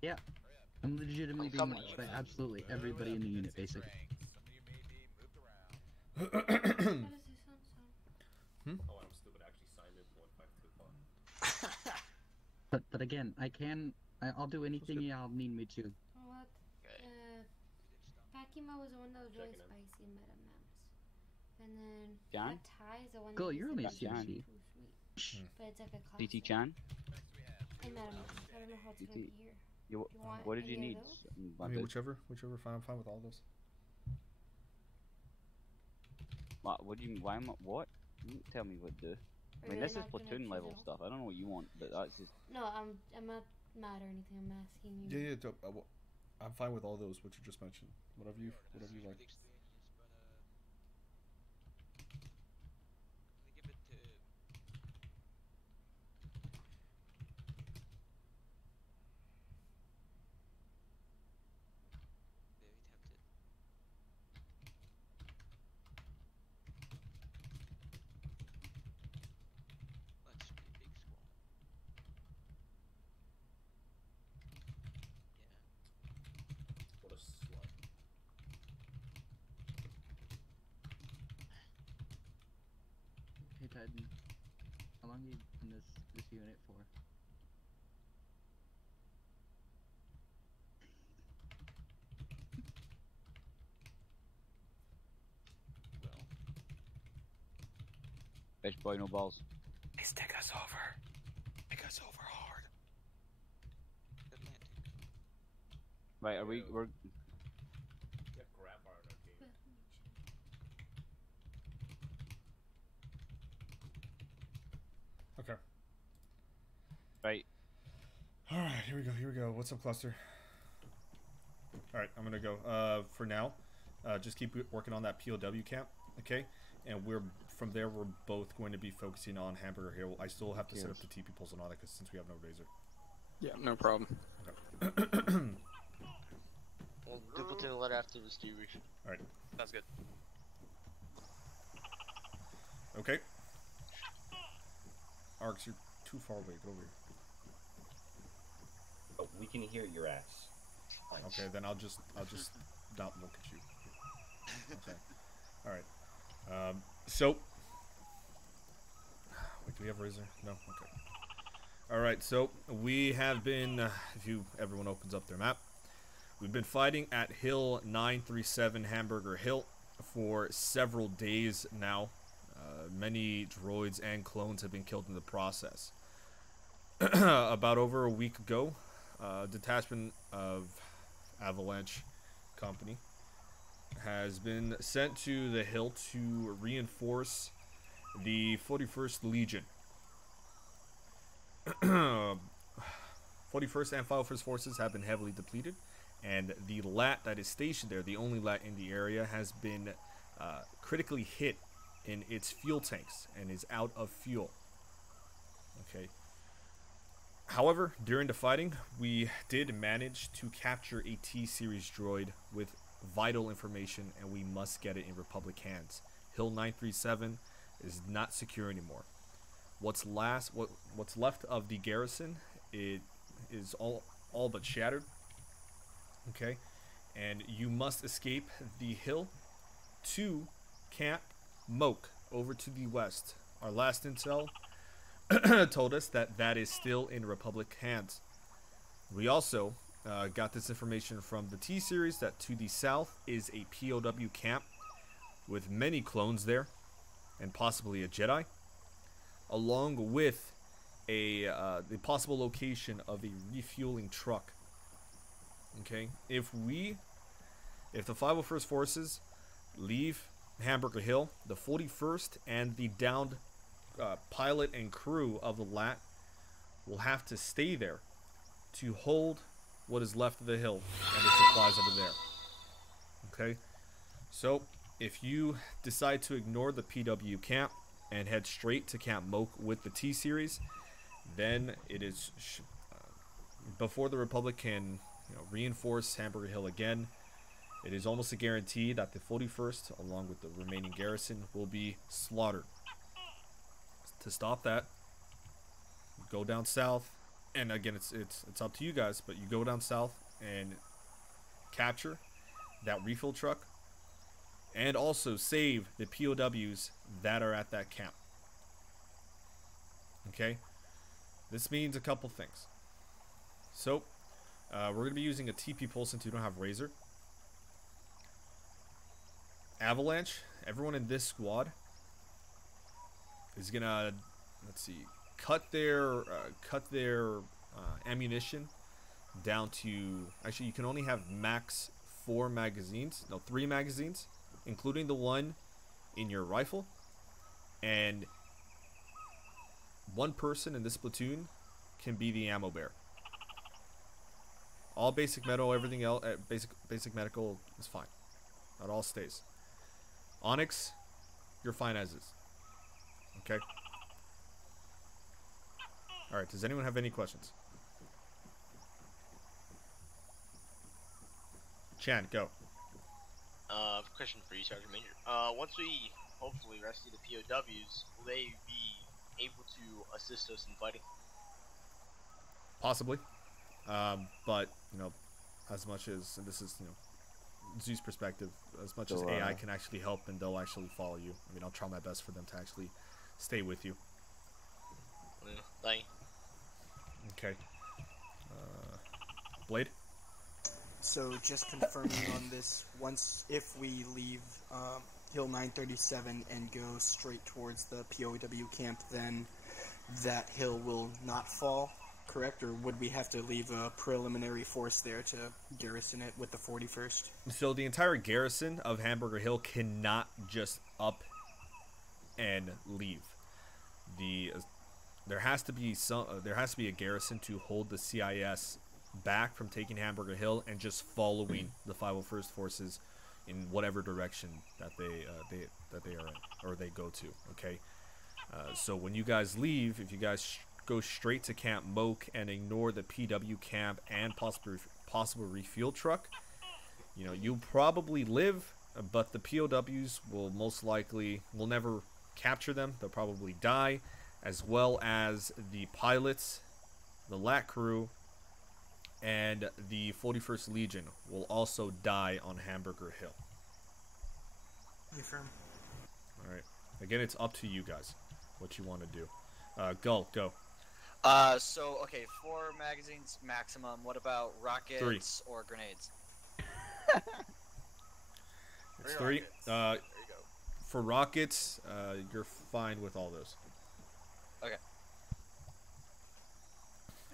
Yeah, I'm legitimately I'm being coming. watched by absolutely everybody in the unit, basically. How does this one sound? Oh, I'm stupid. I actually signed into 1525. But again, I'll do anything y'all need me to. What? Okay. Pakima was the one that was really Checking in. spicy and meta memes. And then John? Ty is the one Cool, that you're is only a the John. CC. too sweet. But it's like a classic. CT Chan? And meta memes. I don't know how it's gonna CT. be here. You, You want what did you any need? of those? I mean, whichever. Fine. I'm fine with all those. What do you? Why am I? What? You didn't tell me what to do. I mean, Really this is not gonna platoon choose level at all? stuff. I don't know what you want, but that's just. No, I'm not mad or anything. I'm asking you. Yeah. I'm fine with all those what you just mentioned. Whatever you like. What a slut. Hey Titan, how long are you in this unit for? Bitch boy, no balls. Please take us over. Take us over hard. Right, are we? We're. Yeah, grab bar in our game. Okay. Right. All right. Here we go. What's up, cluster? All right. I'm gonna go. For now, just keep working on that POW camp. Okay. And from there. We're both going to be focusing on Hamburger Hill. I still have to set up the TP poles and all that because since we have no razor. Yeah, no problem. Okay. We'll do platoon letter after this debrief. All right. Sounds good. Okay. Arcs, you're too far away. Get over here. Oh, we can hear your ass. Okay, then I'll just not look at you. Okay. All right. So. Wait, do we have razor? No. Okay. All right. So we have been. Everyone opens up their map. We've been fighting at Hill 937 Hamburger Hill for several days now. Many droids and clones have been killed in the process. About over a week ago, a detachment of Avalanche Company has been sent to the hill to reinforce the 41st Legion. 41st and 51st forces have been heavily depleted, and the LAT that is stationed there, the only LAT in the area, has been critically hit in its fuel tanks and is out of fuel. Okay. However, during the fighting, we did manage to capture a T-Series droid with vital information, and we must get it in Republic hands. Hill 937 is not secure anymore. What's left of the garrison, it is all but shattered. Okay, and you must escape the hill to Camp Moke over to the west. Our last intel told us that is still in Republic hands. We also got this information from the T-Series that to the south is a POW camp with many clones there and possibly a Jedi, along with the possible location of a refueling truck. Okay, if the 501st forces leave Hamburger Hill, the 41st and the downed pilot and crew of the LAT will have to stay there to hold what is left of the hill and the supplies over there. Okay, so if you decide to ignore the PW camp and head straight to Camp Moke with the T-Series, then it is before the Republic can reinforce Hamburger Hill again. It is almost a guarantee that the 41st, along with the remaining garrison, will be slaughtered. To stop that, go down south and again, it's up to you guys, but you go down south and capture that refill truck, and also save the POWs that are at that camp. Okay, this means a couple things. So, we're going to be using a TP pole since you don't have Razor. Avalanche, everyone in this squad is going to, let's see, cut their ammunition down to, actually you can only have max 3 magazines, including the one in your rifle, and one person in this platoon can be the ammo bearer. All basic metal, everything else, basic medical is fine. That all stays. Onyx, you're fine as is. Okay. All right. Does anyone have any questions? Chan, go. Question for you, Sergeant Major. Once we hopefully rescue the POWs, will they be able to assist us in fighting? Possibly. But, you know, as much as, and this is, you know, Zeus' perspective, as much as AI can actually help and they'll actually follow you. I mean, I'll try my best for them to actually stay with you. Thank you. Okay. Blade? So just confirming on this, if we leave Hill 937 and go straight towards the POW camp, then that hill will not fall, correct? Or would we have to leave a preliminary force there to garrison it with the 41st? So the entire garrison of Hamburger Hill cannot just up and leave. There has to be a garrison to hold the CIS back from taking Hamburger Hill and just following the 501st forces in whatever direction that they are in, or they go to. Okay. So when you guys leave, if you guys go straight to Camp Moke and ignore the PW camp and possible refuel truck, you know, you'll probably live, but the POWs will most likely, will never capture them. They'll probably die, as well as the pilots, the LAT crew, and the 41st Legion will also die on Hamburger Hill. Confirm. Alright. Again, it's up to you guys what you want to do. Gull, go. So, okay, 4 magazines maximum. What about rockets 3. or grenades? It's 3. There you go. For rockets, you're fine with all those. Okay.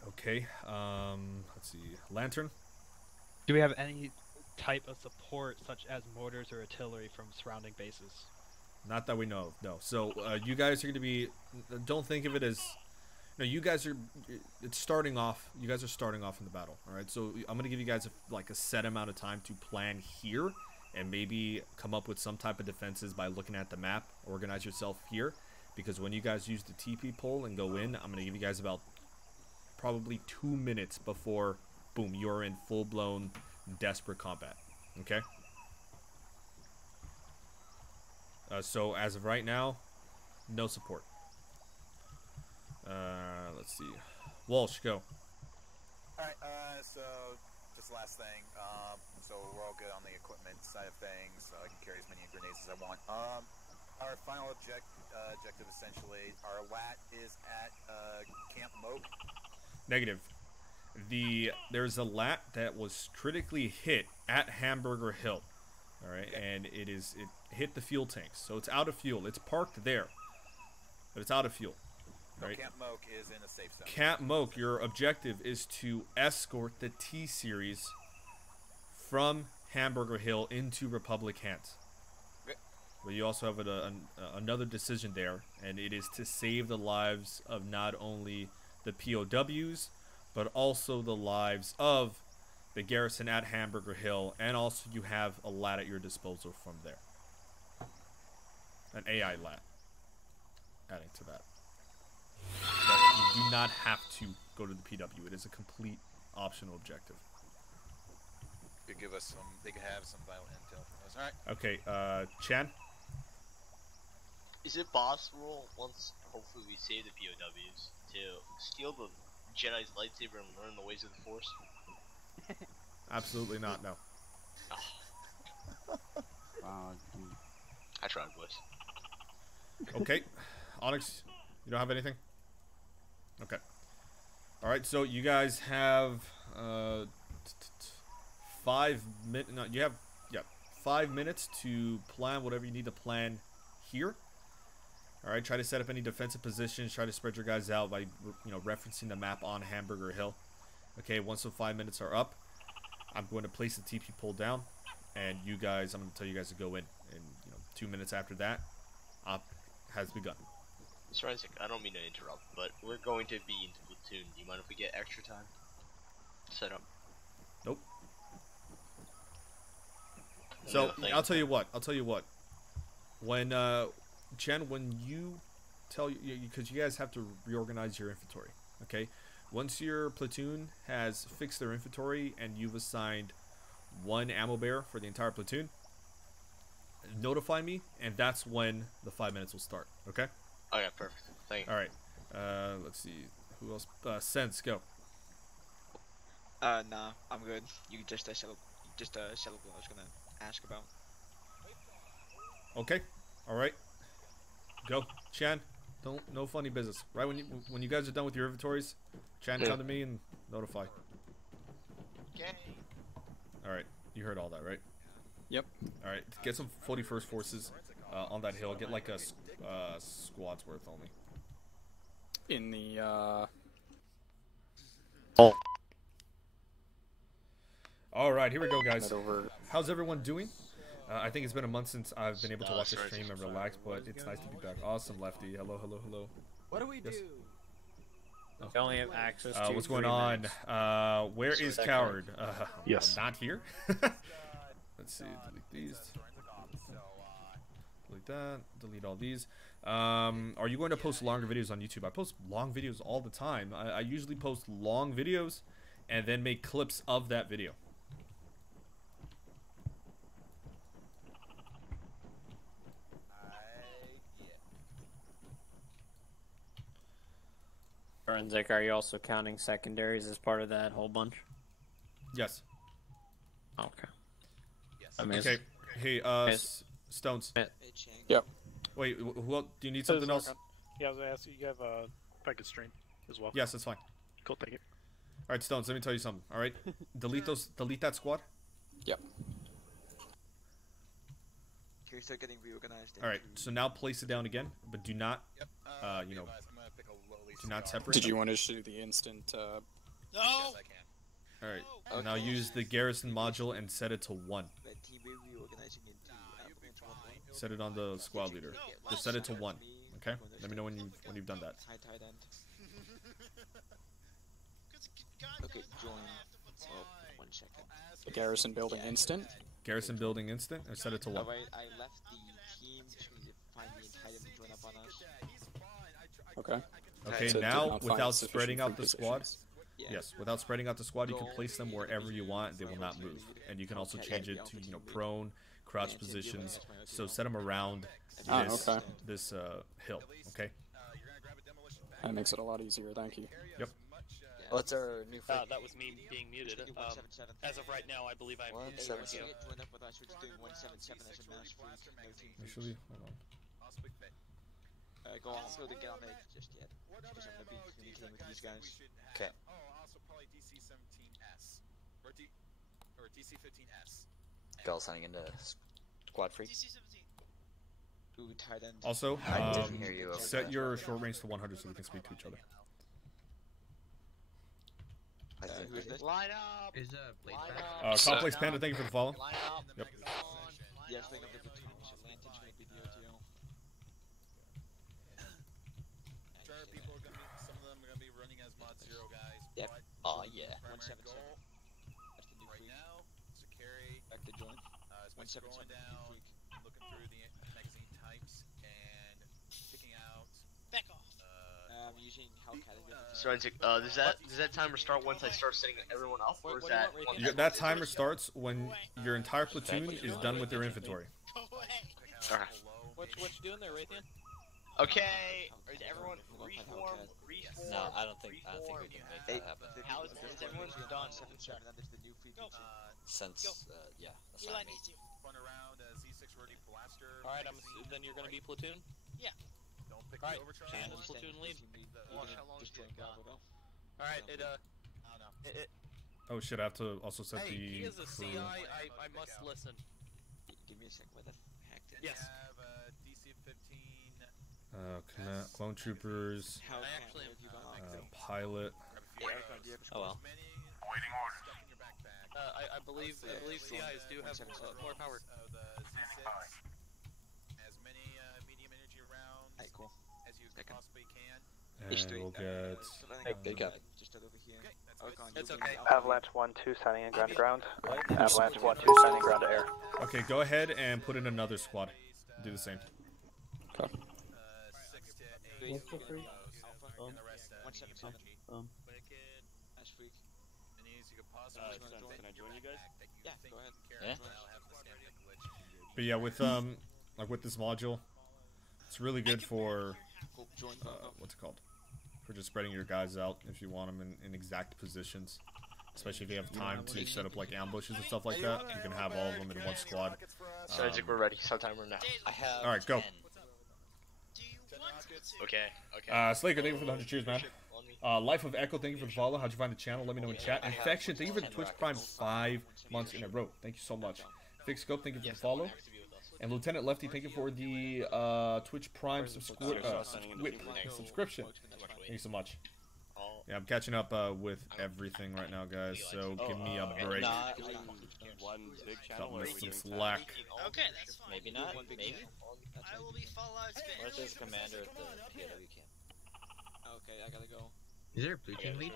Okay, let's see. Lantern? Do we have any type of support, such as mortars or artillery, from surrounding bases? Not that we know of, no. So, you guys are going to be... Don't think of it as... No, you guys are... It's starting off... You guys are starting off in the battle, alright? So, I'm going to give you guys, a set amount of time to plan here, and maybe come up with some type of defenses by looking at the map. Organize yourself here, because when you guys use the TP pole and go in, I'm going to give you guys about... probably 2 minutes before, boom, you're in full-blown desperate combat. Okay? So, as of right now, no support. Let's see. Walsh, go. Alright, so, just last thing. So, we're all good on the equipment side of things. So I can carry as many grenades as I want. Our final objective, essentially, our LAT is at Camp Moke. Negative. There's a LAT that was critically hit at Hamburger Hill. Alright, okay. And it hit the fuel tanks. So it's out of fuel. It's parked there. But it's out of fuel. So right? Camp Moke is in a safe zone. Camp Moke, your objective is to escort the T-Series from Hamburger Hill into Republic hands. Okay. But you also have another decision there, and it is to save the lives of not only the POWs, but also the lives of the garrison at Hamburger Hill, and also you have a LAT at your disposal from there. An AI LAT. Adding to that. But you do not have to go to the PW. It is a complete optional objective. Could give us some, they could have some vital intel from us. Alright. Okay, Chan? Is it possible, once hopefully we save the POWs, to steal the Jedi's lightsaber and learn the ways of the Force? Absolutely not. No. I tried, boys. Okay, Onyx, you don't have anything? Okay. All right, so you guys have 5 minutes. No, you have 5 minutes to plan whatever you need to plan here. All right, try to set up any defensive positions. Try to spread your guys out by referencing the map on Hamburger Hill. Okay, once the 5 minutes are up, I'm going to place the TP pole down, and I'm going to tell you guys to go in. And 2 minutes after that, op has begun. SorensiC, I don't mean to interrupt, but we're going to be into platoon. Do you mind if we get extra time? Set up. Nope. So I'll tell you what. When Chen, when you tell you, because you guys have to reorganize your inventory. Okay. Once your platoon has fixed their inventory and you've assigned 1 ammo bearer for the entire platoon, notify me, and that's when the 5 minutes will start. Okay. Oh yeah, perfect. Thank you. All right. Let's see. Who else? Sense, go. Nah, I'm good. You just settle what I was gonna ask about. Okay. All right. Go, Chan. No funny business. Right when you guys are done with your inventories, Chan, come to me and notify. Okay. All right. You heard all that, right? Yep. All right. Get some 41st forces on that hill. Get like a squad's worth only. In the All right, here we go, guys. How's everyone doing? I think it's been a month since I've been able to watch the stream and relax, but it's nice to be back. Awesome, Lefty. Hello. What do we do? Oh. We only have access to what's going on? Where is Coward? Yes. Not here. Let's see. Delete these. Delete that. Delete all these. Are you going to post longer videos on YouTube? I post long videos all the time. I usually post long videos and then make clips of that video. SorensiC, are you also counting secondaries as part of that whole bunch? Yes. Okay. Yes. Okay. Hey, Stones. Yep. Wait, who else? Do you need something else? Yeah, I was asking. You have a packet stream as well. Yes, that's fine. Cool, thank you. All right, Stones. Let me tell you something. All right, delete that squad. Yep. Okay, start getting reorganized. All right, so now place it down again, but do not, do not separate. Did you want to do the instant? No. Yes, I can. All right. Now use the garrison module and set it to 1. Set it on the squad leader. Just set it to 1. Okay. Let me know when you've done that. Okay, join. 1 second. The garrison building instant. Garrison building instant, and set it to 1. Alright, I left the team to find the entire and join up on us. Okay. Okay, So now without spreading out the squad, Yeah. yes, without spreading out the squad, you can place them wherever you want. They will not move, and you can also change it to prone, crouch positions. So set them around this hill. Okay. That makes it a lot easier. Thank you. Yep. What's our new friend? That was me being muted. As of right now, I believe I'm muted. Join up with us. We're just doing 177 as a mass freak. No team Actually, hold on. Go on, so to get on it just yet. Because I'm gonna be communicating with these guys. Okay. Oh, also probably DC-17S or DC-15S. Bell signing into squad free. Ooh, tight end. Also, I didn't hear you over set there. your short range to 100 so we can speak to each other. Who's this? Line up! Is Blade Complex Panda, thank you for the follow. Line up. Yep. Yes, think of the platoon. Atlantic's gonna be the OTO. Sure, people are gonna be. Some of them are gonna be running as mod 0 guys. Yep. But Oh yeah. primary 177. goal That's the new right freak. now is to carry. Back to join. Is by 177 scrolling new down, freak. looking through the magazine types, and picking out. Back off. I'm using Hellcat. SorensiC, does that timer start once I start setting everyone up, or is that once That timer starts when your entire platoon is done with their inventory. Go away. Alright. What you doing there, Raytheon? Okay, is everyone reform? No, I don't think we can make that happen. How is everyone's done? Since, yeah, that's Eli not me. needs you. Run around Z6 Rody Blaster. Alright, then you're gonna be platoon? Yeah. Don't pick Alright, the overcharge. Shannon is platoon lead. Alright, I don't know. Oh shit, I have to also set Hey, the he is a crew. CI, I must listen. Give me a sec, where the heck did Yes. have DC-15. Clone troopers, How I actually am. pilot. Oh well. I believe CIs do have more power. The Z6. As many medium energy rounds as you possibly can. And we'll get... Big up. Just over here. It's okay. Avalanche 1-2 signing in ground to ground. Avalanche 1-2 signing ground to air. Okay, go ahead and put in another squad. Do the same. Okay. 6 to 8. 177. Nice freak. Can I join you guys? Yeah, go ahead. Yeah. But yeah, with like with this module, it's really good for what's it called? For just spreading your guys out if you want them in exact positions. Especially if you have time to set up like ambushes and stuff like that, you can have all of them in one squad. SorensiC, we're ready. Sometime we're now. I have. All right, go. Okay. Okay. Slaker, thank you for the 100 cheers, man. Life of Echo, thank you for the follow. How'd you find the channel? Let me know in chat. Infection, thank you for the Twitch Prime 5 months in a row. Thank you so much. Fix Scope, thank you for the follow. And Lieutenant Lefty, thank you for the Twitch Prime subscription. Thank you so much. Yeah, I'm catching up with everything right now, guys. So give me a break. One big channel. Got missed some slack. Okay, that's fine. Maybe not. Maybe. I will be Fallout's Where's bitch. this commander at the POW camp? Okay, I gotta go. Is there a platoon lead?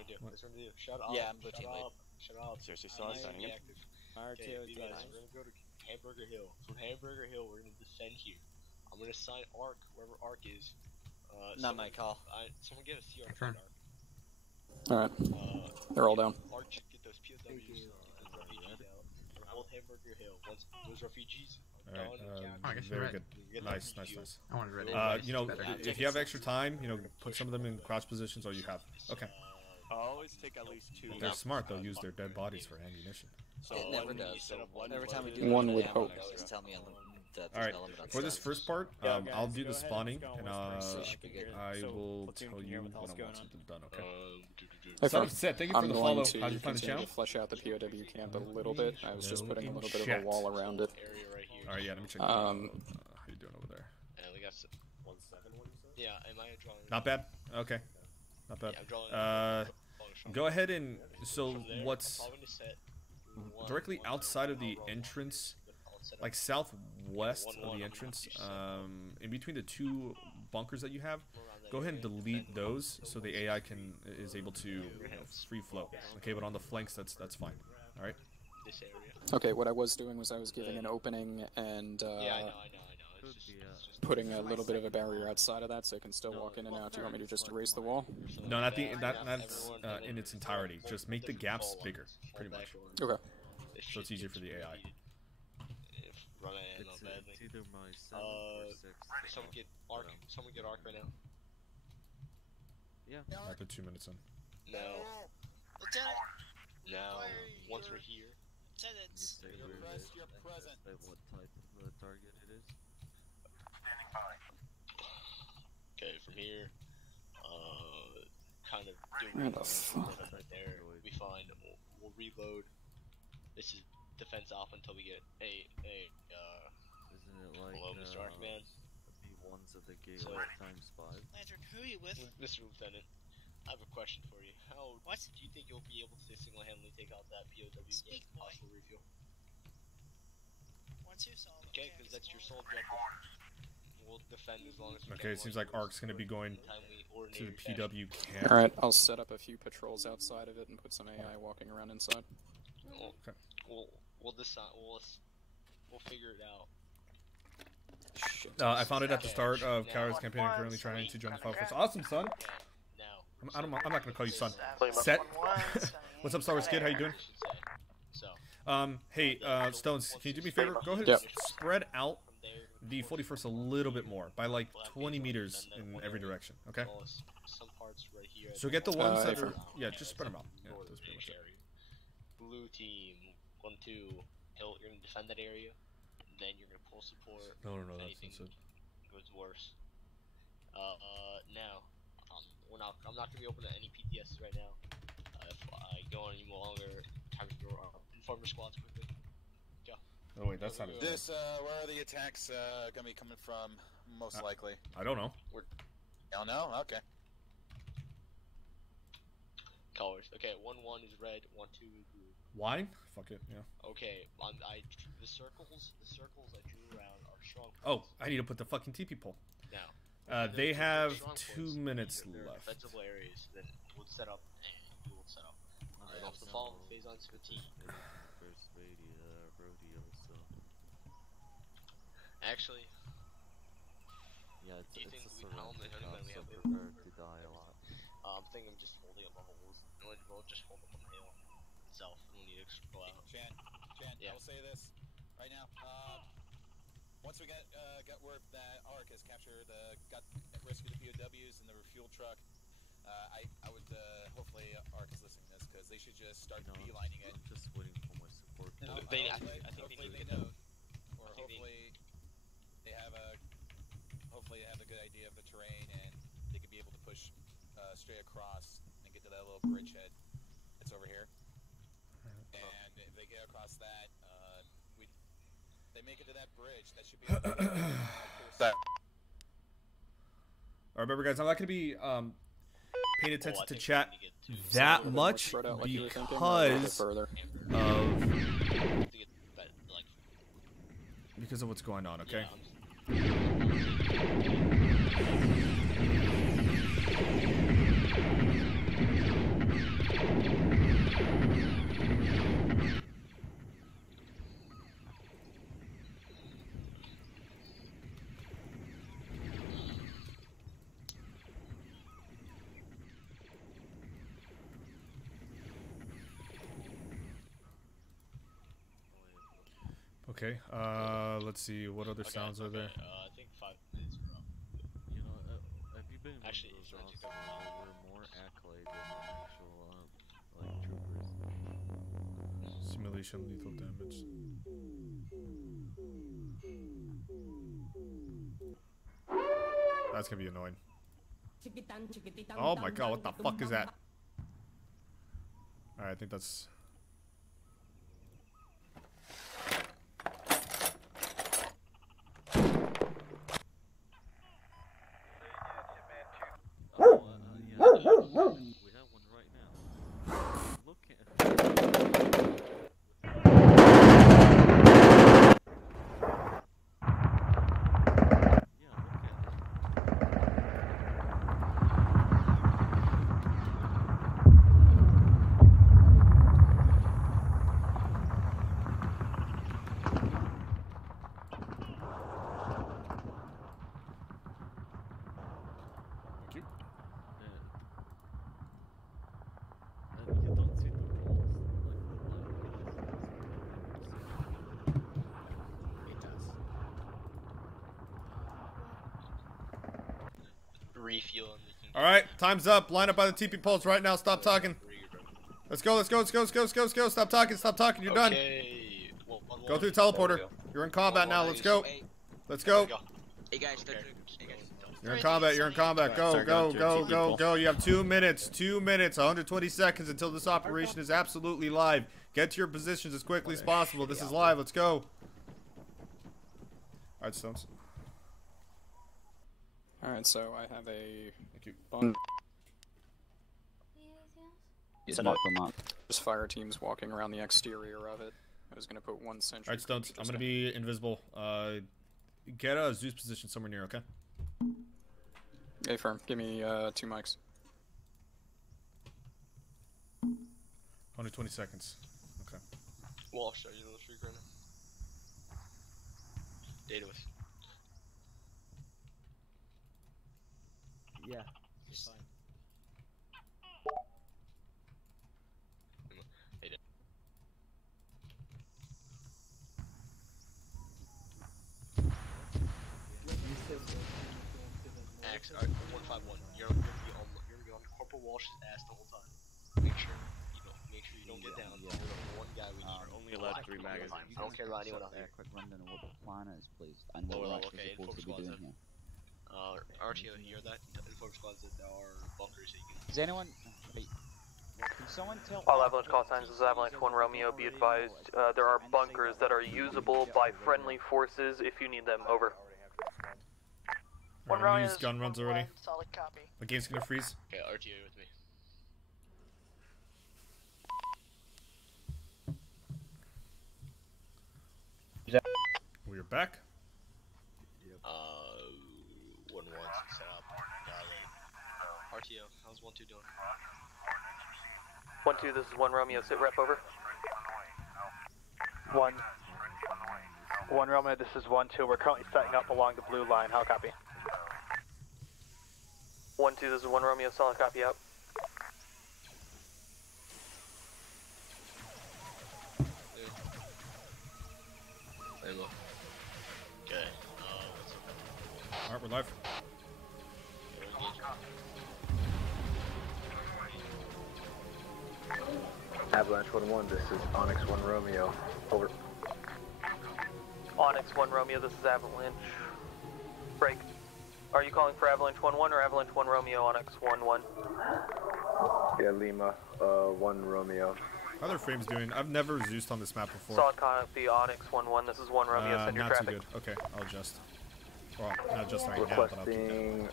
Shut up. Yeah, I'm platoon lead. Shut up. Seriously, saw us signing in. Okay, you guys, we're gonna go to Hamburger Hill. From Hamburger Hill, we're gonna descend here. I'm gonna assign Arc wherever Arc is. Not my call. Someone get a CR for Arc. Alright. They're all down. Arc should get those POWs. Get those refugees out. From old Hamburger Hill. Once those refugees are Alright, very good. Nice. I wanted ready. You know, if you have extra time, you know, put some of them in crouch positions, or you have. Okay. Always take at least 2. They're smart, they'll use their dead bodies for ammunition. So it never does. So every time we do One would hope. just tell me that there's Alright, an element on for this staff. first part, I'll do the spawning, and should be good. I So, will platoon, tell can you you hear what the when hell's I want going something done, okay? Okay. So, Seth, thank you for I'm the going follow. to How'd you find the continue channel? to flesh out the POW camp a little bit. I was just putting a little bit of Chat. a wall around it. Alright, yeah, let me check. How you doing over there? And we got 171, you said? yeah, am I drawing? Not bad. Okay, not bad. Yeah, I'm drawing Go ahead and so From there, what's I'm probably gonna set directly outside of the entrance, like southwest of the entrance, in between the two bunkers that you have, go ahead and delete those so the AI is able to free flow. Okay, but on the flanks, that's fine. All right. this area. Okay, what I was doing was I was giving an opening and Yeah, I know. It's just putting a little bit of a barrier outside of that so it can still walk in and out. Do you want me to just erase the wall? No, not that's in its entirety. Just make the gaps bigger, pretty much. Okay. So it's easier for the AI. It's either my 7 or 6. Someone get Arc. Someone get Arc right now. Yeah. After 2 minutes in. No. Lieutenant. No. Once we're here. Lieutenants. Say where it is. Say what type of target it is. Okay, from here, kind of do Where the fuck? right there. We'll be fine. We'll reload. This is defense off until we get a Isn't it like hello, Mr. Archman? the ones of the gate So- times 5? Lantern, who are you with? Mr. Lieutenant, I have a question for you. How What? do you think you'll be able to single-handedly take out that POW Speak, camp boy. possible refuel? 1-2 solid. Okay, because that's your sole objective. We'll defend as long as we can. Okay, it seems like Arc's gonna be going to the PW camp. Alright, I'll set up a few patrols outside of it and put some AI walking around inside. Okay. We'll decide. We'll figure it out. Shit. I found it at the start of Coward's campaign and currently trying to join the file force. Awesome, son. Now. I'm not gonna call you son. Set. What's up, Star Wars Kid? How you doing? So. Hey, Stones, can you do me a favor? Go ahead Yep. and spread out the 41st a little bit more, by like 20 meters in every direction, okay? Some parts right here. So get the ones that are, yeah, just spread them out. Yeah, that's pretty much it. Blue team, 1-2, Hill, you're gonna defend that area, then you're gonna pull support. No, if that's anything it. goes worse. Now, I'm not gonna be open to any PTS right now. If I go on any longer, time to go inform your squads quickly. Go. Oh wait, that's not it. This, where are the attacks gonna be coming from, most likely? I don't know. You don't know? Okay. Colors. Okay, 1-1 is red, 1-2 is blue. Wine? Fuck it, yeah. Okay, the circles I drew around are strong points. Oh, I need to put the fucking TP pole. Now, they have strong 2 points, minutes they're left. defensible areas, then we'll set up and you will set up. Right off the fall, phase on 17. First rodeo, so. Actually, yeah, do you think it's we a calm and surrender honeyman we job, have so prepare to die a lot. I'm thinking of just holding up the holes. We'll just hold up on the hill itself. We need to go out. Chan, Yeah. I will say this right now. Once we got word that ARC has captured rescued the POWs and the refuel truck, I would hopefully ARC is listening to this because they should just start beelining it. I'm just waiting for my support. I think they know. Or hopefully they have a good idea of the terrain and they could be able to push straight across and get to that little bridgehead that's over here. And if they get across that, they make it to that bridge. That should be. Alright, remember guys, I'm not gonna be paying attention to chat that much because of what's going on, okay? Okay, let's see, what other sounds are there? I think 5 minutes are up. You know, have you been Actually, those rounds where there were more accolades than actual, like, troopers? Simulation lethal damage. That's gonna be annoying. Oh my god, what the fuck is that? Alright, I think that's... We have one right now. Look at. Refuel. Alright, time's up. Line up by the TP poles right now. Stop talking. Let's go, let's go, let's go, let's go, let's go, let's go. Stop talking, stop talking. You're done. Go through the teleporter. You're in combat now. Let's go. Let's go. Hey guys, You're in combat. You're in combat. Go, go, go, go, go. You have 2 minutes. 2 minutes. 120 seconds until this operation is absolutely live. Get to your positions as quickly as possible. This is live. Let's go. Alright, Stones. Alright, so I have a... Thank you. Just fire teams walking around the exterior of it. I was going to put 1 sentry. Alright, Stones. I'm going to be invisible. Get a Zeus position somewhere near, okay? Okay, firm. Give me 2 mics. 120 seconds. Okay. Well, I'll show you the streak right now. Data with. Yeah. Fine. Data. Max, 151. You're gonna be on Corporal Walsh's ass the whole time. Make sure you don't get down. You're the one guy we need. Only allowed 3 magazines. I don't care about anyone else. Quick rundown of what the plan is, please, and what we're actually supposed to be doing here. RTO, you hear that? Inform squads that there are bunkers that you can... Is anyone... Wait. Can someone tell... All Avalanche call signs, this is Avalanche 1 Romeo. Be advised, there are bunkers that are usable by friendly forces if you need them. Over. Alright, I'm gonna use gun runs already. Solid copy. The game's gonna freeze. Okay, RTO with me. We're back. 1-1 set up. RTO, how's 1-2 doing? 1-2, this is 1 Romeo, sit rep, over. 1 Romeo, this is 1-2, we're currently setting up along the blue line, how copy? 1-2, this is 1 Romeo, solid copy, out. Okay, Alright, we're live. Avalanche 1-1, this is Onyx 1 Romeo. Over. Onyx 1 Romeo, this is Avalanche. Break. Are you calling for Avalanche 1-1 or Avalanche 1 Romeo, Onyx 1-1? Yeah, Lima, 1 Romeo. How are their frames doing? I've never Zeused on this map before. Solid copy, Onyx 1-1, this is 1 Romeo, send your not traffic. too good. Okay, I'll adjust. Well, not just right now, but I'll keep Requesting,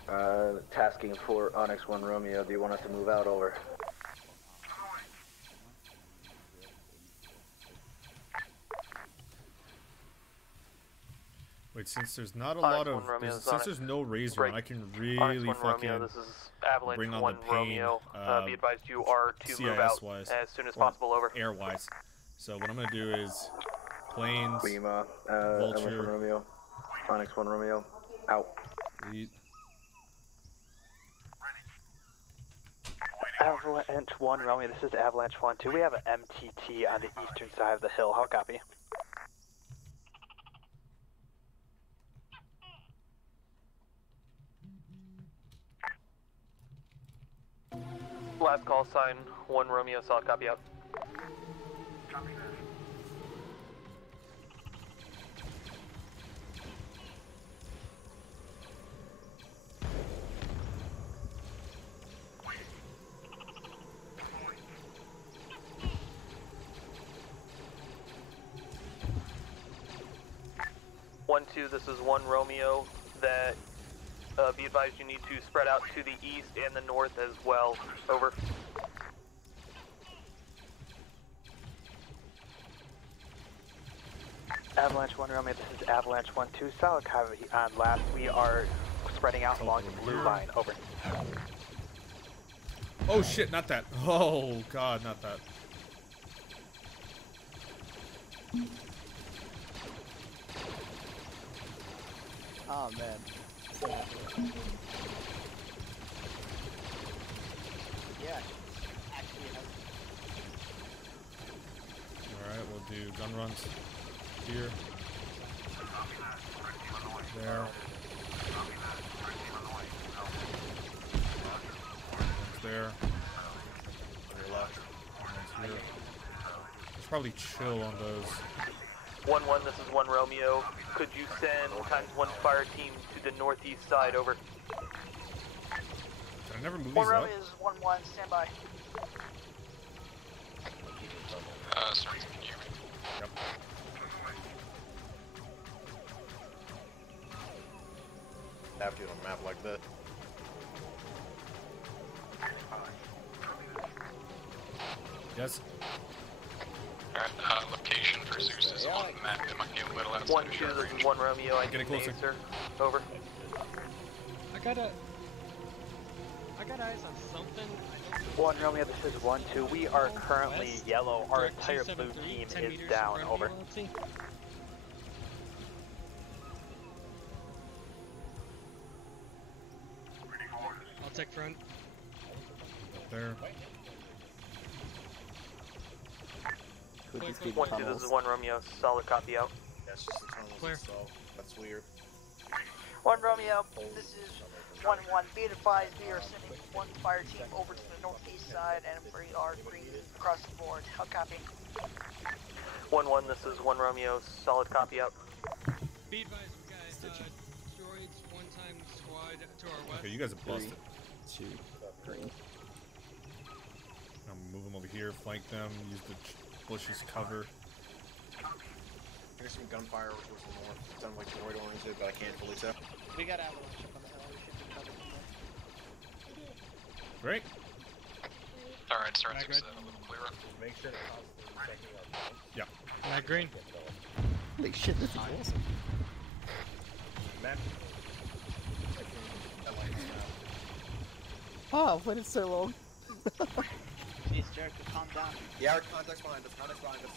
tasking for Onyx 1 Romeo. Do you want us to move out? Over. Wait, since there's not a lot of, since there's no razor, I can really fucking Romeo, this is Avalanche bring on 1 the pain, Romeo. Be advised you are to move out CIS-wise, as soon as possible, over. Air-wise. So what I'm gonna do is planes, Lima, Vulture, 1 Romeo, Onyx 1 Romeo, out. Avalanche 1 Romeo, this is Avalanche 1-2, we have an MTT on the eastern side of the hill, how copy? Last call sign, 1 Romeo, solid copy, out. Copy. 1-2, this is 1 Romeo. That be advised you need to spread out to the east and the north as well. Over. Avalanche 1 Romeo, this is Avalanche 1-2, solid copy on last. We are spreading out along the blue line. Over. Oh shit, not that. Oh god, not that. Oh man. Yeah. Alright, we'll do gun runs here. There. One's there. One's here. Let's probably chill on those. 1-1, this is 1 Romeo. Could you send ×1 fire team to the northeast side, over? Did I never move 1 these up? Romeo is 1-1, stand by. Sorry, can you hear me? Yep. Have to on a map like that. Yes. Alright, location for Zeus is on the map. It might be a little outside 1-2, of short this range. is 1 Romeo. I Getting need closer. answer. Over. I got eyes on something. 1 Romeo, this is 1-2, we are currently yellow. Our entire blue team is down. Over. I'll take front. Up there. 1-2, this is 1 Romeo. Solid copy, out. That's just the tunnels Clear. itself. That's weird. 1 Romeo, this is 1-1, be advised we are sending one fire team over to the northeast side and we are green across the board. How copy? 1-1, this is 1 Romeo, solid copy out. Be advised, we got droids, one-time squad to our west. Okay, you guys are busted. 2, 3. I'm gonna move them over here, flank them, use the bushes cover. Here's some gunfire towards the north. It sounds like droid oriented, but I can't fully tell. We got avalanche up on the hill. We should be covered from there. Great. Alright, SorensiC a little clearer. Make sure to constantly checking our flank. Yeah. Mag green. Holy shit, this is awesome. Map. Oh, I've waited so long. Jeez, Jericho, calm down. Yeah, our contact's behind us. Contact's behind us.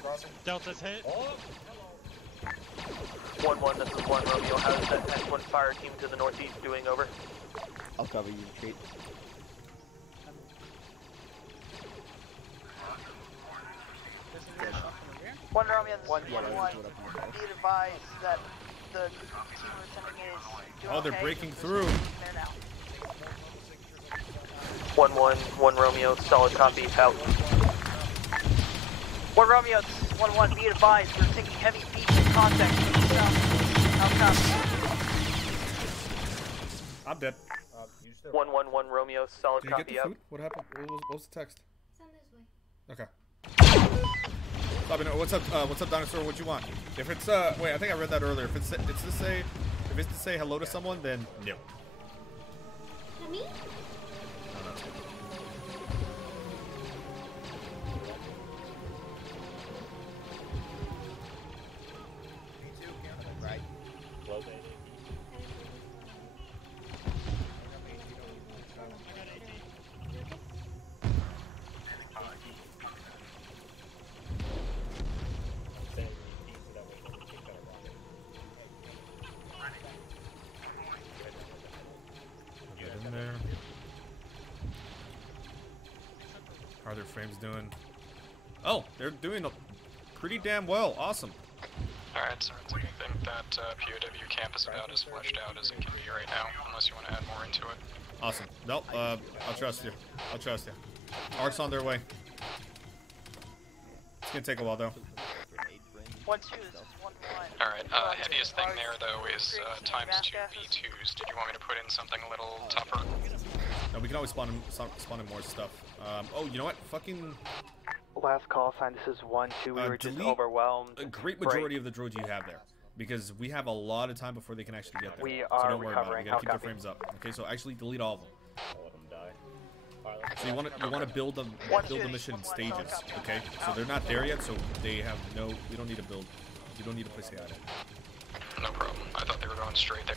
Crossing. Delta's hit. Oh! 1-1, this is 1 Romeo. How is that X1 fire team to the northeast doing? Over. I'll cover you, retreat. One Romeo, this is 1-1. Be advised that the team we're sending is doing Oh, they're okay. breaking through. There now. 1-1, 1 Romeo, solid copy out. 1 Romeo, this is 1-1. Be advised, we're taking heavy beach in contact. How copy? I'm dead. 1-1, 1 Romeo, solid Did you get copy the out. food? What happened? What was the text? Send this way. Okay. Bobby, no, what's up, dinosaur? What you want? If it's wait, I think I read that earlier. If it's to say hello to someone, then no. To me? Right. Get in there. How are their frames doing? Oh, they're doing pretty damn well. Awesome. Alright, SorensiC, I think that POW camp is about as fleshed out as it can be right now, unless you want to add more into it. Awesome. Nope. I'll trust you. I'll trust you. Arc's on their way. It's gonna take a while though. 1-2, this is 1-1. Alright, heaviest thing there though is times 2 B2s. Did you want me to put in something a little tougher? No, we can always spawn in more stuff. Oh, you know what? Fucking Last call sign, this is 1-2, we were just delete overwhelmed. a great majority of the droids you have there. Because we have a lot of time before they can actually get there. We so are don't worry about it. recovering. We gotta keep their Copy. frames up. Okay, so actually delete all of them. Let them die. So you want to build the mission in stages. Okay, so they're not there yet, so they have no. We don't need to build. You don't need to place the item. No problem. I thought they were going straight there.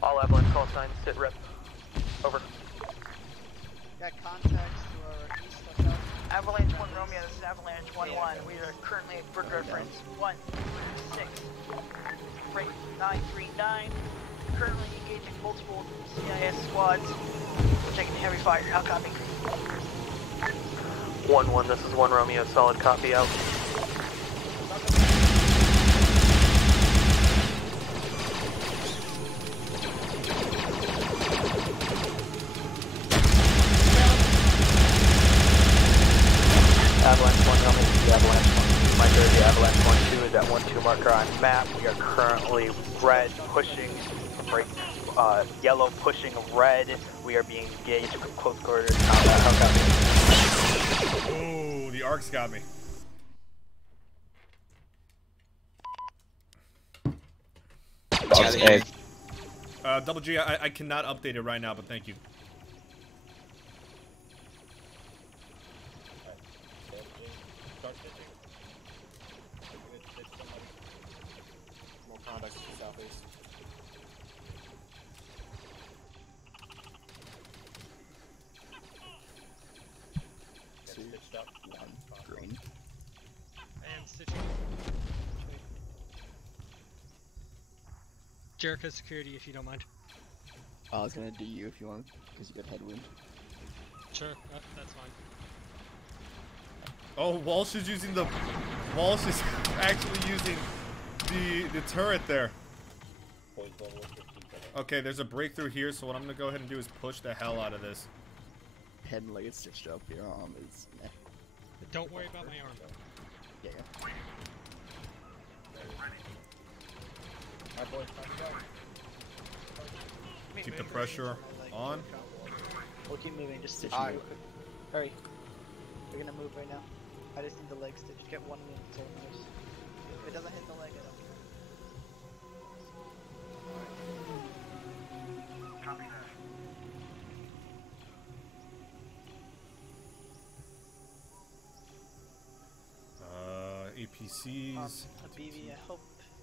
All avalanche call signs, sit rep. Over. Got contacts to our east and south. Avalanche 1 Romeo, this is Avalanche 1-1. We are currently at bird reference 136.939. Currently engaging multiple CIS squads. We're taking heavy fire. How copy? 1-1, this is 1 Romeo, solid copy out. Avalanche 1 Romeo, this is Avalanche 1-2. My jersey, Avalanche 1-2 is at 1-2 marker on map. We are currently red pushing, yellow pushing red. We are being engaged with close quarters combat. How copy? Ooh, the arcs got me. Double G, I cannot update it right now, but thank you. More contacts to the southeast. Jericho security, if you don't mind. I was gonna do you if you want, because you got headwind. Sure, that's fine. Oh, Walsh is using the... Walsh is actually using the turret there. Okay, there's a breakthrough here, so what I'm gonna go ahead and do is push the hell out of this. Head and leg is stitched up. Your arm is. Eh. Don't worry about my arm. Yeah. Keep the pressure on. We'll keep moving, just stitch Alright. real quick. Hurry. We're gonna move right now. I just need the leg stitch. Get one minute until it moves. If it doesn't hit the leg, I don't care. Copy that. APCs. A BV, I hope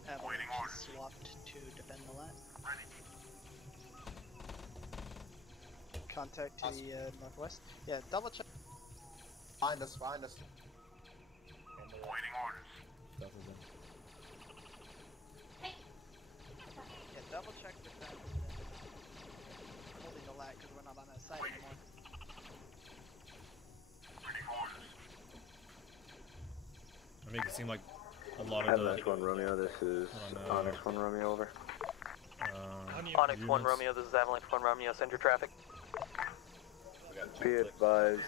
Avalanche is swapped to defend the lat. Contact to the northwest. Yeah, double check. Find us, find us. Waiting orders. Yeah, double check defense. Holding the lat because we're not on that side anymore. I make it seem like a lot of Avalanche 1 Romeo, this is Onyx 1 Romeo, over. Onyx 1 Romeo, this is Avalanche 1 Romeo, send your traffic. Be advised,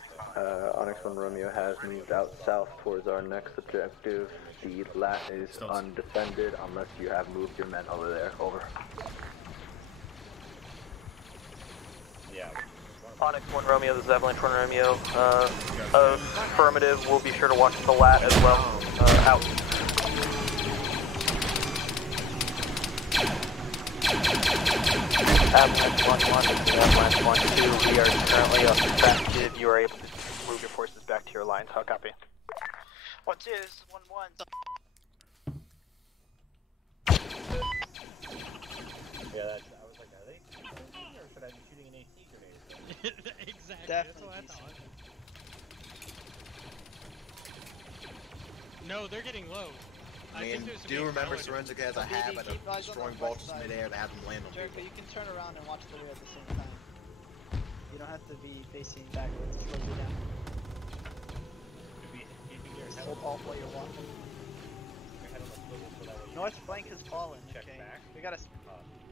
Onyx 1 Romeo has moved out south towards our next objective. The lat is undefended unless you have moved your men over there, over. Yeah. Onyx 1 Romeo, this is Avalanche 1 Romeo. Affirmative, we'll be sure to watch the lat as well. Out. Avalanche 1-1, this is Avalanche 1-2. We are currently effective. You are able to move your forces back to your lines. How copy? 1-2, this is 1-1. Yeah, that's, I was like, are they shooting or should I be shooting an AC grenade? Exactly, Definitely that's what I thought. No, they're getting low. I mean, do remember SorensiC has a habit of destroying vultures midair to have them land on Jericho, people. you can turn around and watch the rear at the same time. You don't have to be facing backwards, slow you down. Just hold alt while you're walking. North flank has fallen, okay. We gotta...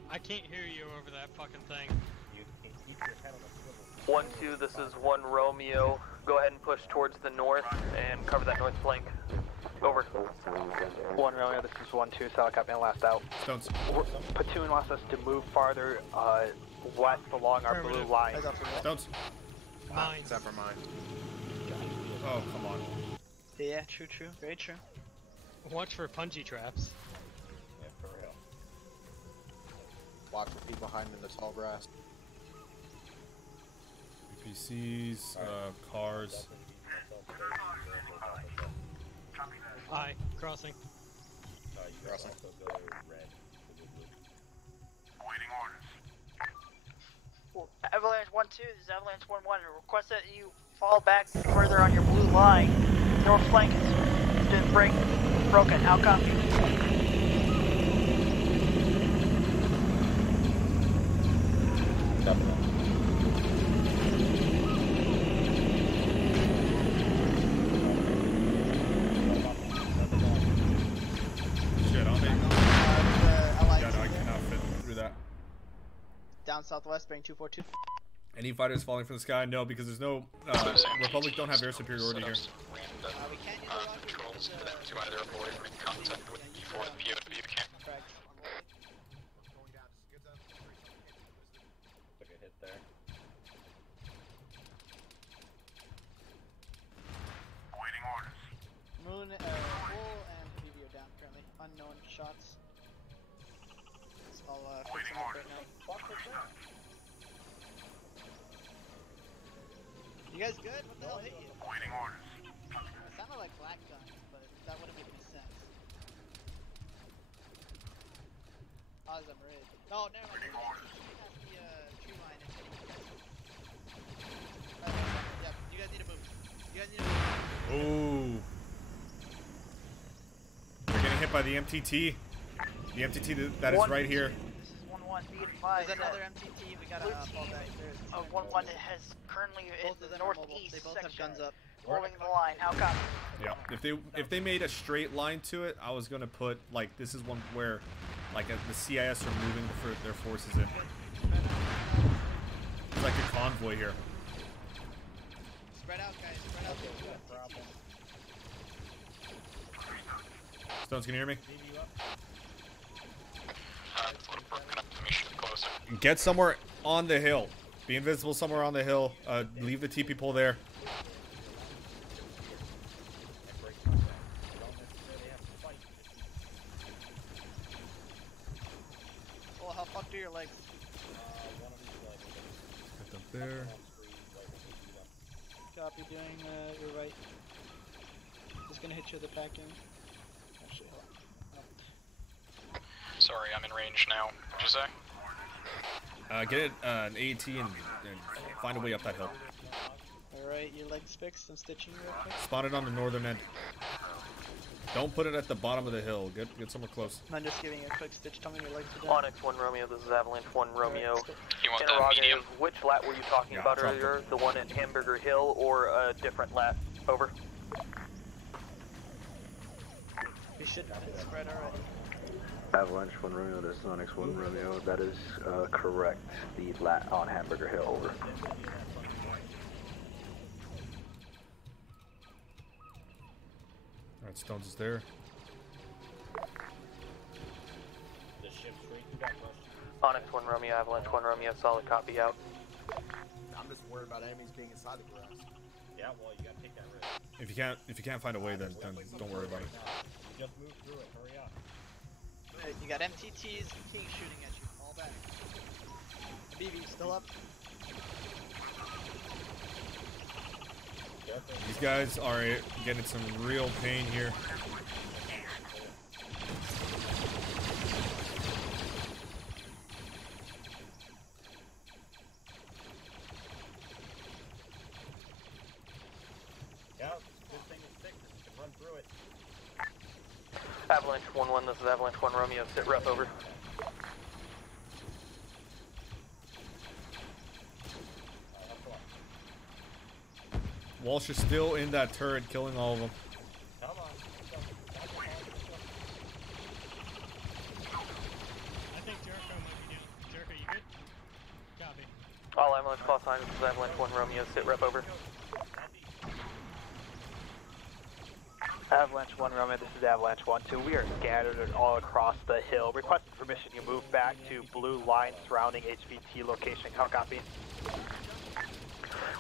I can't hear you over that fucking thing. You can keep your head on the swivel. 1-2, this is 1 Romeo. Go ahead and push towards the north and cover that north flank. Over. 1 Romeo, this is 1-2. Solid copy and last out. Stones. Platoon wants us to move farther west along our blue line. Stones. Mine. Except for mine. Oh, come on. Yeah, true, true. Very true. Watch for punji traps. Yeah, for real. Watch for people hiding in the tall grass. APCs, cars. Aye, crossing. Crossing. Waiting orders. Avalanche 1-2, this is Avalanche 1-1. Request that you fall back further on your blue line. North flank has been broken. How copy? Shit, on me. Yeah, no, I cannot fit through that. Down southwest, bearing 242. Any fighters falling from the sky? No, because there's no... Republic don't have air superiority here. Controls for them to either avoid or make contact with before the POW camp. Took a hit there. Waiting orders. Moon, Wool, and PVO down currently. Unknown shots. I'll fix them up right now. You guys good? What the hell hit you? Waiting orders. It sounded like black guns, but that wouldn't make any sense. Oh, there's a red. No, never mind. Past the tree line and hitting you guys. Yeah, you guys need to move. You guys need to move. Ooh. We're getting hit by the MTT. The MTT that is right here. This 1, be advised. There's another MTT, we gotta fall back. There's 1-1 has currently both in of the them are mobile. northeast They both section. have guns up. Holding the line, how copy? Yeah. If they made a straight line to it, I was gonna put like this is one where like the CIS are moving their forces in. It's like a convoy here. Spread out, guys. Spread out. Stones, can you hear me? Closer. Get somewhere on the hill. Be invisible somewhere on the hill. Leave the TP pole there. Oh, how fucked are your legs? Get up there. Copy, doing your right. Just gonna hit you with the pack in. Actually, hold on. Sorry, I'm in range now. What'd you say? Get an AT and find a way up that hill. Alright, your legs fixed. I'm stitching you real quick. Spawn it on the northern end. Don't put it at the bottom of the hill. Get somewhere close. I'm just giving you a quick stitch. Tell me your legs are down. Onyx 1 Romeo, this is Avalanche 1 Romeo. You want that medium? Which lat were you talking about earlier? The one at Hamburger Hill or a different lat? Over. We should spread already. Avalanche 1 Romeo, this is Onyx 1 Romeo. That is correct. The lat on Hamburger Hill, over. Alright, Stones is there. Onyx 1 Romeo, Avalanche 1 Romeo, solid copy out. I'm just worried about enemies being inside the grass. Yeah, well, you gotta take that risk. If you can't find a way, then don't worry about it. Just move through it. Hurry up. You got MTTs, King shooting at you. Fall back. BB still up. These guys are getting some real pain here. Yeah, good thing it's thick. You can run through it. Avalanche 1-1, this is Avalanche 1 Romeo, sit rep over. Walsh is still in that turret, killing all of them. Come on. I think Jericho might be down. Jericho, you good? Copy. All ambulance call signs, this is Avalanche 1 Romeo, sit rep over. Avalanche 1 Romeo, this is Avalanche 1-2. We are scattered all across the hill. Requesting permission to move back to blue line surrounding HVT location. How copy?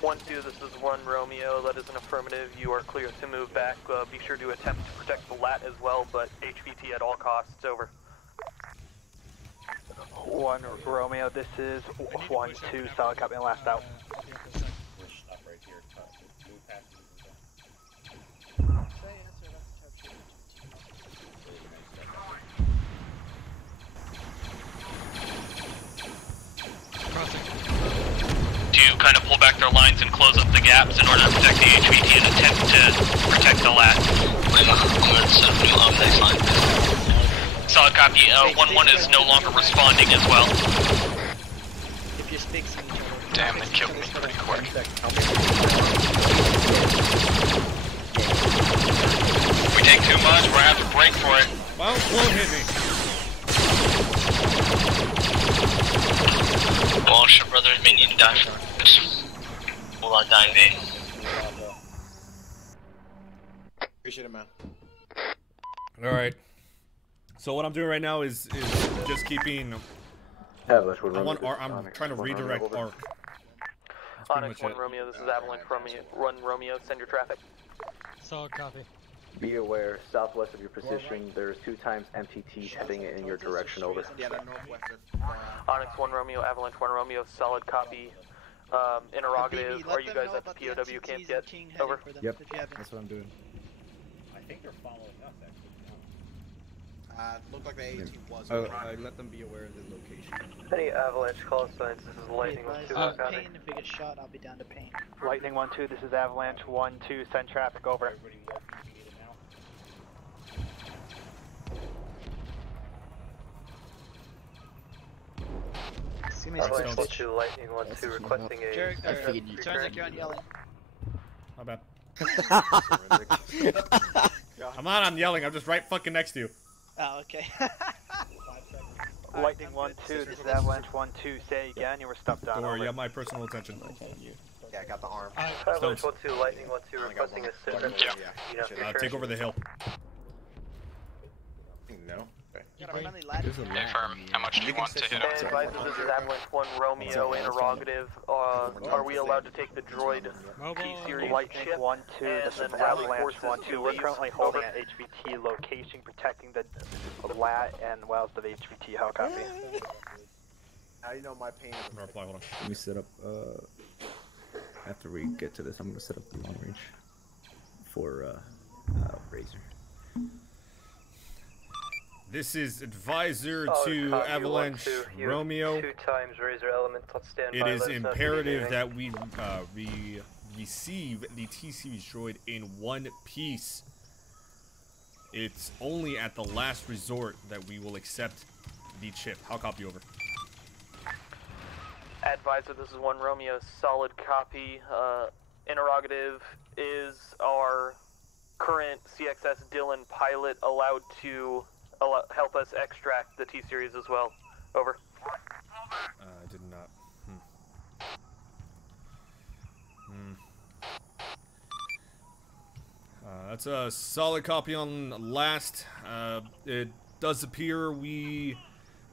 1-2, this is 1 Romeo, that is an affirmative. You are clear to move back. Be sure to attempt to protect the lat as well, but HVT at all costs, over. 1 Romeo, this is 1-2, solid copy and last out. We're stop right here. Move past the To kind of pull back their lines and close up the gaps in order to protect the HVT and attempt to protect the lat. Solid copy. 1-1 is no longer responding as well. If you're fixing each other. Damn, they killed me pretty quick. If we take too much, we're gonna have to break for it. Well, won't hit me. Walsh, your brother may need to die for this. Will not die in vain. Appreciate it, man. Alright. So what I'm doing right now is just keeping... I'm trying to redirect ARC. Onyx 1 Romeo, this is Avalanche 1 Romeo, send your traffic. Solid copy. Be aware, southwest of your position, there's 2 times MTT heading in your direction, over. Yeah, they're northwestern. Onyx 1 Romeo, Avalanche 1 Romeo, solid copy. Interrogative, are you guys at the POW camp yet? Over. Yep, that's what I'm doing. I think they're following us, actually. Looked like the A-18 was. I let them be aware of the location. Any Avalanche call signs, this is Lightning 1-2, Pain, if we get shot, I'll be down to pain. Lightning 1-2, this is Avalanche 1-2, send traffic over. Excuse me, Avalanche 1-2, Lightning 1-2, requesting a... Jared, SorensiC, you're on yelling. My bad. I'm not yelling, I'm just right fucking next to you. Oh, okay. Lightning 1-2, this is Avalanche 1-2, say again, you were stuck down. Don't worry, you have my personal attention. Yeah, I got the arm. Avalanche 1-2, Lightning 1-2, requesting a sit-rep. Take over the hill. No. Affirm. How much do you want to hit him? Advise that this is Avalanche 1 Romeo, interrogative. Are we allowed to take the droid T-Series Lightning 1-2, this is Avalanche 1-2. We're currently holding an HVT location, protecting the lat and wells of HVT. How copy? How do you know my pain is... I'm gonna reply, hold on. Let me set up, after we get to this, I'm gonna set up the long range for, Razor. This is advisor to Avalanche Romeo. 2 times Razor Element, let's stand by. It is imperative that we receive the T-Series droid in one piece. It's only at the last resort that we will accept the chip. How copy over? Advisor, this is 1 Romeo, solid copy. Interrogative, is our current CXS Dylan pilot allowed to help us extract the T-Series as well? Over. I did not. That's a solid copy on last. It does appear we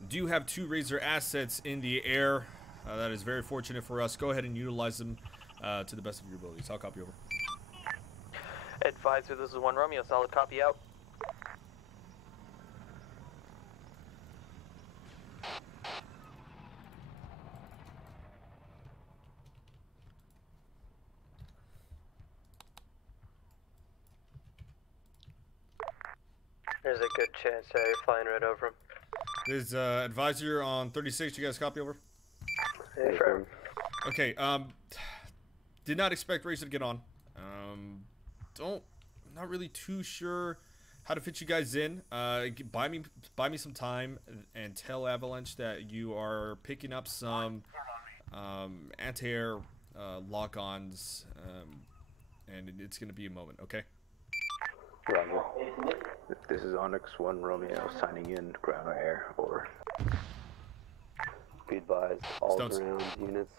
do have 2 Razor assets in the air. That is very fortunate for us. Go ahead and utilize them to the best of your abilities. I'll copy over. Advisor, this is 1 Romeo, solid copy out. There's a good chance that you're flying right over him. There's advisor on 36. You guys copy over? Affirm. Okay. Did not expect Razor to get on. Not really too sure how to fit you guys in. Buy me some time and tell Avalanche that you are picking up some anti-air lock-ons, and it's gonna be a moment. Okay. Roger. This is Onyx 1 Romeo signing in, ground or air, over. Be advised, all ground units,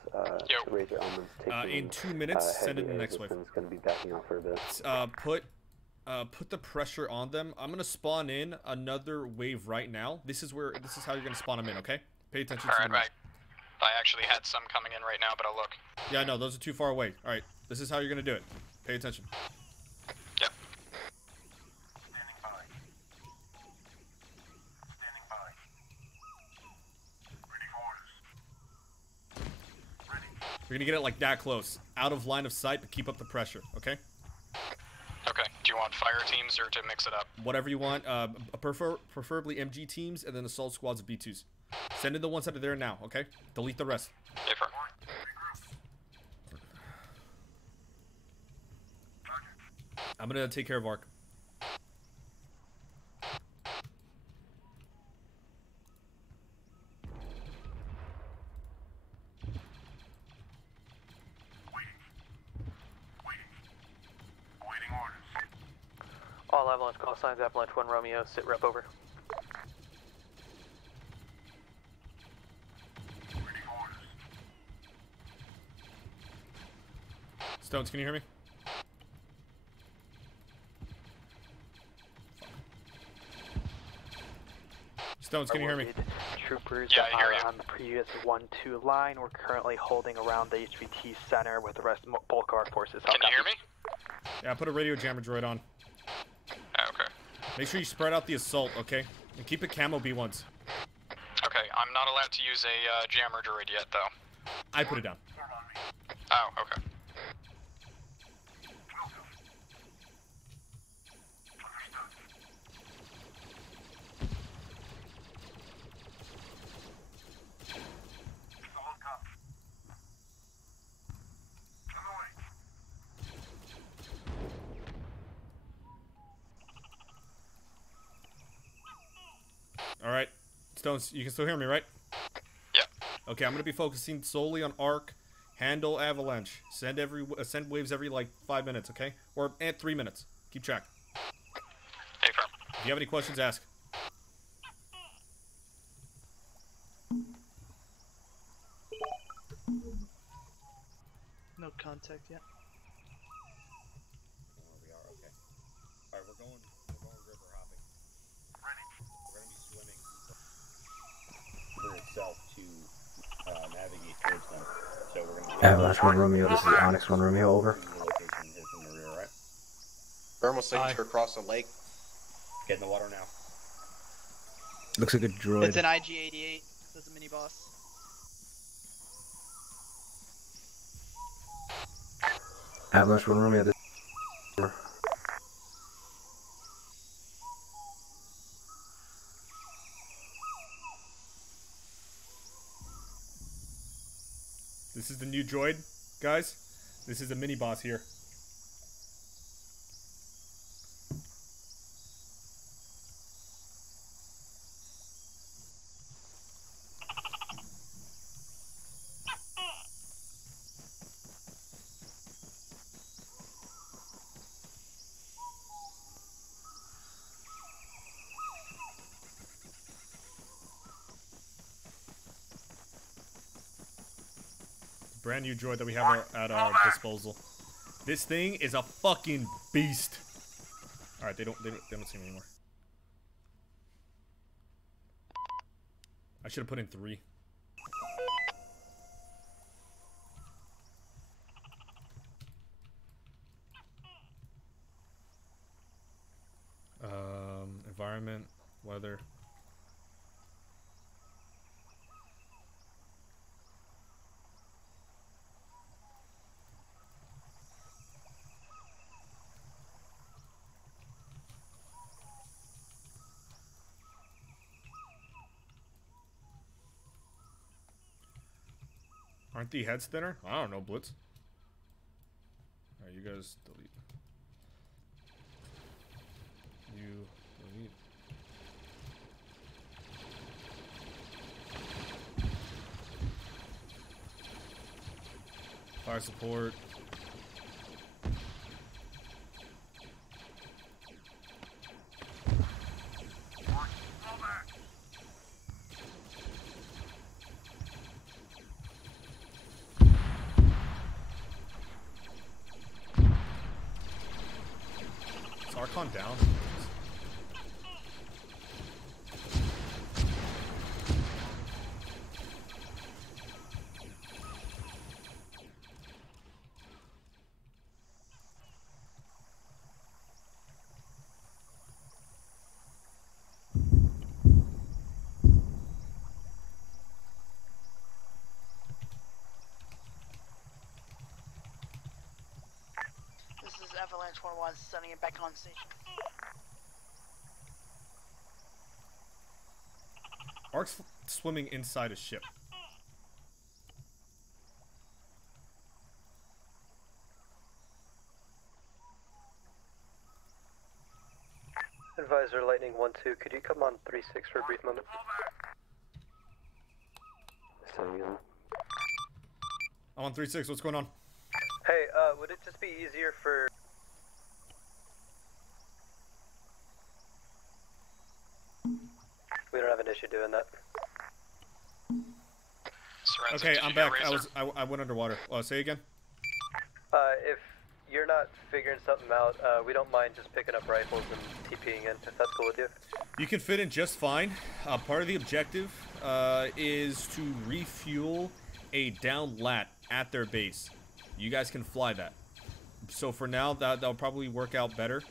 Razor elements taking in 2 minutes, send it in the next wave. It's going to be backing off for a bit. Put the pressure on them. I'm gonna spawn in another wave right now. This is how you're gonna spawn them in. Okay. Pay attention. All right. I actually had some coming in right now, but I'll look. Yeah, no, those are too far away. All right. This is how you're gonna do it. Pay attention. Yep. We're gonna get it like that close, out of line of sight, but keep up the pressure. Okay. Okay. Do you want fire teams or to mix it up? Whatever you want. Preferably MG teams and then assault squads of B2s. Send in the ones that are there now. Okay. Delete the rest. Affirm. I'm gonna take care of Arc. All Avalanche call signs, Avalanche 1 Romeo, sit rep over. Stones, can you hear me? Stones, can you hear me? Troopers Yeah, I hear you. on the previous 1-2 line. We're currently holding around the HVT center with the rest of bulk of our forces. Can you hear me? Yeah, put a radio jammer droid on. Okay. Make sure you spread out the assault, okay? And keep it camo B1s. Okay, I'm not allowed to use a jammer droid yet, though. I put it down. Oh, okay. Alright. Stones, you can still hear me, right? Yeah. Okay, I'm gonna be focusing solely on arc. Handle avalanche. Send waves every like 5 minutes, okay? Or at 3 minutes. Keep track. If you have any questions, ask. No contact yet. We are okay. All right, we're going river hopping. We're gonna be swimming for itself to navigate towards them. So we're gonna. Avalanche 1 Romeo. This is Onyx 1 Romeo. Over. Thermal signature across the lake. Get in the water now. Looks like a droid. It's an IG-88. That's a mini boss. Avalanche 1 Romeo. This is the new droid, guys. This is the mini boss here. Brand new droid that we have at our disposal. This thing is a fucking beast. All right, they don't see me anymore. I should have put in 3. Environment, weather. Aren't the heads thinner? I don't know, Blitz. Alright, you guys delete. You delete. Fire support. Archon down. This is Avalanche 1-1, sending it back on station. Ark's swimming inside a ship. Advisor Lightning 1-2, could you come on 3-6 for a brief moment? I'm on 3-6, what's going on? Hey, would it just be easier for... We don't have an issue doing that. Okay, I'm back. I went underwater. Say again? If you're not figuring something out, we don't mind just picking up rifles and TPing in, if that's cool with you. You can fit in just fine. Part of the objective is to refuel a down lat at their base. You guys can fly that. So for now, that'll probably work out better.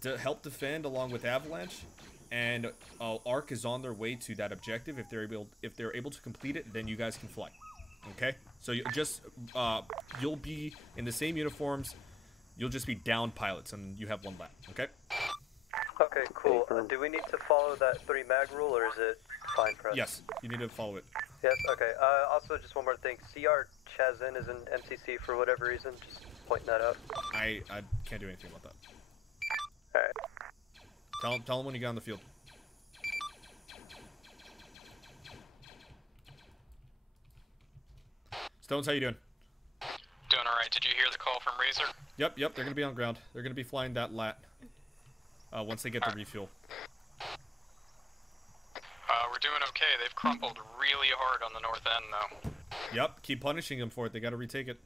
To help defend along with Avalanche, and Arc is on their way to that objective. If they're able to complete it, then you guys can fly. Okay? So you'll be in the same uniforms. You'll just be down pilots, and you have 1 lap. Okay? Okay, cool. Do we need to follow that 3 mag rule, or is it fine for us? Yes, you need to follow it. Yes, okay. Also, just one more thing. CR Chazin is in MCC for whatever reason. Just pointing that out. I can't do anything about that. Alright. Tell him when you get on the field. Stones, how you doing? Doing alright. Did you hear the call from Razor? Yep, they're gonna be on ground. They're gonna be flying that lat. Once they get the refuel. We're doing okay. They've crumpled really hard on the north end, though. Yep, keep punishing them for it. They gotta retake it.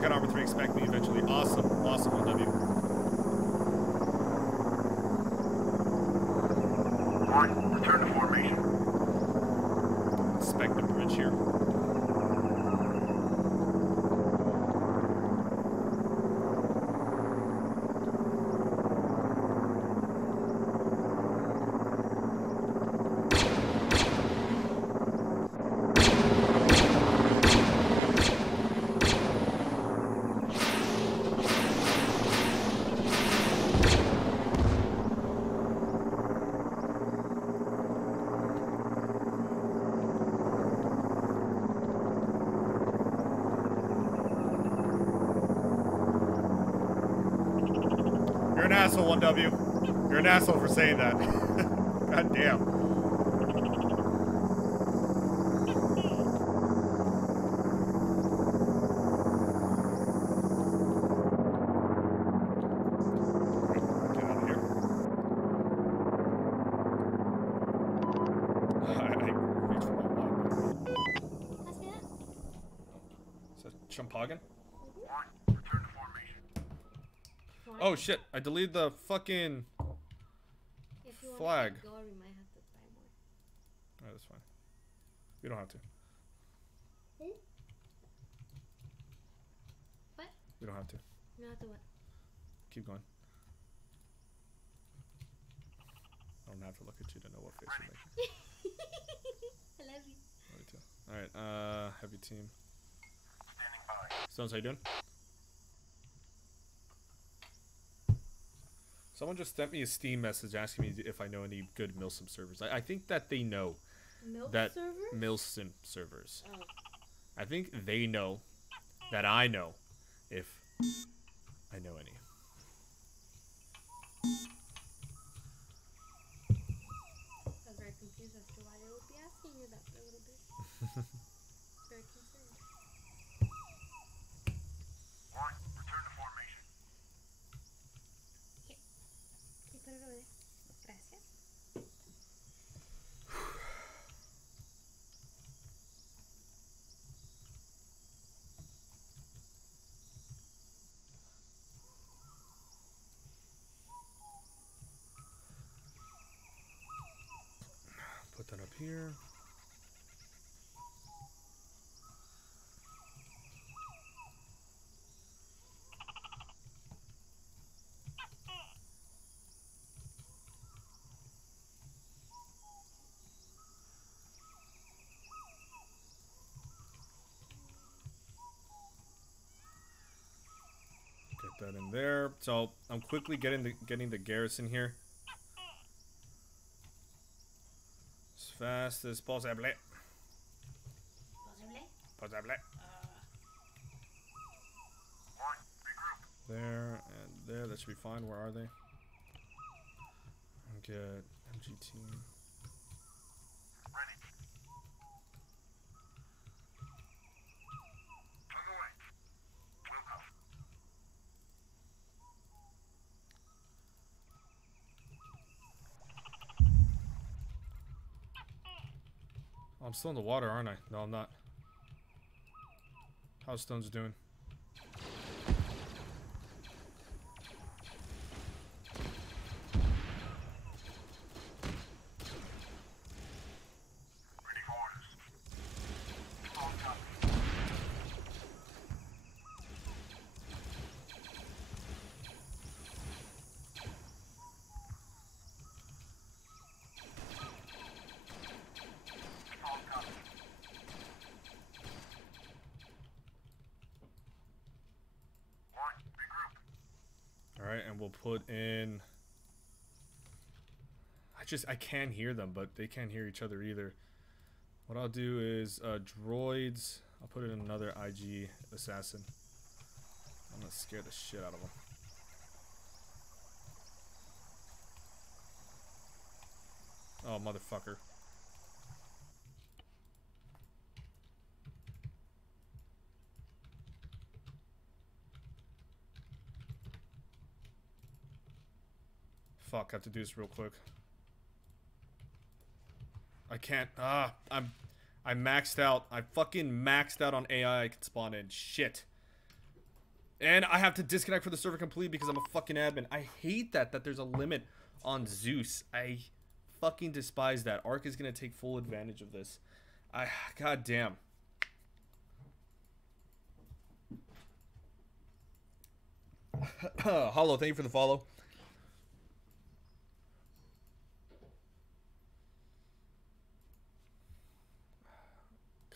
Got Arma 3 expect me eventually. Awesome. Awesome, 1W. Alright, return to formation. Inspect the bridge here. You're an asshole, 1W. You're an asshole for saying that. God damn. Get out of here. I reached for my wand. Is that Chumpagan? Oh shit, I deleted the fucking flag. Go, we might have to buy more. Alright, that's fine. We don't have to. What? We don't have to. No, have to what? Keep going. I don't have to look at you to know what face you're making. I love you. Me too. Alright, heavy team. Stones, how you doing? Someone just sent me a Steam message asking me if I know any good Milsim servers. I think that they know that Milsim servers. Oh. I think they know that I know if I know any. I was very confused as to why they would be asking you that for a little bit. Very concerned. Alright, return to formation. Here. You put it over there. Gracias. Put that up here. Get that in there. So I'm quickly getting the garrison here. As fast as possible. Possible. There and there. That should be fine. Where are they? Get MG team. I'm still in the water, aren't I? No, I'm not. How's Stones doing? Alright, and we'll put in... I can't hear them, but they can't hear each other either. What I'll do is, droids... I'll put in another IG assassin. I'm gonna scare the shit out of them. Oh, motherfucker. Fuck, I have to do this real quick. I can't. I maxed out. I fucking maxed out on AI I can spawn in. Shit. And I have to disconnect for the server completely because I'm a fucking admin. I hate that there's a limit on Zeus. I fucking despise that. Ark is gonna take full advantage of this. God damn. Hollow, thank you for the follow.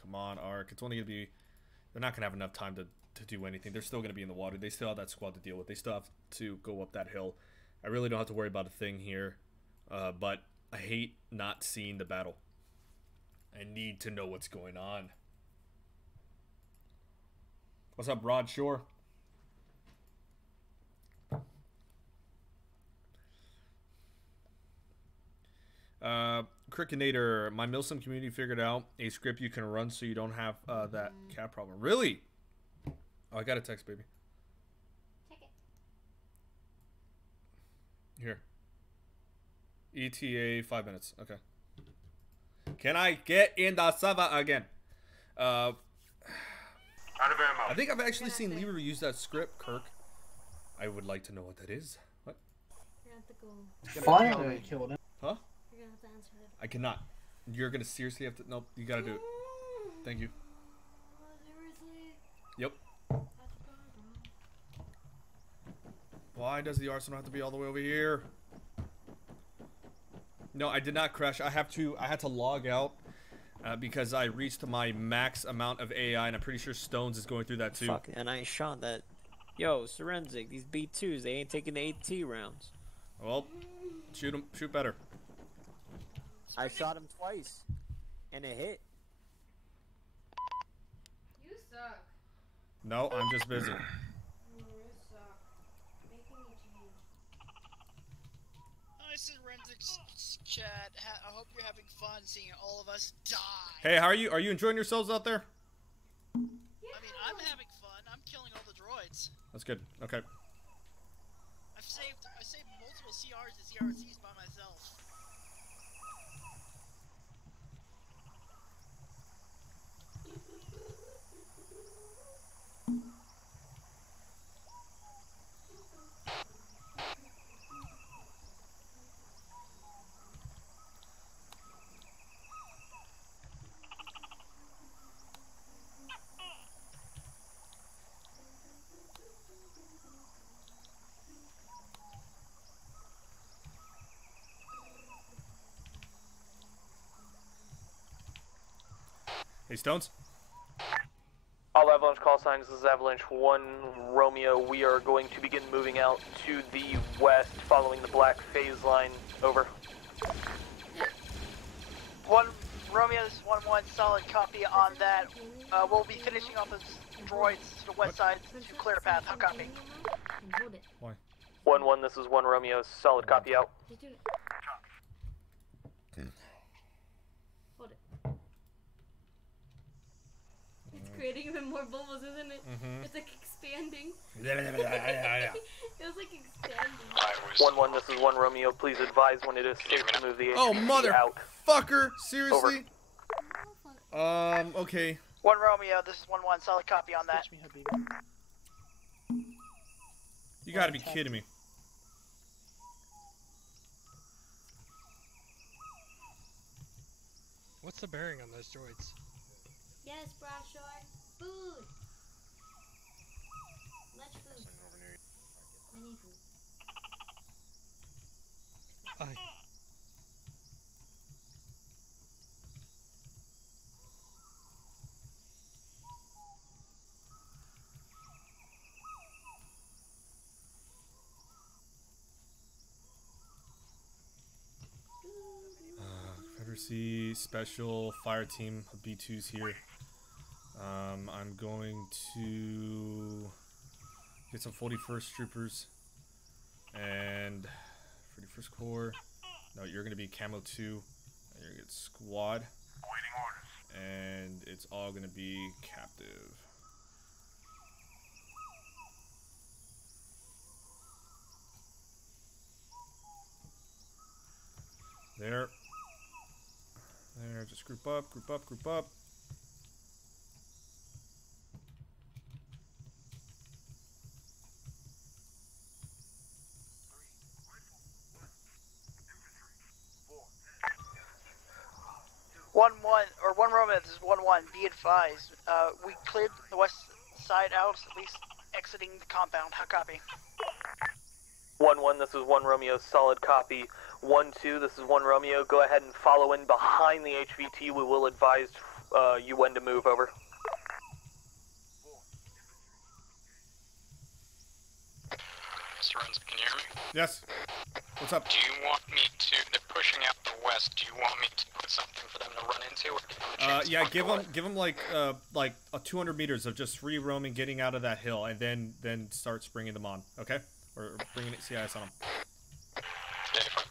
Come on, Ark. It's only gonna be... They're not gonna have enough time to do anything. They're still gonna be in the water. They still have that squad to deal with. They still have to go up that hill. I really don't have to worry about a thing here. But I hate not seeing the battle. I need to know what's going on. What's up, Broad Shore? Crickinator, my Milsim community figured out a script you can run so you don't have that cat problem. Really? Oh, I got a text, baby. Check it. Here. ETA 5 minutes. Okay. Can I get in the server again? I think I've actually seen Lever use that script, Kirk. I would like to know what that is. What? You're gonna have to go. Finally killed him. Huh? You're gonna have to answer it. I cannot. You're gonna seriously have to. Nope, you gotta do it. Thank you. Seriously? Yep. Why does the arsenal have to be all the way over here? No, I did not crash. I had to log out because I reached my max amount of AI, and I'm pretty sure Stones is going through that too. Fuck, and I shot that. Yo, SorensiC, these B2s, they ain't taking the AT rounds. Well, shoot him. Shoot better. I shot him twice, and it hit. You suck. No, I'm just busy. You suck. Making me change. Hi, SorensiC chat. I hope you're having fun seeing all of us die. Hey, how are you? Are you enjoying yourselves out there? I mean, I'm having fun. I'm killing all the droids. That's good. Okay. I saved multiple CRs and CRCs by myself. Hey, Stones. All Avalanche call signs, this is Avalanche 1 Romeo. We are going to begin moving out to the west following the black phase line. Over. 1 Romeo, this is 1-1, solid copy on that. We'll be finishing off the droids to the west side to clear a path. How copy? Why? 1-1, this is 1 Romeo, solid copy out. Hold it. It's creating even more bubbles, isn't it? Mhm. It's like expanding. Yeah. It was like expanding. 1-1, this is 1 Romeo. Please advise when it is safe to move the Oh, AT out. motherfucker! Seriously? Over. Okay. 1 Romeo, this is 1-1, solid copy on that. You gotta be kidding me. What's the bearing on those droids? Yes, Brashor. Food. Much food. Many food. Aye. Confederacy Special Fire Team of B2s here. I'm going to get some 41st Troopers and 41st Corps. No, you're going to be Camo 2. And you're going to get Squad. And it's all going to be Captive. There. There, just group up, group up, group up. One Romeo, this is 1-1. Be advised, we cleared the west side out, at least exiting the compound. How copy? 1-1, this is 1 Romeo, solid copy. 1-2, this is 1 Romeo. Go ahead and follow in behind the HVT. We will advise you when to move over. SorensiC, can you hear me? Yes. What's up? Do you want me to? They're pushing out the west. Do you want me to put something for them to run into, or give them a chance? Yeah, give them like 200 meters of just free roaming, getting out of that hill, and then start springing them on. Okay, or bringing CIS on them. Yeah, fine.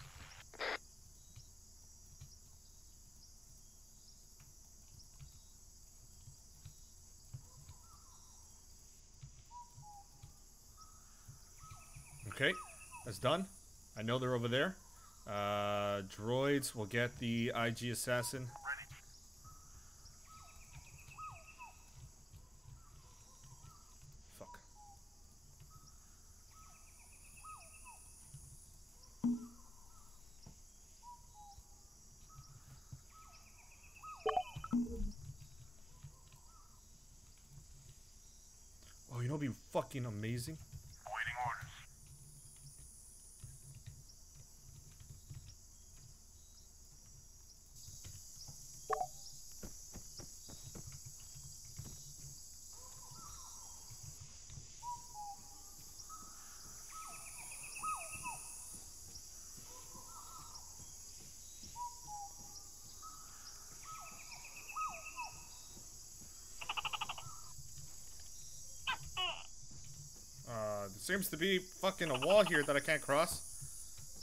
Okay, that's done. I know they're over there. Droids will get the IG assassin. Fuck. Oh, you know what'd be fucking amazing? Awaiting orders. There seems to be fucking a wall here that I can't cross.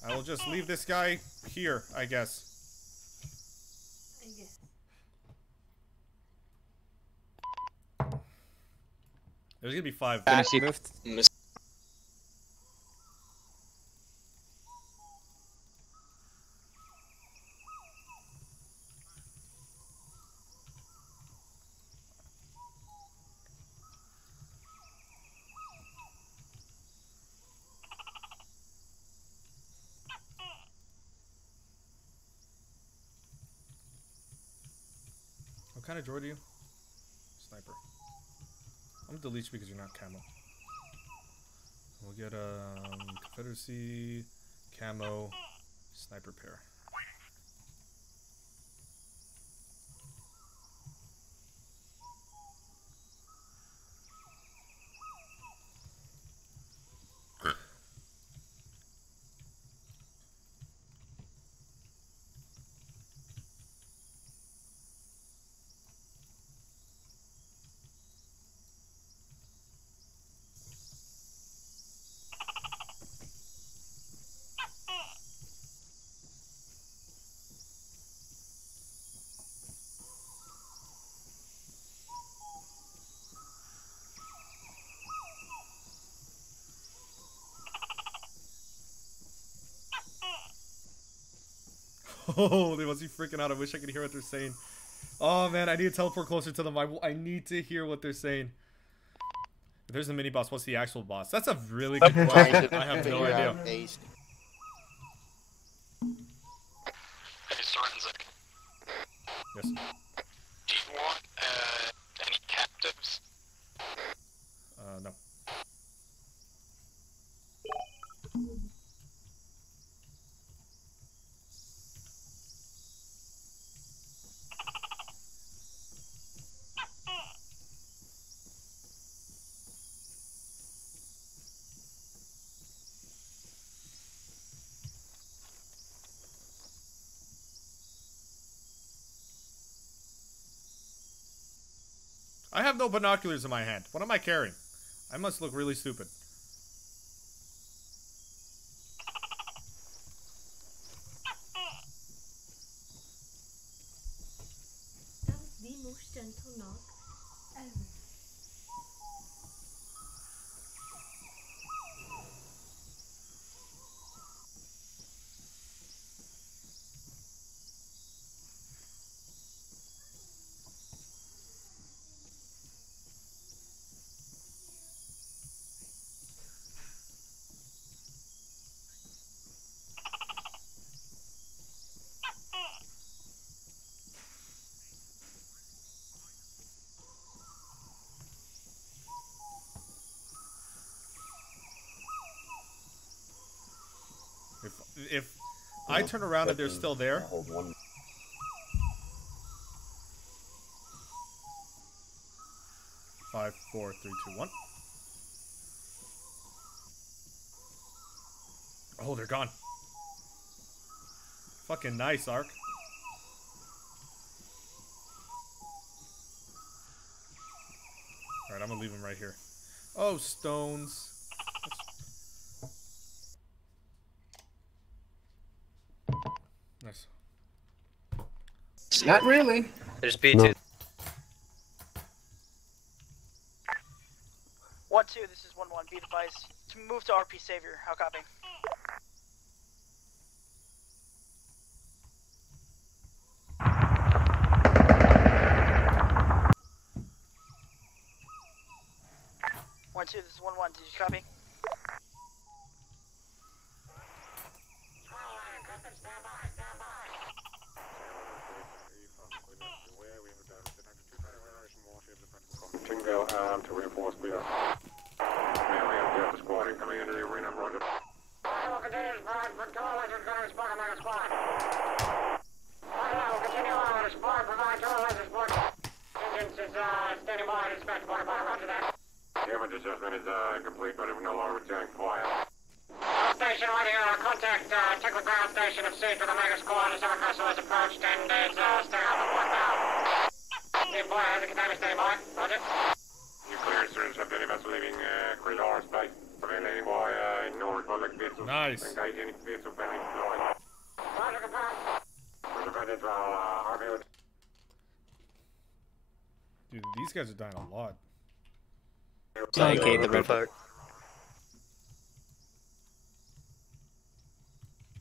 I will just leave this guy here, I guess. There's gonna be 5. What kind of droid are you? Sniper. I'm gonna delete you because you're not camo. We'll get Confederacy, camo, sniper pair. Oh, they must be freaking out. I wish I could hear what they're saying. Oh man, I need to teleport closer to them. I need to hear what they're saying. If there's a mini boss, what's the actual boss? That's a really good question. I have no idea. Hey, SorensiC. Yes. Do you want any captives? No. I have no binoculars in my hand. What am I carrying? I must look really stupid. That was the most gentle knock ever. If I turn around and they're still there. Hold one. Five, 4, 3, 2, 1. Oh, they're gone. Fucking nice, Ark. Alright, I'm gonna leave him right here. Oh, stones. Nice. Not really. There's B2. 1-2, this is 1-1. Be advised to move to RP Savior. How copy? This is 1-1. Did you copy? Tingo, to reinforce, we are. Man, we have Delta squad incoming into the arena, roger. We'll continue to provide for total lasers going to respond to Mega Squad. We'll continue on with the squad, provide total laser support. Agents is standing by to inspect water bottom, roger that. Damage assessment is complete, but we're no longer returning fire. Station ready to contact technical ground station of C for the Mega Squad as our vessel has approached and is staying up and one now. The employer has a container standing by, roger. You clear students of any vessel leaving corridor space. Prevent any boy no Republic vessels. Nice. Engage any vessel pending deployment. Roger, confirmed. We're defended while RV. Dude, these guys are dying a lot. Okay, the red flag.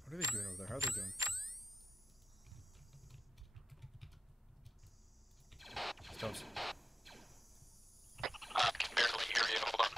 What are they doing over there? How are they doing? Stones. I can barely hear you. Hold on.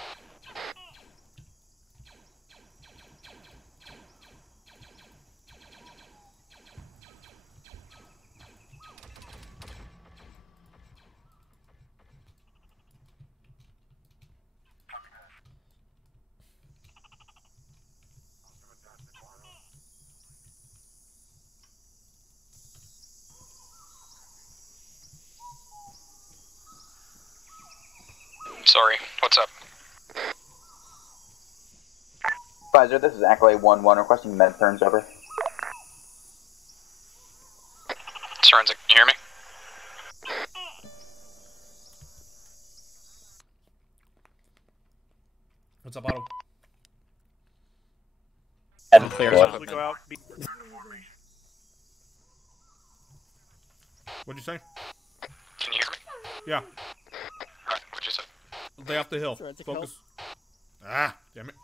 Sorry, what's up? Advisor, this is Accolade 1-1 requesting med turns over. SorensiC, can you hear me? What's up, Otto? And clear. We go out. What'd you say? Can you hear me? Yeah. Alright, what'd you say? Lay off the hill. SorensiC Focus. Ah, damn it.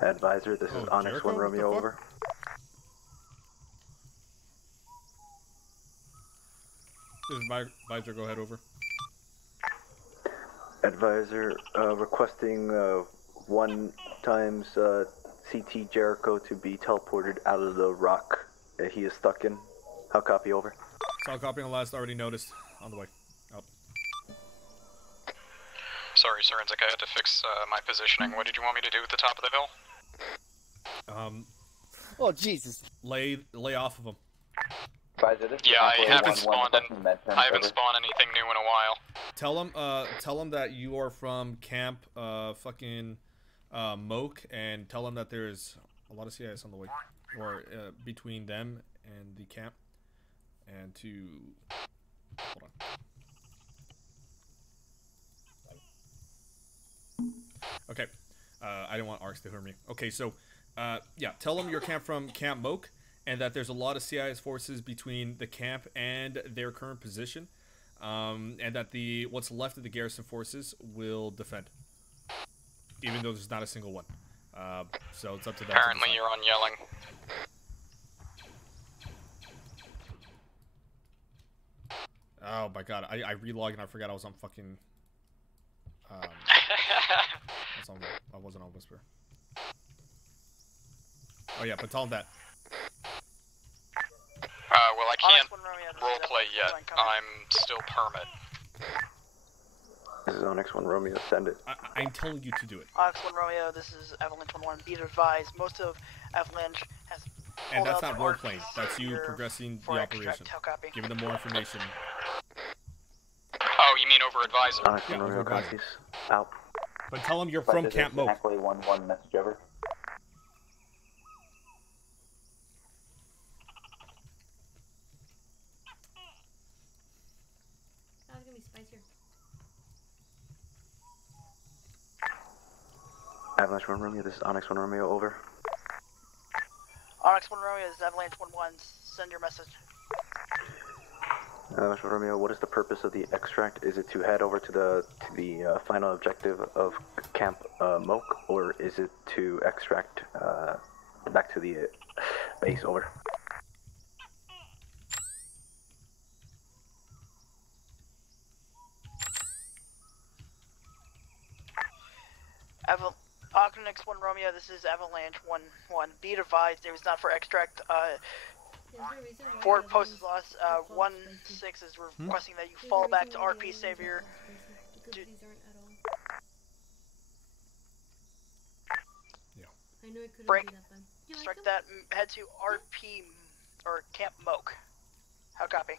Advisor, this is Onyx Jericho? 1 What the Romeo, fuck? over. Advisor, go ahead, over. Advisor, requesting 1 times CT Jericho to be teleported out of the rock that he is stuck in. How copy, over? Solid copy on the last, already noticed. On the way. Out. Sorry, SorensiC, I had to fix my positioning. What did you want me to do at the top of the hill? Oh, Jesus. Lay off of him. Yeah, I haven't spawned anything new in a while. Tell him that you are from Camp Moke, and tell him that there's a lot of CIS on the way, or between them and the camp, and to hold on. Okay, I didn't want Arcs to hear me. Okay, so yeah, tell him you're from Camp Moke, and that there's a lot of CIS forces between the camp and their current position, and that what's left of the garrison forces will defend, even though there's not a single one. So it's up to them. Apparently you're on yelling. Oh my god, I relogged and I forgot I was on fucking... I wasn't on Whisper. Oh yeah, but tell him that. Well, I can't roleplay yet. I'm still permit. This is Onyx 1 Romeo, send it. I'm telling you to do it. Onyx 1 Romeo, this is Avalanche 1-1. Be advised, most of Avalanche has... And that's not roleplaying, that's you progressing the operation. Giving them more information. Oh, you mean over advisor? Onyx 1 Romeo, copies. Out. But tell him you're from Camp Moke. Exactly 1-1 message over. That was gonna be spicier. Avalanche 1 Romeo, this is Onyx 1 Romeo, over. Onyx 1 Romeo, this is Avalanche 1-1. Send your message. Avalanche 1 Romeo, what is the purpose of the extract? Is it to head over to the final objective of Camp Moke, or is it to extract back to the base? Over. Onyx 1 Romeo, this is Avalanche 1-1. Be advised, it was not for extract. Fort Post is lost. 1-6 is requesting that you fall back to RP Savior. Break. Strike that. Head to RP or Camp Moke. How copy?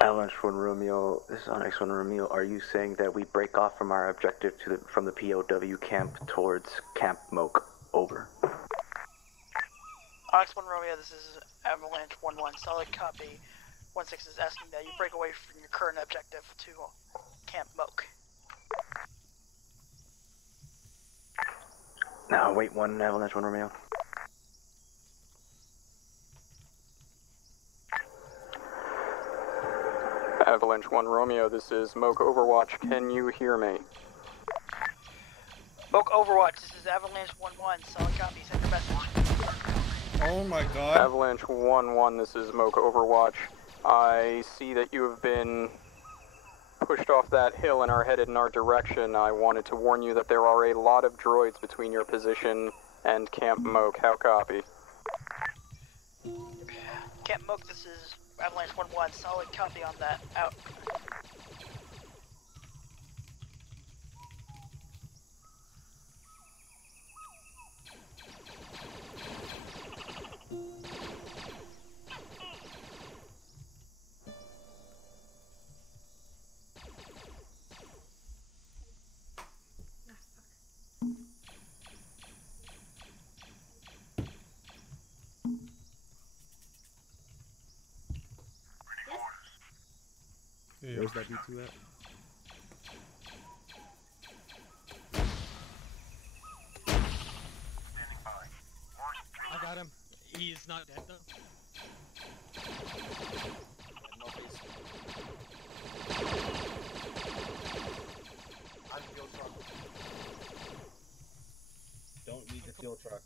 Avalanche 1 Romeo, this is Onyx 1 Romeo. Are you saying that we break off from our objective from the POW camp towards Camp Moke? Over. Onyx 1 Romeo, this is Avalanche 1-1. Solid copy. 1-6 is asking that you break away from your current objective to Camp Moke. Now, wait 1, Avalanche 1 Romeo. Avalanche 1 Romeo, this is Moke Overwatch. Can you hear me? Moke Overwatch, this is Avalanche 1-1. Solid copy, send your message. Oh my god. Avalanche 1-1, this is Moke Overwatch. I see that you have been pushed off that hill and are headed in our direction. I wanted to warn you that there are a lot of droids between your position and Camp Moke. How copy? Camp Moke, this is Avalanche 1-1. Solid copy on that. Out. Where's that B2 at? I got him. He's not dead though. Don't need the fuel truck.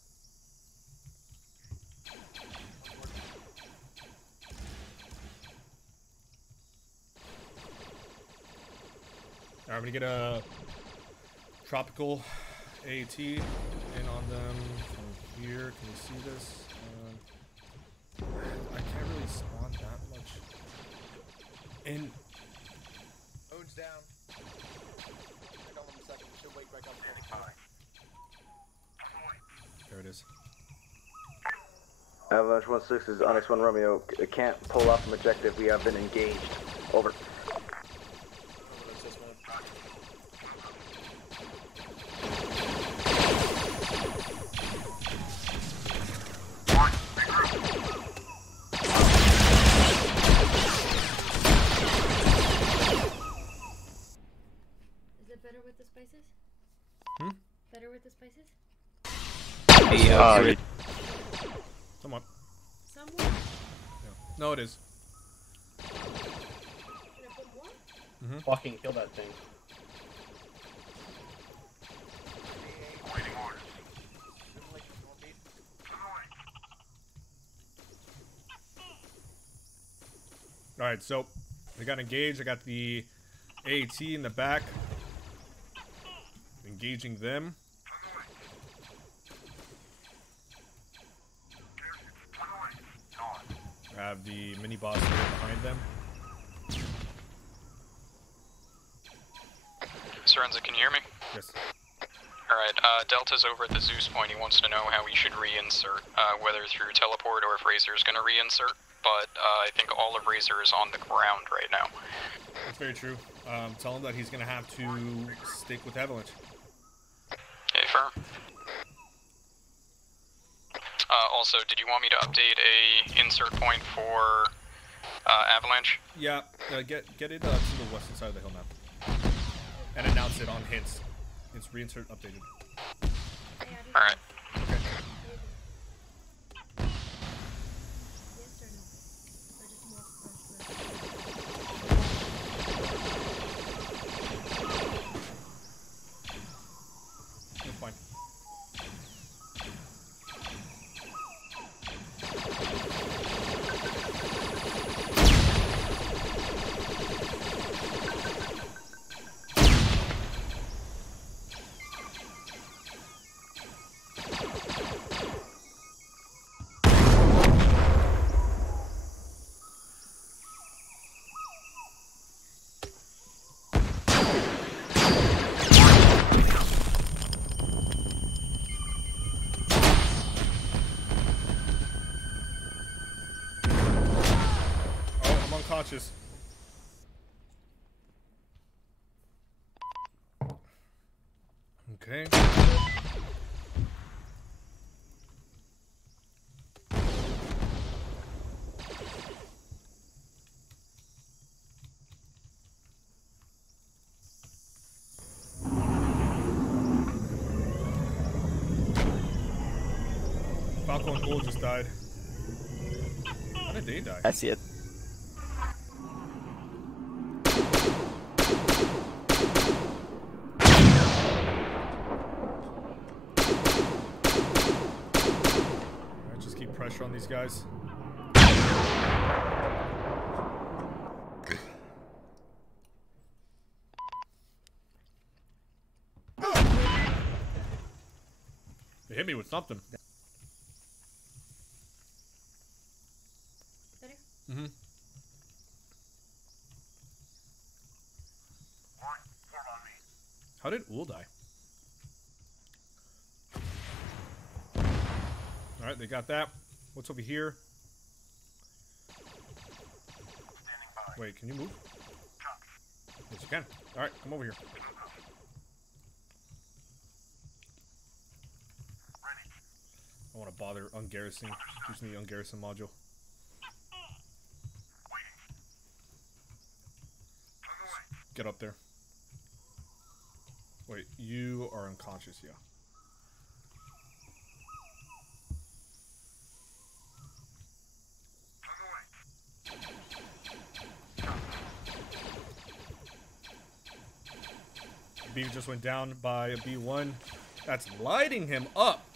I'm gonna get a tropical AT in on them from here. Can you see this? I can't really spawn that much. And Mode's down. Back up in a second. Should wake back up. there it is. Avalanche 1-6 is Onyx 1 Romeo. Can't pull off from objective. We have been engaged. Over. Is it better with the spices? Better with the spices? Somewhat. Somewhat? Yeah. No, it is. Should I put more? Fucking kill that thing. Alright, so we got engaged. I got the AT in the back. Engaging them. I have the mini boss here behind them. SorensiC, can you hear me? Yes. Alright, Delta's over at the Zeus point. He wants to know how we should reinsert, whether through teleport or if Razor's gonna reinsert. But I think all of Razor is on the ground right now. That's very true. Tell him that he's gonna have to stick with Avalanche. Okay, firm. Also, did you want me to update a insert point for Avalanche? Yeah, get it to the western side of the hill map. And announce it on hints. It's reinsert updated. Alright. Okay. That's fine. Unconscious. Okay. Falco and Bull just died. How did they die? I see it. Pressure on these guys. They hit me with something. Better? Mm-hmm. How did Ull die? Alright, they got that. What's over here? Wait, can you move? Yes, you can. Alright, come over here. I want to bother ungarrison. Using the ungarrison module. Get up there. Wait, you are unconscious, yeah. B just went down by a B1. That's lighting him up.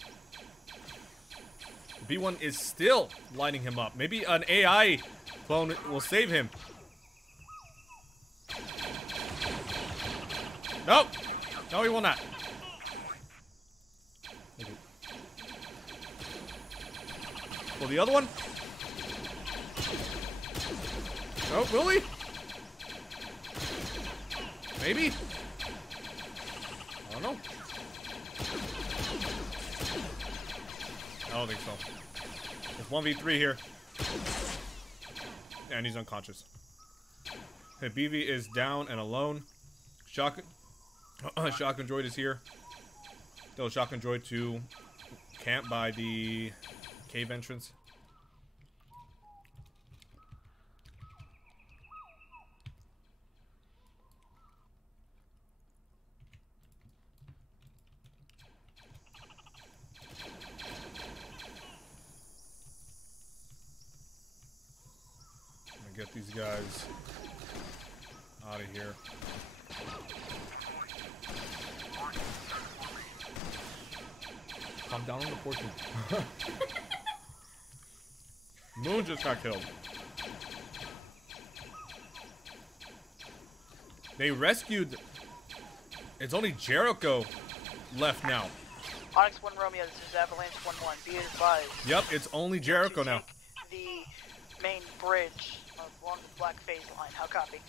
B1 is still lighting him up. Maybe an AI clone will save him. Nope. No, he will not. Well, the other one? Oh, will he? Maybe? I don't know. I don't think so. There's 1v3 here. And he's unconscious. Okay, BV is down and alone. Shotgun droid is here. Tell shotgun droid to camp by the cave entrance. I'm gonna get these guys out of here. Calm down on the portion. Moon just got killed. They rescued. It's only Jericho left now. Onyx 1 Romeo, this is Avalanche 1-1. Be advised. Yep, it's only Jericho now. The main bridge along the black phase line. How copy?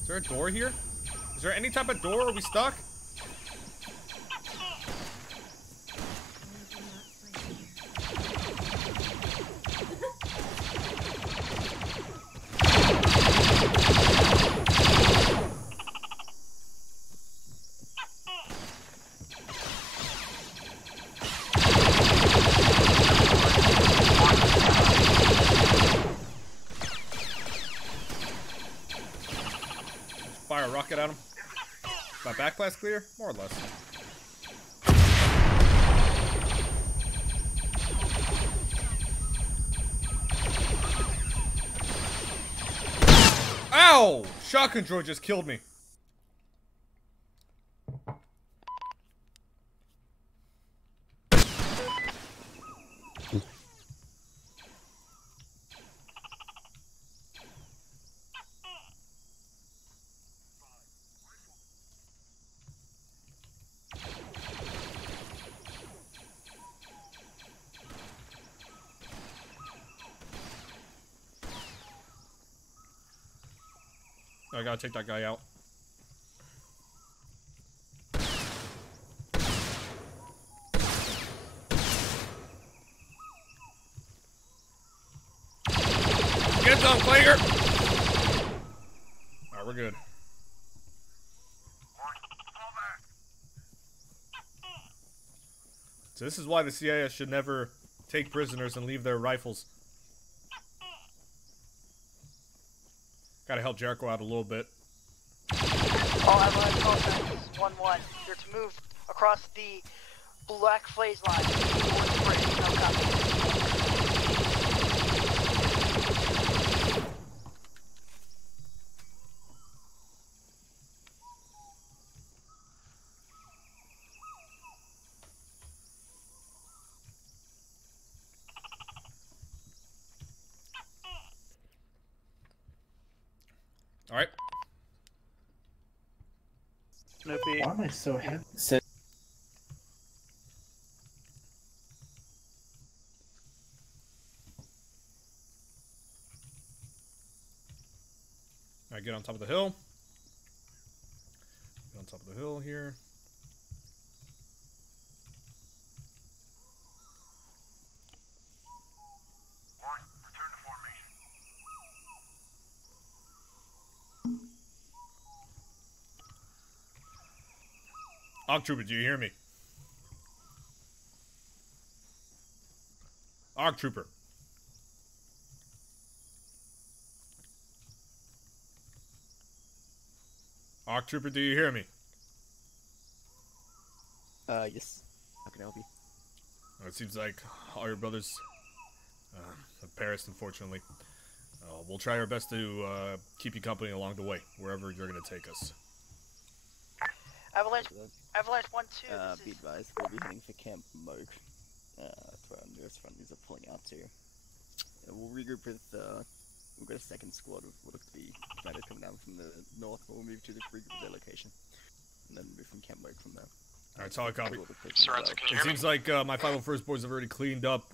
Is there a door here? Is there any type of door? Are we stuck? Fire a rocket at him. My backblast clear? More or less. Ow! Shotgun droid just killed me. I gotta take that guy out. Get done, Plager! Alright, we're good. So this is why the CIA should never take prisoners and leave their rifles. Gotta help Jericho out a little bit. All Avalanche contact is 1-1. You're to move across the black phase line towards the bridge. No copy. Alright. Snoopy. Why am I so heavy? Alright, get on top of the hill. Get on top of the hill here. Arc Trooper, do you hear me? Arc Trooper. Arc Trooper, do you hear me? Yes. How can I help you? It seems like all your brothers have perished, unfortunately. We'll try our best to keep you company along the way, wherever you're going to take us. Avalanche 1-2. Be advised, we'll be heading for Camp Moog. That's where I'm nearest friendlies are pulling out to. We'll regroup with, we've got a second squad of what looks to be fighters coming down from the north, but we'll move to the regroup with their location. And then move from camp work from there. Alright, solid copy. SorensiC, It seems like my 501st boys have already cleaned up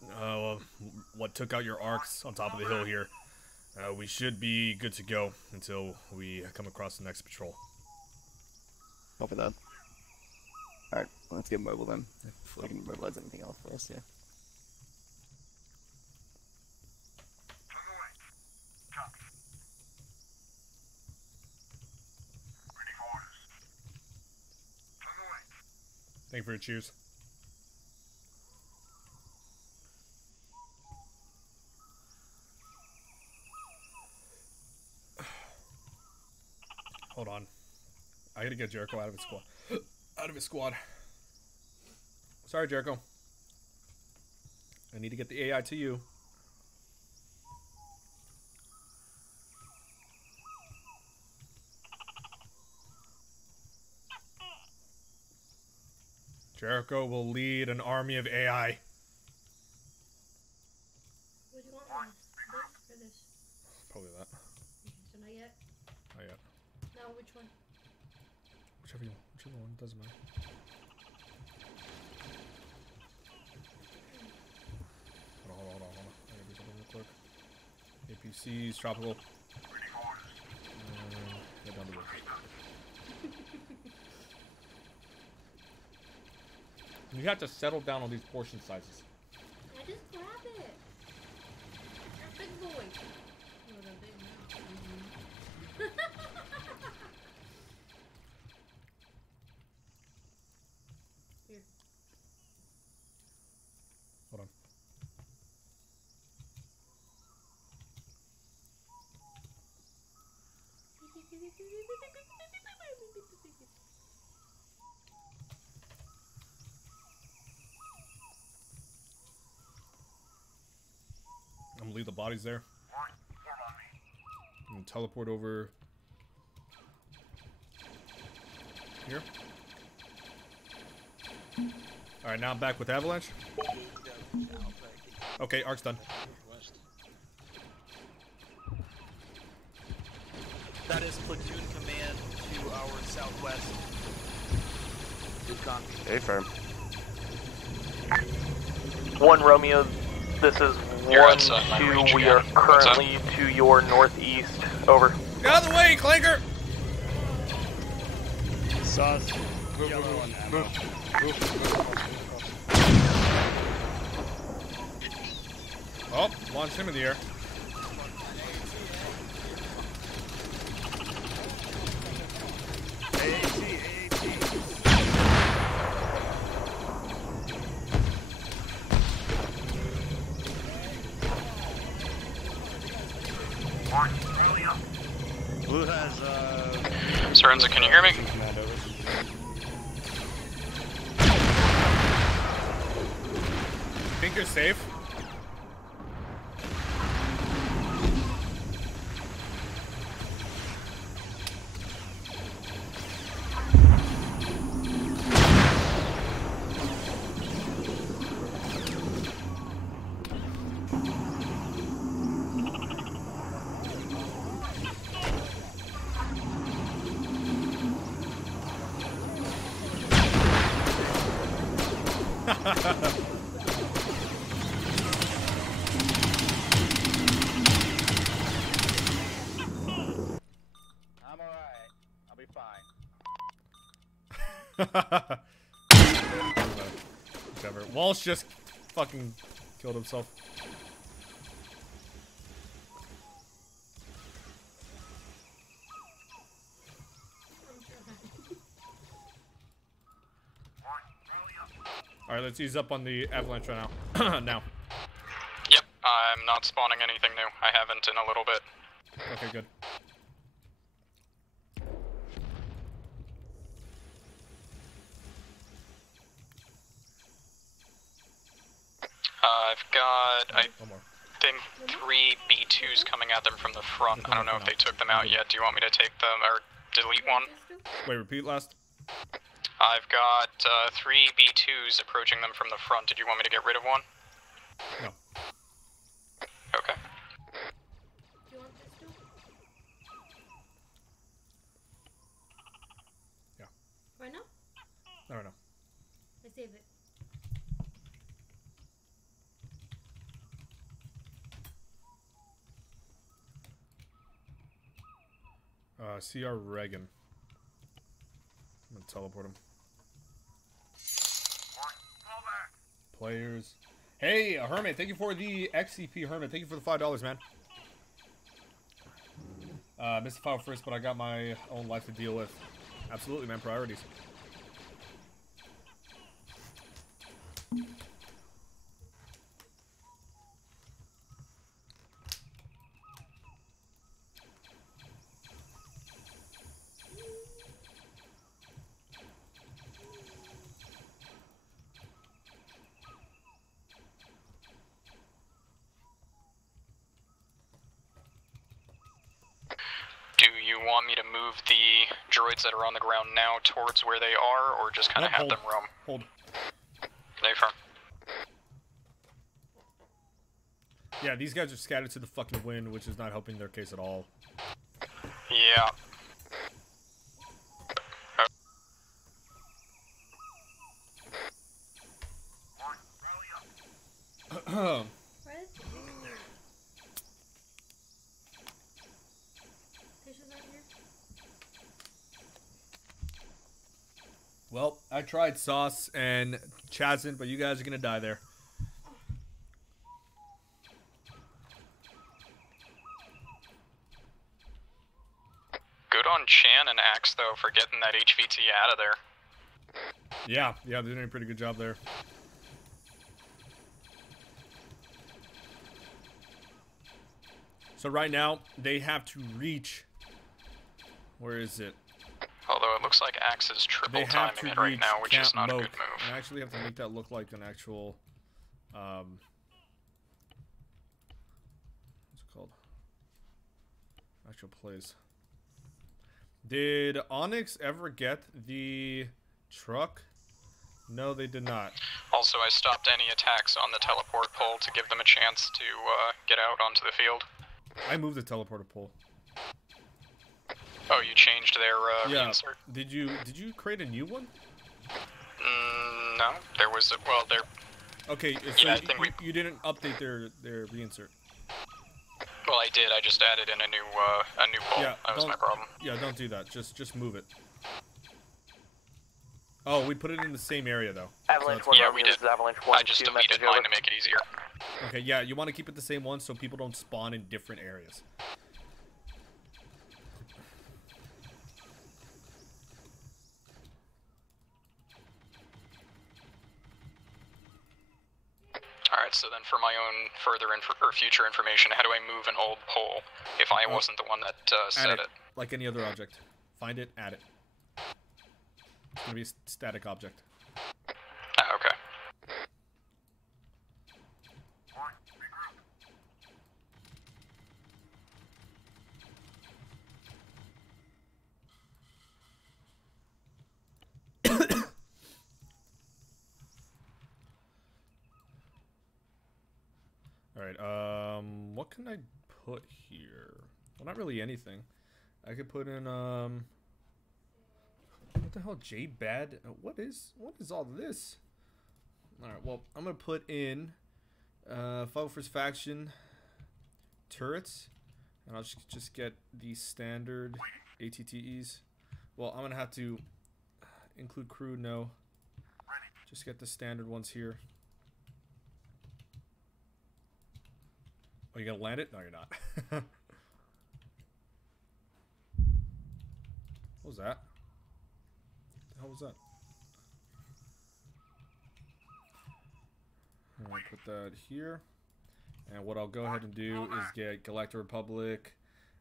what took out your arcs on top of the hill here. We should be good to go until we come across the next patrol. Copy that. Alright, well, let's get mobile then. Before we can mobilize anything else for us, yeah. Thank you for your cheers. Hold on. I gotta get Jericho out of his squad. Out of his squad. Sorry, Jericho. I need to get the AI to you. Jericho will lead an army of AI. What do you want last? This or this? Probably that. Okay, so not yet? Not yet. No, which one? Whichever one, doesn't matter. Hold on. I gotta do something real quick. APCs, tropical. Head down the road. You have to settle down on these portion sizes. I just grab it. You're a big boy. Oh, they're big now. Here. Hold on. I'm gonna leave the bodies there. I'm gonna teleport over here. Alright, now I'm back with Avalanche. Okay, arc's done. That is platoon command to our southwest. Good copy. Hey, firm. 1 Romeo, this is 1-2. We are currently to your northeast. Over. Get out of the way, Clanker! Sauce. Oh, launch him in the air. Blue has, SorensiC, can you hear me? Think you're safe? I'm alright. I'll be fine. Whichever. Walsh just fucking killed himself. Alright, let's ease up on the avalanche right now. Now. Yep, I'm not spawning anything new. I haven't in a little bit. Okay, good. I've got, I think, 3 B2s coming at them from the front. I don't know if they took them out yet. Do you want me to take them, or delete one? Wait, repeat last? I've got 3 B2s approaching them from the front. Did you want me to get rid of one? No. Okay. Do you want this too? Yeah. Right now? No, no. I save it. CR Reagan. I'm gonna teleport him. Players. Hey, Hermit, thank you for the XCP, Hermit. Thank you for the $5, man. Missed the file first, but I got my own life to deal with. Absolutely, man. Priorities. Do you want me to move the droids that are on the ground now towards where they are, or just kind of have them roam? Hold. No, firm. Yeah, these guys are scattered to the fucking wind, which is not helping their case at all. Yeah. Well, I tried Sauce and Chazin, but you guys are gonna die there. Good on Chan and Axe, though, for getting that HVT out of there. Yeah, they're doing a pretty good job there. So right now, they have to reach... Where is it? Although it looks like Axe is triple They have to timing it right reach now, which is Camp not a Moat. good move. I actually have to make that look like an actual... what's it called? Actual place. Did Onyx ever get the truck? No, they did not. Also, I stopped any attacks on the teleport pole to give them a chance to get out onto the field. I moved the teleporter pole. Oh, you changed their Yeah. reinsert? Did you create a new one? No, there was a, well, there... Okay, so yeah, I think you didn't update their reinsert. Well, I did. I just added in a new pole. Yeah, that was my problem. Yeah, don't do that. Just move it. Oh, we put it in the same area though. Avalanche So 1, yeah, Romeo, we this did. is Avalanche 1, I just 2, deleted message mine over. to make it easier. Okay, yeah, you want to keep it the same one so people don't spawn in different areas. Alright, so then for my own further or future information, how do I move an old pole if I wasn't the one that Add set it? like any other object. Find it, add it. It's gonna be a static object. Ah, okay. Alright, what can I put here? Well, not really anything. I could put in, what the hell, Jade Bad? What is all this? Alright, well, I'm gonna put in, Final First Faction turrets, and I'll just get the standard ATTEs. Well, I'm gonna have to include crew, no. Just get the standard ones here. Oh, you gonna land it? No, you're not. What was that? What the hell was that? Alright, put that here. And what I'll go ahead and do is get Galactic Republic.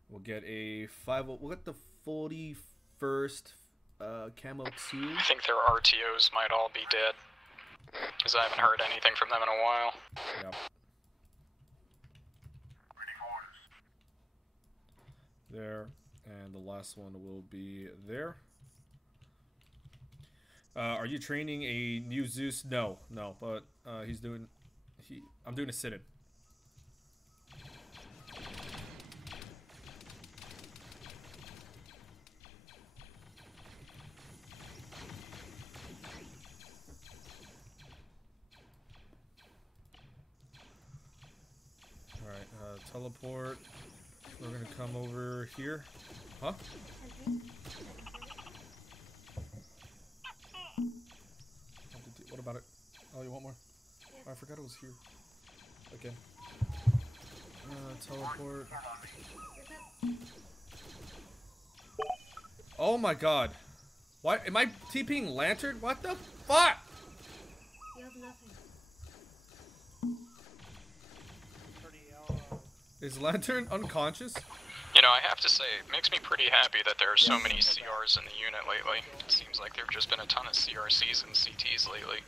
We'll get a we'll get the 41st Camo 2. I think their RTOs might all be dead, because I haven't heard anything from them in a while. Yep. There, and the last one will be there. Are you training a new Zeus? No, but he's doing I'm doing a sit-in. Alright, teleport. We're gonna come over here. Huh? What about it? Oh, you want more? Oh, I forgot it was here. Again. Teleport. Oh my god. Why am I TPing Lantern? What the fuck? You have nothing. Is Lantern unconscious? You know, I have to say, it makes me pretty happy that there are so many CRs in the unit lately. It seems like there have just been a ton of CRCs and CTs lately.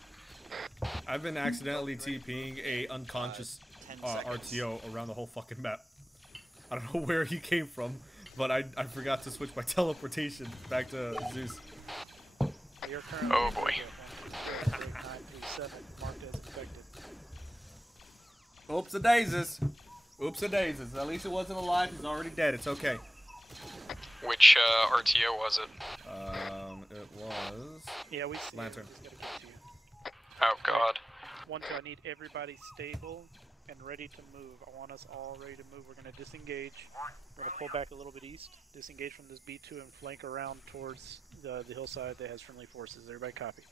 I've been accidentally TPing a unconscious RTO around the whole fucking map. I don't know where he came from, but I forgot to switch my teleportation back to Zeus. Oh boy. Oops a daisies. Oops a daisies. At least it wasn't alive. He's already dead. It's okay. Which RTO was it? It was. Yeah, we see Lantern. Oh god. 1-2, I need everybody stable and ready to move. I want us all ready to move. We're going to disengage. We're going to pull back a little bit east. Disengage from this B2 and flank around towards the hillside that has friendly forces. Everybody copy.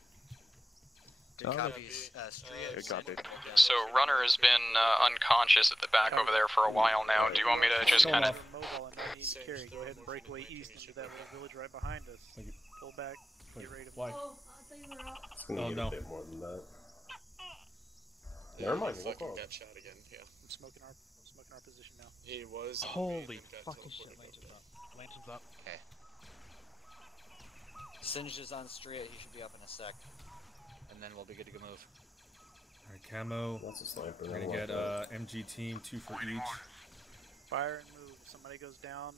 Good copies. Good copy. So Runner has been unconscious at the back over there for a while now. Do you want me to just kind of... Mobile and not need to carry. Go ahead and break away east into that little village right behind us. Pull back. Get ready to Why? Oh, I thought you were out. It's gonna get no. a bit more than that. Yeah, Never mind. he We'll fucking go. got shot again. Yeah. I'm smoking our position now. He was. Holy got fucking shit! teleported Lantern's up. Lantern's up. Okay. Singe is on street. He should be up in a sec. And then we'll be good to go move. Alright, camo. That's a sniper. We're gonna get MG team, 2 for each. Fire and move. If somebody goes down,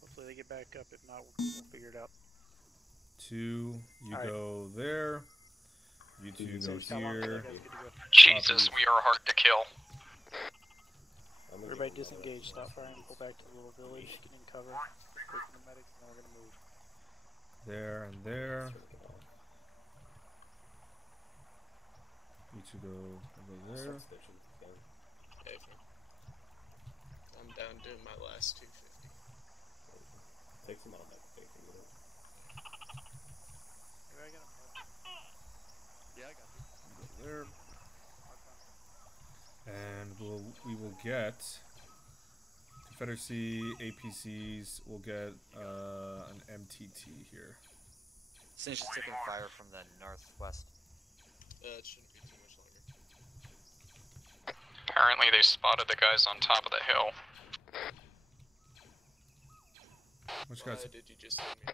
hopefully they get back up. If not, we'll figure it out. 2, you go there. You 2 go here. Jesus, we are hard to kill. Everybody disengage, stop firing, pull back to the little village, get in cover, wait for the medics, and then we're gonna move. There and there. You 2 go over there. Okay, I'm down doing my last 250. Takes him out like faking it. Everybody got him? Yeah, I got you. Go there. And we will get Confederacy APCs. We'll get an MTT here. Singe is taking fire from the northwest. It shouldn't be too much longer. Apparently they spotted the guys on top of the hill. Which guys? Did you just send me?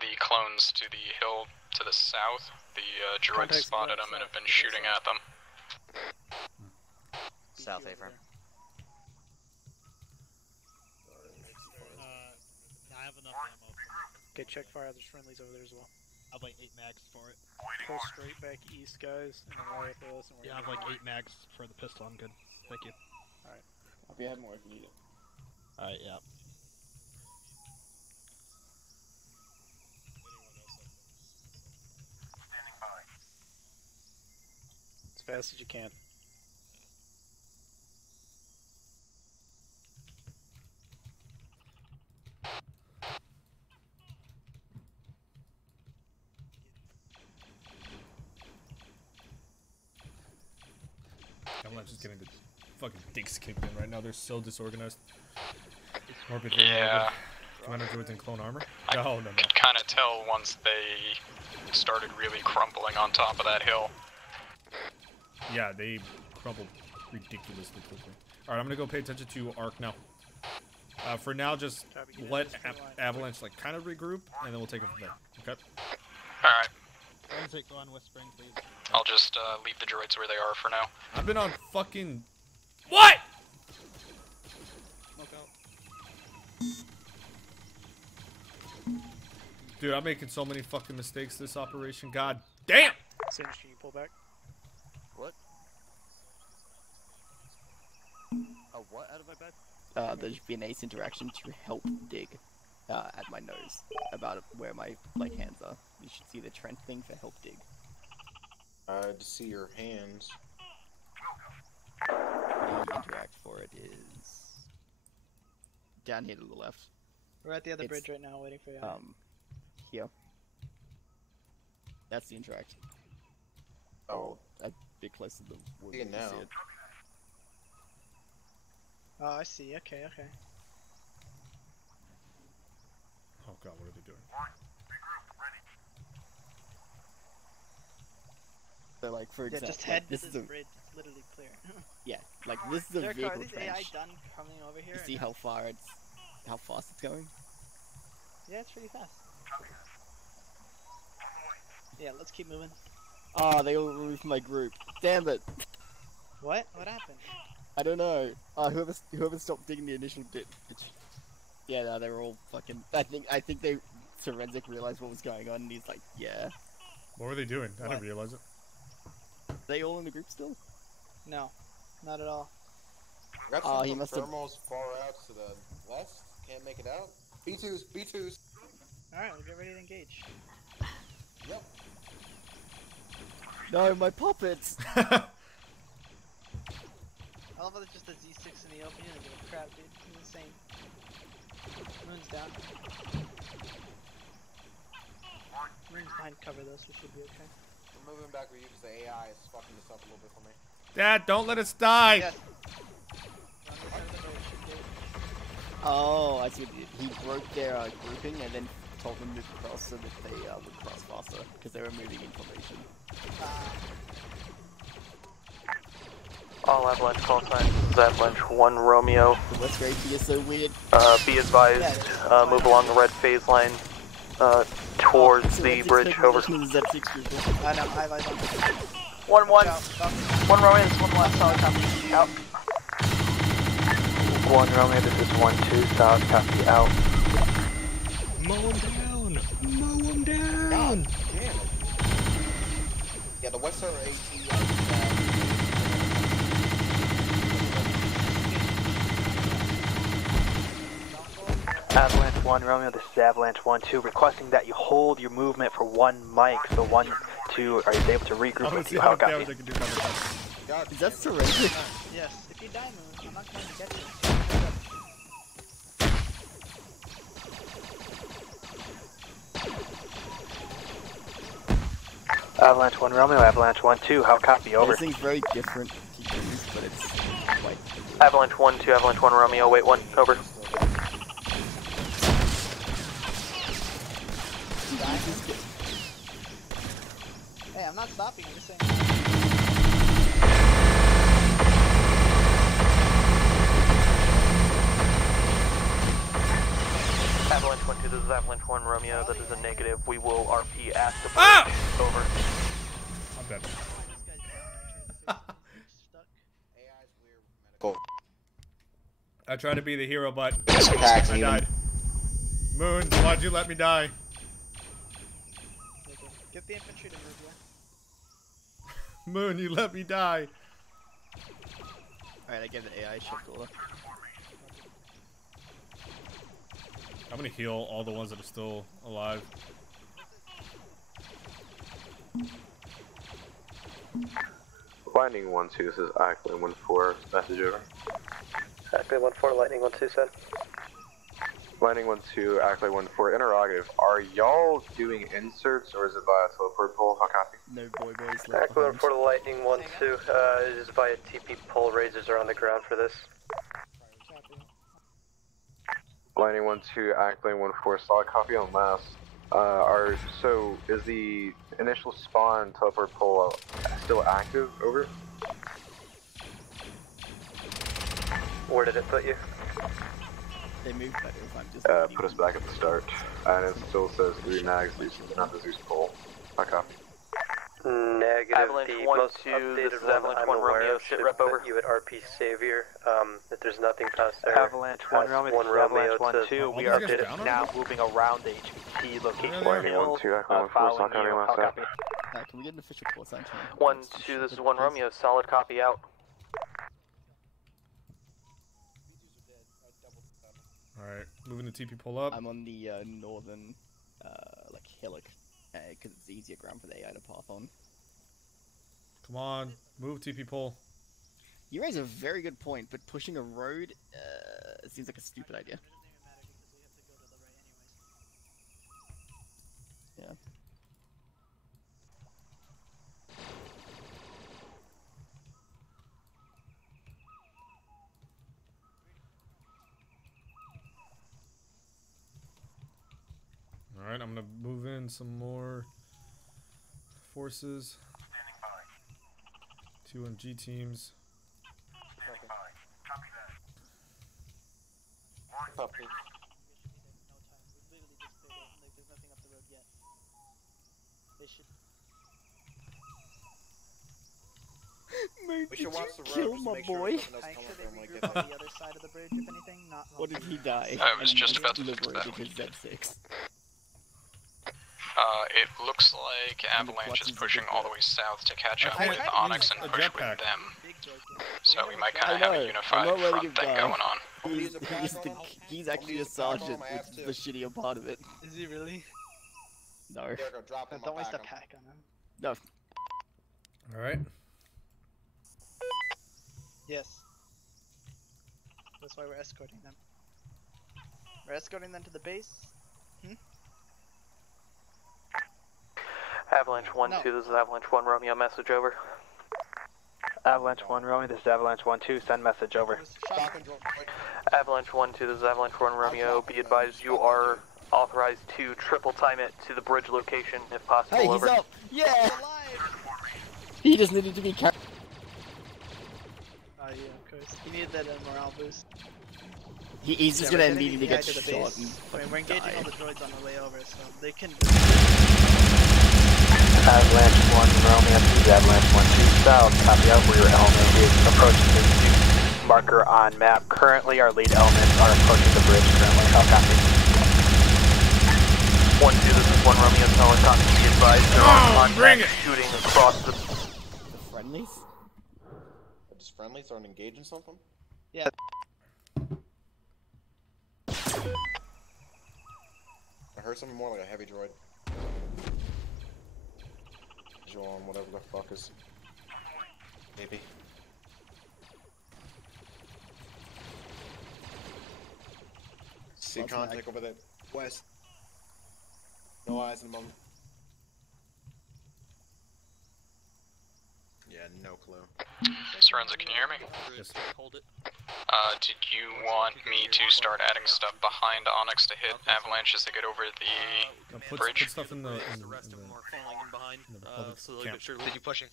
The clones to the hill to the south. The droids spotted them and have been shooting at them. South A-frame. I have enough ammo. Okay, check fire, there's friendlies over there as well. I have like 8 mags for it. Pull straight back east, guys, and then right up with us, and we're Yeah, I have like 8 mags for the pistol. I'm good. Thank you. Alright. I'll be have more if you need it. Alright, yeah. As fast as you can. I'm not just getting the fucking dicks kicked in right now. They're so disorganized. Morbid Yeah. Commander droids in clone armor? I No. could kind of tell once they started really crumbling on top of that hill. Yeah, they crumbled ridiculously quickly. Alright, I'm gonna go pay attention to Arc now. For now, just let Avalanche like kind of regroup, and then we'll take it from there. Okay? Alright. Forensic, go on whispering, please. I'll just leave the droids where they are for now. I've been on fucking... What?! Smoke out. Dude, I'm making so many fucking mistakes this operation. God damn! Singe, can you pull back? What? A what out of my bed? There's been ace interaction to help dig at my nose, about where my hands are. You should see the trend thing for help dig. To see your hands. The interact for it is down here to the left. We're at the other bridge right now, waiting for you. Here. That's the interact. Oh, a bit closer to the wood. See it now. See it. Oh, I see. Okay, okay. Oh god, what are they doing? So, like, for example, just head this to is this a bridge. It's literally clear. yeah, like this is a Are vehicle these trench. AI done coming over here? You see how how fast it's going? Yeah, it's pretty fast. Yeah, let's keep moving. Ah, they all removed my group. Damn it! What? What happened? I don't know. Whoever stopped digging the initial ditch. Yeah, no, they were all fucking. I think they SorensiC realized what was going on, and he's like, yeah. What were they doing? I didn't realize it. Are they all in the group still? No, not at all. Got he some must have. thermals far out to the left. Can't make it out. B2s, B2s. Alright, we'll get ready to engage. Yep. No, my puppets! I love how there's just a Z6 in the open and a crap, dude. It's insane. Moon's down. Moon's behind cover though, so we should be okay. I'm moving back with you because the AI is fucking this up a little bit for me. Dad, don't let us die! Yes. Oh, I see what he did. He broke their grouping and then told them to cross so that they would cross faster because they were moving in formation. All avalanche call signs. This is Avalanche 1 Romeo. The West Great is so weird. Be advised, move along the red phase line towards the bridge. Over. I know, I have eyes on 1-1. 1 Romeo, this 1 left, solid copy. Out. 1 Romeo, this is 1-2, solid copy, out. Mow him down! Mow him down! God damn it. Yeah, the West Side AT. Avalanche 1 Romeo, this is Avalanche 1-2, requesting that you hold your movement for 1 mic, so 1-2 are you able to regroup with you? How copy? Is that SorensiC? Yes, if you die, Moon, I'm not going to get you. Avalanche 1 Romeo, Avalanche 1-2, how copy? Over. This thing's very different to use, but it's quite. Avalanche 1-2, Avalanche 1 Romeo, wait 1, over. Hey, I'm not stopping, I'm just saying. Avalanche 1-2, this is Avalanche 1 Romeo, that is a negative. We will RP at the bridge. Ah! Over. I'm dead. I tried to be the hero, but I died. Moons, why'd you let me die? Get the infantry to move, yeah? Moon, you let me die. Alright, I gave the AI shift order. I'm gonna heal all the ones that are still alive. Lightning 1-2, this is Ackley 1-4, message over. Ackley 1-4, Lightning 1-2, said. Lightning 1-2, Ackley 1-4, interrogative. Are y'all doing inserts or is it via teleport pole? How copy? No boys left Ackley behind. 1-4, Lightning 1-2, it is via TP pole, razors are on the ground for this. Lightning 1-2, Ackley 1-4, solid copy on last. So is the initial spawn teleport pole still active? Over. Where did it put you? They moved better if I'm just. Put us back at the start. And it still says 3 nags, not the Zeus pole. How copy? Negative. Avalanche The 1-2, most this updated is one Avalanche I'm 1 aware Romeo, of sit should rep over. put you at RP Savior. If there's nothing past there. Avalanche 1 Romeo, this is Avalanche 1-2, we are now moving around the HVT location for Hill, following you. How copy? Can we get an official call sign? 1-2, this is 1 Romeo, solid copy, out. Alright, moving the TP pole up. I'm on the northern, like, hillock, because it's easier ground for the AI to path on. Come on, move TP pole. You raise a very good point, but pushing a road, it seems like a stupid idea. Yeah. Alright, I'm gonna move in some more forces. 2 on G teams. Copy. They should. Mate, We should watch the road kill just to my make sure boy? nothing else Make comes sure up they and, like, regroup get on the other side of the bridge, if anything. Not. Or did he die? I was and just about to liberated fix his Z6. It looks like Avalanche is pushing all the way south to catch up with Onyx and push with them. So we might kind of have a unified front thing going on. He's actually a sergeant, which is the shittier part of it. Is he really? No. Then don't waste a pack on him. No. Alright. Yes. That's why we're escorting them. We're escorting them to the base. Avalanche 1-2, this is Avalanche 1 Romeo, message over. Avalanche 1 Romeo, this is Avalanche 1-2, send message over. Avalanche 1-2, this is Avalanche 1 Romeo, be advised you are authorized to triple time it to the bridge location if possible, Hey, he's over. up! Yeah! He just needed to be carried. Oh yeah, of course. He needed that morale boost. He's just Yeah, gonna we're immediately the get guy to the shot base. and I mean, we're fucking engaging die. all the droids on the way over, so they can. Avalanche 1 Romeo, this is Avalanche 1-2 south, copy out, rear element is approaching the Zeus marker on map. Currently, our lead elements are approaching the bridge currently. How copy? 1-2, this is 1 Romeo, solid copy, be advised there are contact shooting across the... The friendlies? Just friendlies aren't engaging something? Yeah. I heard something more like a heavy droid. Visual on whatever the fuck is. Maybe. See contact over there. West. No eyes in the moment. Yeah, no clue. SorensiC, can you hear me? Yes. Hold it. Did you want me to start adding stuff behind Onyx to hit Avalanche as they get over the Put bridge? stuff in the rest of them are falling in behind. So they'll camp. get sure. Did you pushing?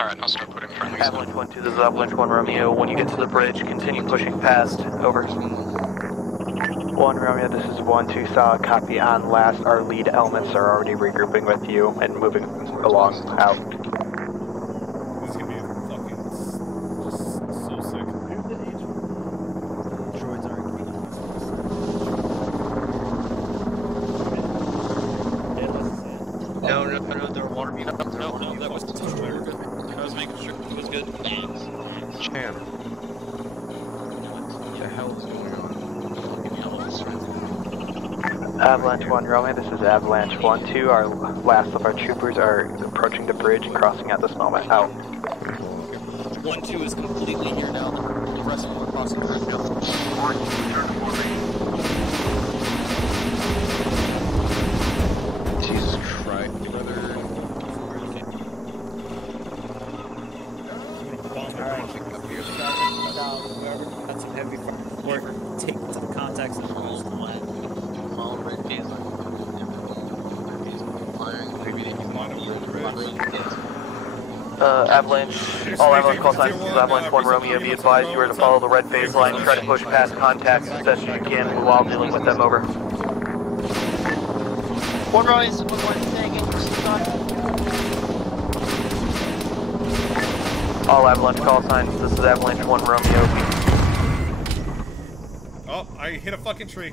Alright, I'll start putting friendlies in. Avalanche 1-2, this is Avalanche 1 Romeo, when you get to the bridge, continue pushing past, over. 1 Romeo, this is 1-2 solid, copy on last. Our lead elements are already regrouping with you and moving along out. This is gonna be fucking just so sick. Droids aren't No, they're water beam. No, that was we're good. I was making sure it was good. Chan. What the hell is going on? Fucking yellow is Avalanche 1 Romeo, this is Avalanche 1-2. Our last of our troopers are approaching the bridge and crossing at this moment. Out. 1-2 is completely here now. The rest of them are crossing the bridge now. Jesus Christ, brother. That's some heavy work. Take it to the contacts and use the land. Avalanche, all Avalanche call signs, this is Avalanche 1 Romeo, be advised you are to follow the red phase line, try to push past contacts as best you can while dealing with them, over. 1 Romeo, 1 staying in, All Avalanche call signs, this is Avalanche 1 Romeo, Oh, I hit a fucking tree.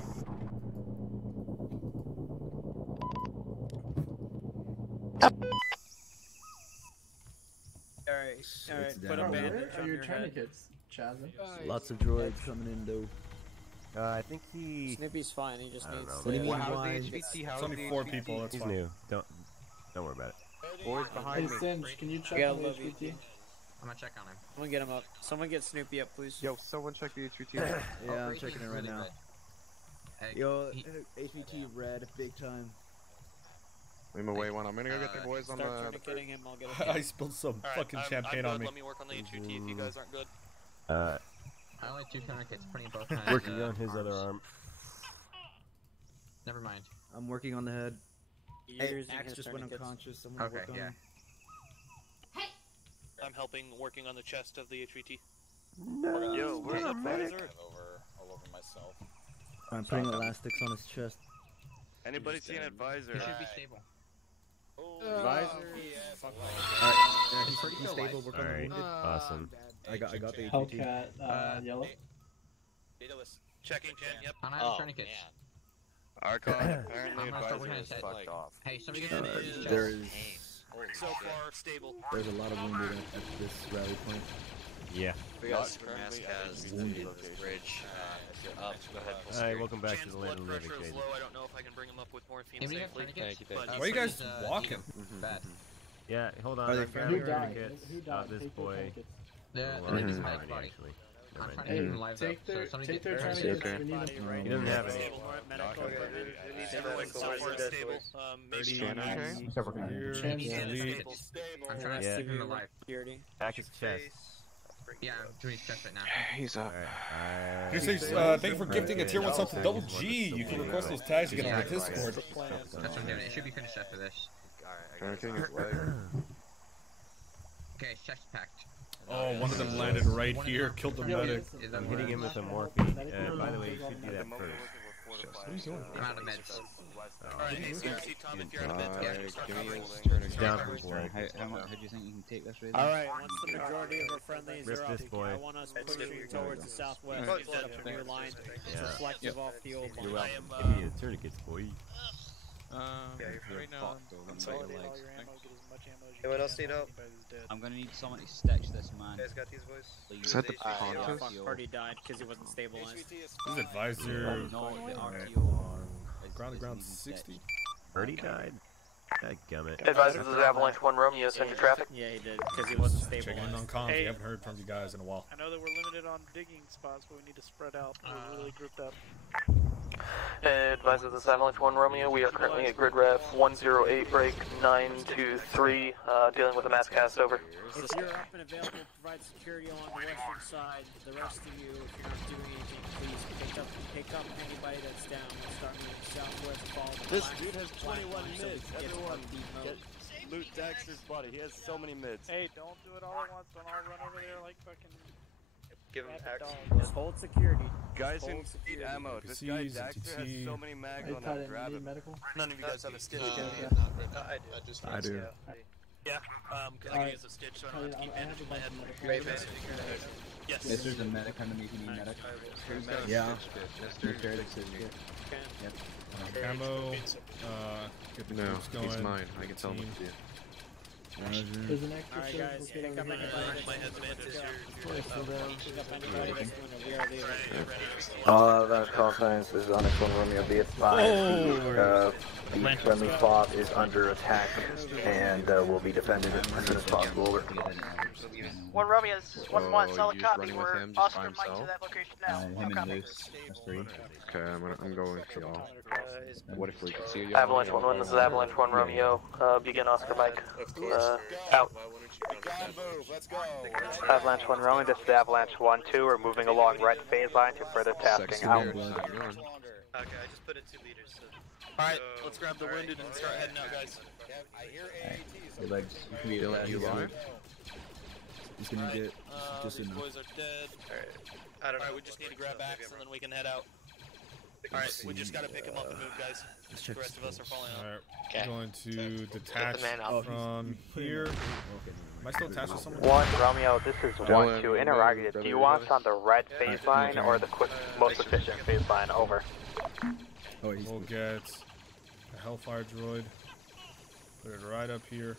Alright, put a bandage on your head. Lots of droids coming in though. I think he. Snoopy's fine. He just needs. What do you mean? It's only 4 people. That's He's fine. new. Don't worry about it. Boys behind me. Singe, can you check Yeah, on the love you. HVT? I'm gonna check on him. Someone get him up. Someone get Snoopy up, please. Yo, someone check the HVT. Yeah, I'm checking it right now. Yo, HVT red, big time. Leave away one. I'm gonna go get the boys on the. Tourniqueting him. I'll get him. I spilled some fucking champagne I'm on good. me. Let me work on the HUT if you guys aren't good. Uh, I only 2 tourniquets, putting both hands. working on his other arm. Never mind. I'm working on the head. Hey, Using Axe his just went tourniquets. unconscious. Someone Okay, work on yeah. him. I'm helping, working on the chest of the HVT. No. Yo, where's the visor? All over myself. I'm putting elastics on his chest. Anybody see an advisor? He should be stable. Advisor? He's pretty He's stable. Work on the Alright, wounded. awesome. I got the HVT. Hellcat, yellow. Checking, Jen, yep. I don't have tourniquets. Archon, apparently I'm gonna start advisor working on is his head. fucked off. Hey, somebody get me his There chest. is. So far, stable. There's a lot of wounded at this rally point. Yeah. Mask has the bridge. Up. Go ahead. Alright, welcome back to Chan's the land blood of the living, pressure is Jaden. low. I don't know if I can bring him up with morphine Anybody have safely. tourniquets? But Why are you guys walking? Bad. Yeah, hold on. Are they I'm grabbing Who died? tourniquets. Who died? This Take their boy. tourniquets. The Well, lady's he's back fine, body. actually. I'm Never trying mind. to keep him alive though, Take so their somebody get tourniquets. Okay. We need them. He doesn't have any. Medical equipment. Everyone so far stable. Maybe Here, elite. I'm trying to Yeah. keep him alive. Security. Back his chest. Yeah, I'm doing his chest right now. He's up. Alright. He says, thank you for gifting a tier 1 sub to Double G. You can request those tags to get on the Discord. That's what I'm doing. It should be finished after this. Panicking his leg. Okay, his chest packed. Oh, one of them landed right here, killed the medic. I'm hitting him with a morphine. By the way, you should do that first. What are you doing? I'm out of meds. Alright, hey, CRC Tom, if you're out of bed, yeah, start Give me covering. his tourniquet. Down from boy. How do you think you can take this rating? Alright, once the majority of our friendlies Rip are up, this boy. I want us pushing towards the southwest. Alright. Set up a new line. Yeah. Reflective off the old You're line. welcome. Give me the tourniquets, boy. Right now, Consolidate all your ammo, get as much ammo as you Anyone can. else need help? Anybody's dead. I'm gonna need someone to stitch this man. You guys got these boys? Is that the Yeah, Pontus? fuck, Party died because he wasn't stabilized. His advisor. No, the RTO. Ground to ground 60. Birdie died? Dadgummit. Advisor, this is Avalanche 1 Romeo, send your traffic. Yeah, he did, because he wasn't Checking in stabilized. on comms. Hey. We haven't heard from you guys in a while. I know that we're limited on digging spots, but we need to spread out. We're really grouped up. Advisor, this is Avalanche 1 Romeo. We are currently at grid ref 108 break 923, dealing with a mass cast over. If you're up and available, provide security along the western side. The rest of you, if you're not doing anything, please pick up anybody that's down. We'll start moving southwest, follow the This black- dude has black 21 line so mids. we can get to Everyone, our deep mode. loot Dexter's body. He has so many mids. Hey, don't do it all at once. Don't all run over there like fucking. Give him rabid axe. dogs. Just hold security. Guys Hold who need security. ammo. This guy PCs, Dexter has so many mags on him. Grab him. medical? None of you guys have a stitch. I do. Yeah, because I can use a stitch, so I don't have to keep bandaging my head. Great bandage. Yes. If there's a medic underneath, you need medic. Yeah. Camo. Get the No, troops going. he's mine. I can tell him Team. what to do. There's an extra Alright guys, pick up anybody that's My head's bandaged. pick up anybody that's doing it. We are leaving. All that call signs is Onyx 1 Romeo, be advised. The friendly fob is under attack and will be defended as soon as possible. Over. 1 Romeo, this is 1-1, solid you're just copy. running with We're him just by Oscar Mike to himself? that location now. Him No and copy. Zeus. That's three. Okay, I'm going to y'all. What if we can see you? Avalanche 1-1, this is Avalanche 1 Romeo. Begin Oscar Mike. Out. Let's go. Avalanche 1 Romeo, this is Avalanche 1-2. We're moving along red phase line to further tasking. Out. Okay, I just put in 2 liters. So. Alright, let's grab the wounded and start heading out, guys. I hear AATs. Your legs. You can You live? He's gonna get just These enough. boys are dead. I don't know. Alright, we just need to grab axe and then we can head out. Alright, we just gotta pick him up and move, guys. The rest of us are falling out. Alright, Okay. I'm going to detach man up. from here. Am I still attached to someone? 1 Romeo, this is 1-2. Interrogated. Do you want us on the red phase line or the most efficient phase line? Over. Oh, he's We'll get a Hellfire droid. Put it right up here.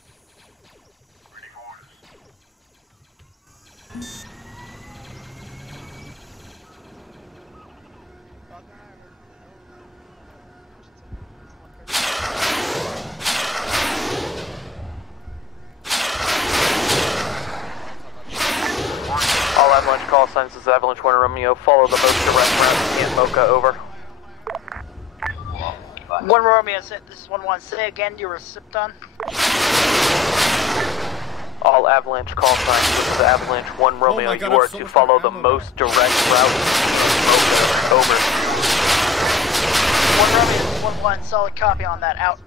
signs. This is Avalanche 1 Romeo. Follow the most direct route. Can't Mocha, over. 1 Romeo, this is 1-1. Say again, you were sipped on. All Avalanche call signs. This is Avalanche 1 Romeo. God, you are to follow the most direct route. Mocha, over. 1 Romeo, 1-1. Solid copy on that. Out.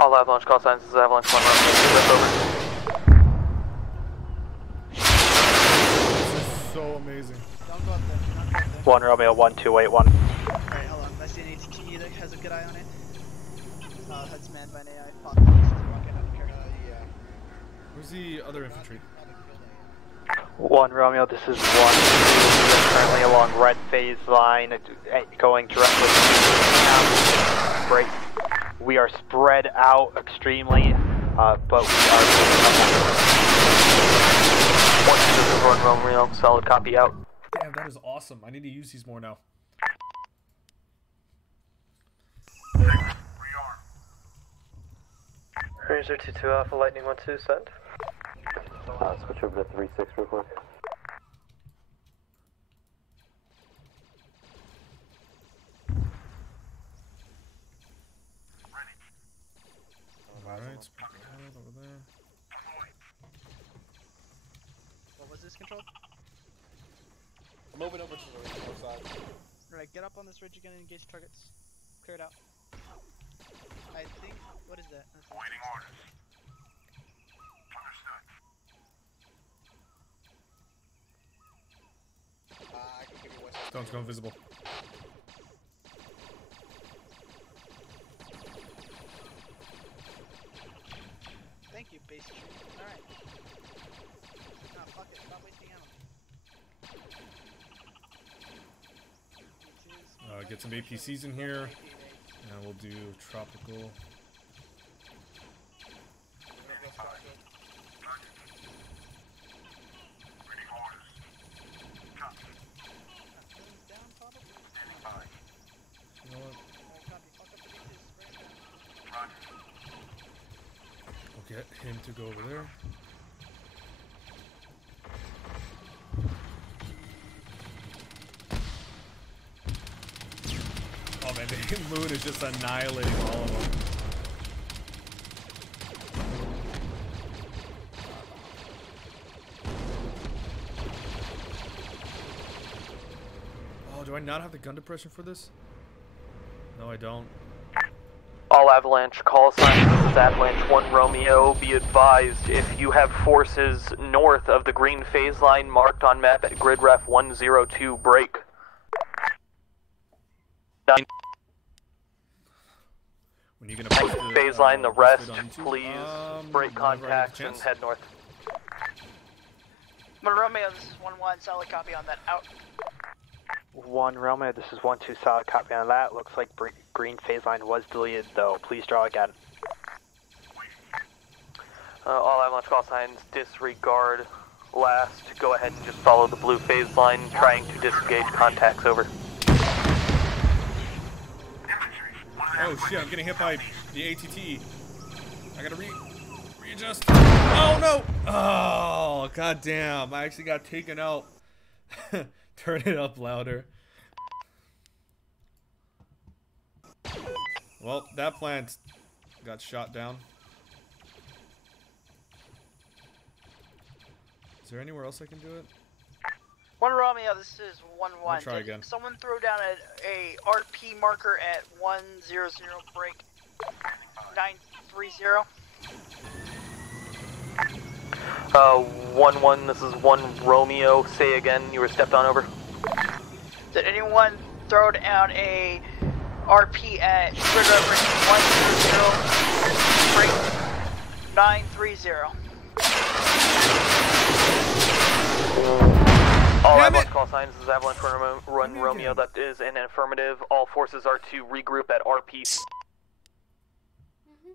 All Avalanche call signs. This is Avalanche 1 Romeo. This is so amazing. Don't go up there. Don't go up there. 1 Romeo 1281. Alright, hold on. I see an ATT that has a good eye on it. HUD's manned by an AI. Fuck. Rocket, I don't care. Where's the other infantry? 1 Romeo, this is 1. We are currently along red phase line, going directly to break. We are spread out extremely, but we are. 1 Romeo, solid copy, out. Damn, that is awesome. I need to use these more now. Ranger 2-2 Alpha, Lightning 1-2, send. Switch over to 3-6 real quick. Alright, over there. What was this controlled? I'm moving over to the north side. Alright, get up on this ridge again and engage targets. Clear it out. I think. What is that? Waiting orders. I can give you west. Stone's going visible. Thank you, base tree. Alright. No, fuck it. Stop wasting ammo. Get some APCs in here. And we'll do tropical. You know what? We'll get him to go over there. Oh man, the moon is just annihilating all of them. Oh, do I not have the gun depression for this? No, I don't. All Avalanche call signs. This is Avalanche 1 Romeo. Be advised, if you have forces north of the green phase line marked on map at grid ref 102, break. 9. When you gonna post the, phase line, the rest, on YouTube? please break contacts and head north. 1 Romeo, this is 1-1. Solid copy on that. Out. 1 Romeo, this is 1-2, solid copy on that. Looks like green phase line was deleted though. Please draw again. All Avalanche call signs, disregard last. Go ahead and just follow the blue phase line, trying to disengage contacts, over. Oh shit, I'm getting hit by the ATT. I gotta readjust. Oh no! Oh, goddamn. I actually got taken out. Turn it up louder. Well, that plant got shot down. Is there anywhere else I can do it? 1 Romeo, this is 1-1. Try again. Someone throw down a RP marker at 100 break 930. 1-1, this is 1 Romeo. Say again, you were stepped on, over. Did anyone throw down a RP at grid reference 100 break 930? All Avalanche call signs, this is Avalanche 1 Romeo. That is an affirmative. All forces are to regroup at RP.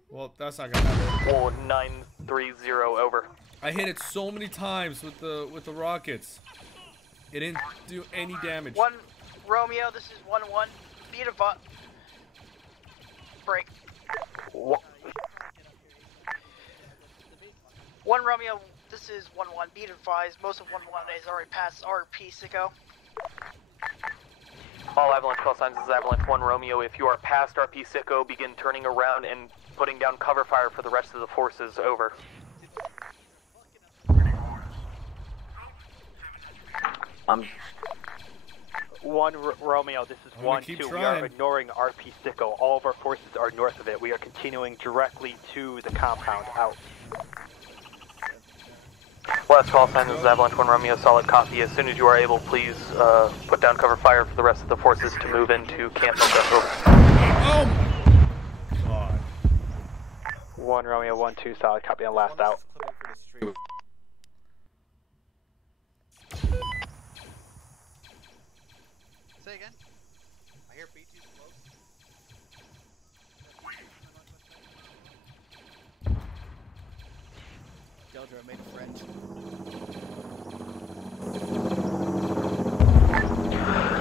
Well, that's not gonna happen. 930, over. I hit it so many times with the rockets. It didn't do any damage. 1 Romeo, this is 1-1. Be advised. Break. 1 Romeo, this is 1-1. Be advised, most of 1-1 is already past RP Sicko. All Avalanche call signs, this is Avalanche 1 Romeo. If you are past RP Sicko, begin turning around and putting down cover fire for the rest of the forces. Over. One Romeo, this is 1-2. We are ignoring RP Sicko. All of our forces are north of it. We are continuing directly to the compound. Out. Last call sign, this is Avalanche 1 Romeo, solid copy. As soon as you are able, please put down cover fire for the rest of the forces to move into Camp Mocha. Over. Oh my god. 1 Romeo, 1-2, solid copy on last out. Say again? I hear BT's close. Deldra made a friend.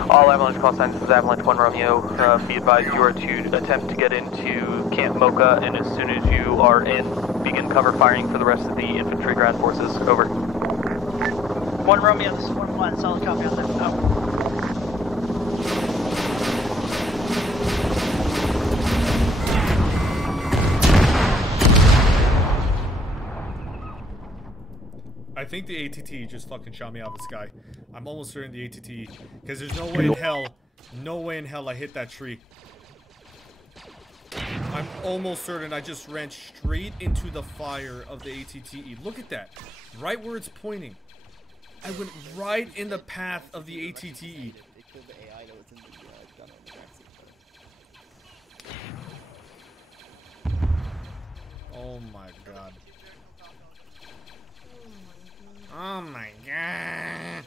All Avalanche call signs, this is Avalanche 1 Romeo. Be advised, you are to attempt to get into Camp Mocha, and as soon as you are in, begin cover firing for the rest of the infantry ground forces. Over. 1 Romeo, this is 1-1. Solid copy on that. Out. I think the ATT just fucking shot me out of the sky. I'm almost certain the ATT, because there's no way in hell I hit that tree. I'm almost certain I just ran straight into the fire of the ATTE. Look at that. Right where it's pointing. I went right in the path of the ATTE. They killed the AI that was in the gun on the backseat. Oh my god. Oh my god.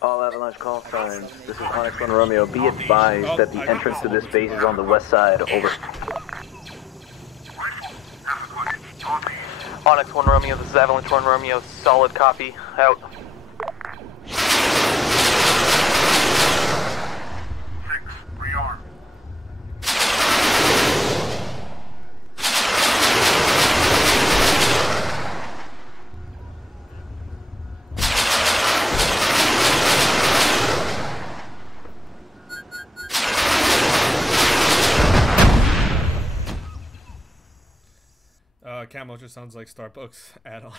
All Avalanche call signs, this is Onyx 1 Romeo. Be advised that the entrance to this base is on the west side. Over. Onyx 1 Romeo, this is Avalanche 1 Romeo, solid copy. Out. Camo just sounds like Starbucks add-on.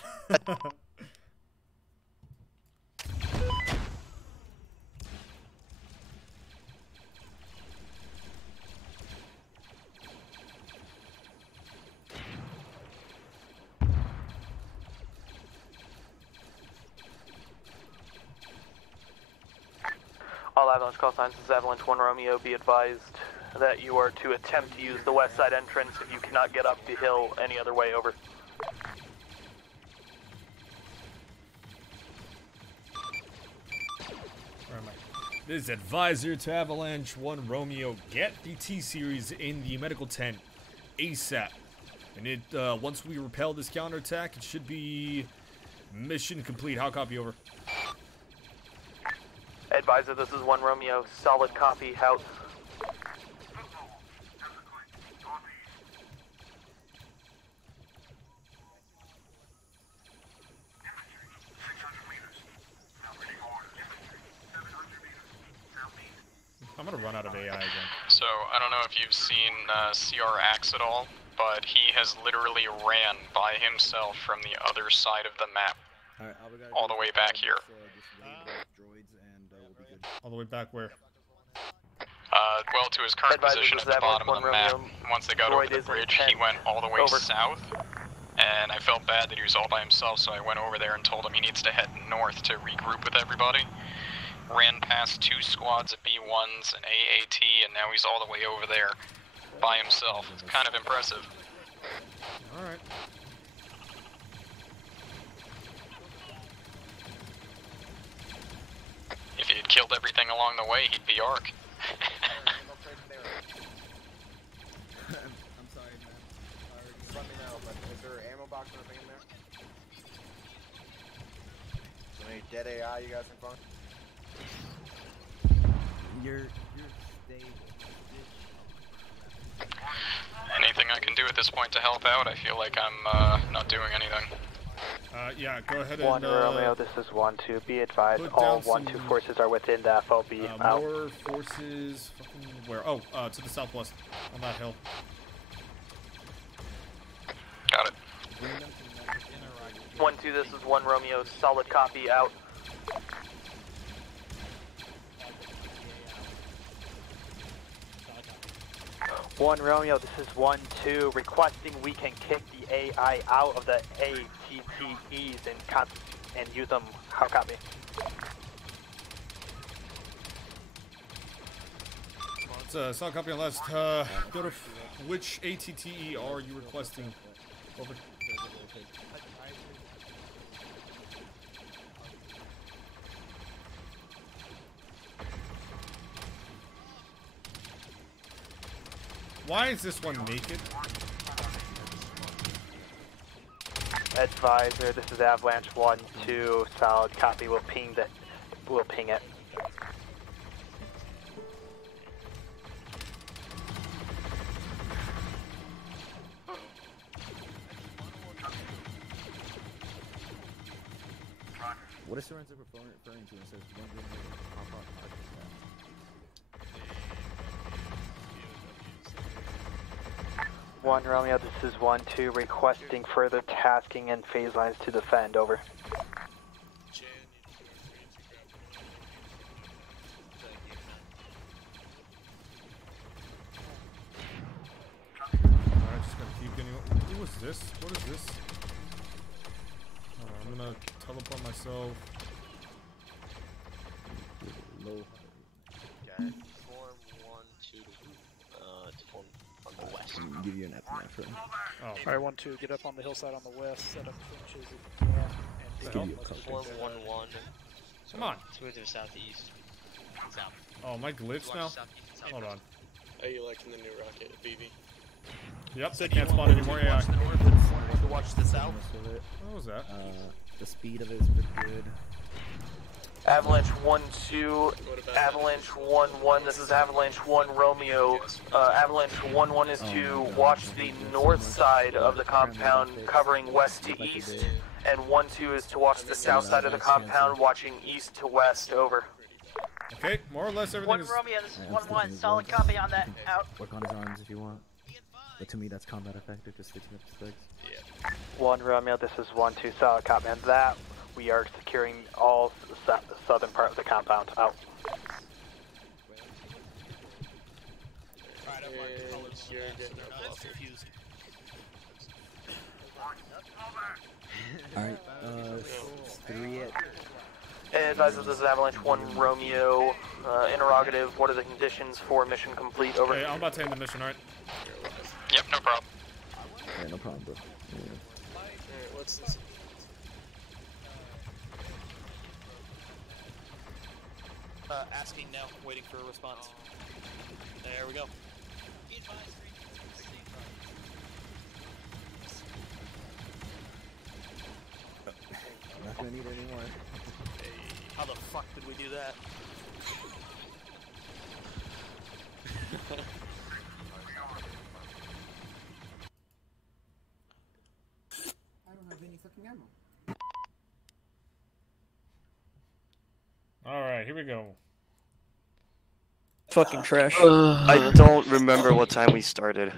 All Avalanche call signs, this is Avalanche 1 Romeo. Be advised that you are to attempt to use the west side entrance if you cannot get up the hill any other way. Over. Where am I? This is Advisor to Avalanche 1 Romeo. Get the T-Series in the medical tent ASAP. And it once we repel this counterattack, it should be mission complete. How copy? Over. Advisor, this is 1 Romeo, solid copy. Out. I'm gonna run out of AI again. So, I don't know if you've seen CR Axe at all, but he has literally ran by himself from the other side of the map. All the way back here. All the way back where? Well, to his current position at the bottom of the map. Once they got over the bridge, he went all the way south. And I felt bad that he was all by himself, so I went over there and told him he needs to head north to regroup with everybody. Ran past 2 squads of B1s and AAT, and now he's all the way over there by himself. It's kind of impressive. Alright. If he had killed everything along the way, he'd be ARC. I'm sorry, man. box or anything in there? So any dead AI you guys can find? You're stable. Anything I can do at this point to help out? I feel like I'm not doing anything. Yeah, go ahead and 1 Romeo, this is 1-2. Be advised, all 1-2 forces are within the FOB. Out. More forces. Fucking where? Oh, to the southwest on that hill. Got it. 1-2, this is 1 Romeo. Solid copy. Out. One Romeo, this is 1-2, requesting we can kick the AI out of the ATTEs and use them. How copy? It's solid copy on last. Go to which ATTE are you requesting? Over. Why is this one naked? Advisor, this is Avalanche 1-2, solid copy. We'll ping it. What is SorensiC referring to when it says one room pop up? One Romeo, this is 1-2, requesting further tasking and phase lines to defend. Over. Alright, just gotta keep getting. Who was this? What is this? I'm gonna teleport myself. Low. Okay, form 1-2 to form on the west. Give you an epinephrine. Oh. Alright, 1-2, get up on the hillside on the west, set up trenches and Give you a couple. Form 1-1. Come on. To the southeast. South. Oh, my glitch now? Hold on. Are you liking the new rocket, BB? Yep, they can't spawn anymore. Yeah. To watch the south. What was that? The speed of it is pretty good. Avalanche 1-2, Avalanche 1-1, this is Avalanche 1 Romeo. Avalanche 1-1 is to watch the north side of the compound, covering west to east, and 1-2 is to watch the south side of the compound, watching east to west. Over. Okay, more or less everything 1 is... Romeo, this is 1-1, solid copy on that. Out. Work on his arms if you want. But to me, that's combat effective, just stitching up his legs. 1 Romeo, this is 1-2, solid copy on that. We are securing all the southern part of the compound. Out. Alright, 3 it. Advises this is Avalanche 1 Romeo. Interrogative, what are the conditions for mission complete? Over. Okay, I'm about to end the mission, alright? Yep, no problem. Yeah, no problem, bro. Yeah. Alright, what's this? Asking now, waiting for a response. There we go. I'm not gonna need it anymore. How the fuck did we do that? I don't have any fucking ammo. Alright, here we go. Fucking trash. I don't remember what time we started.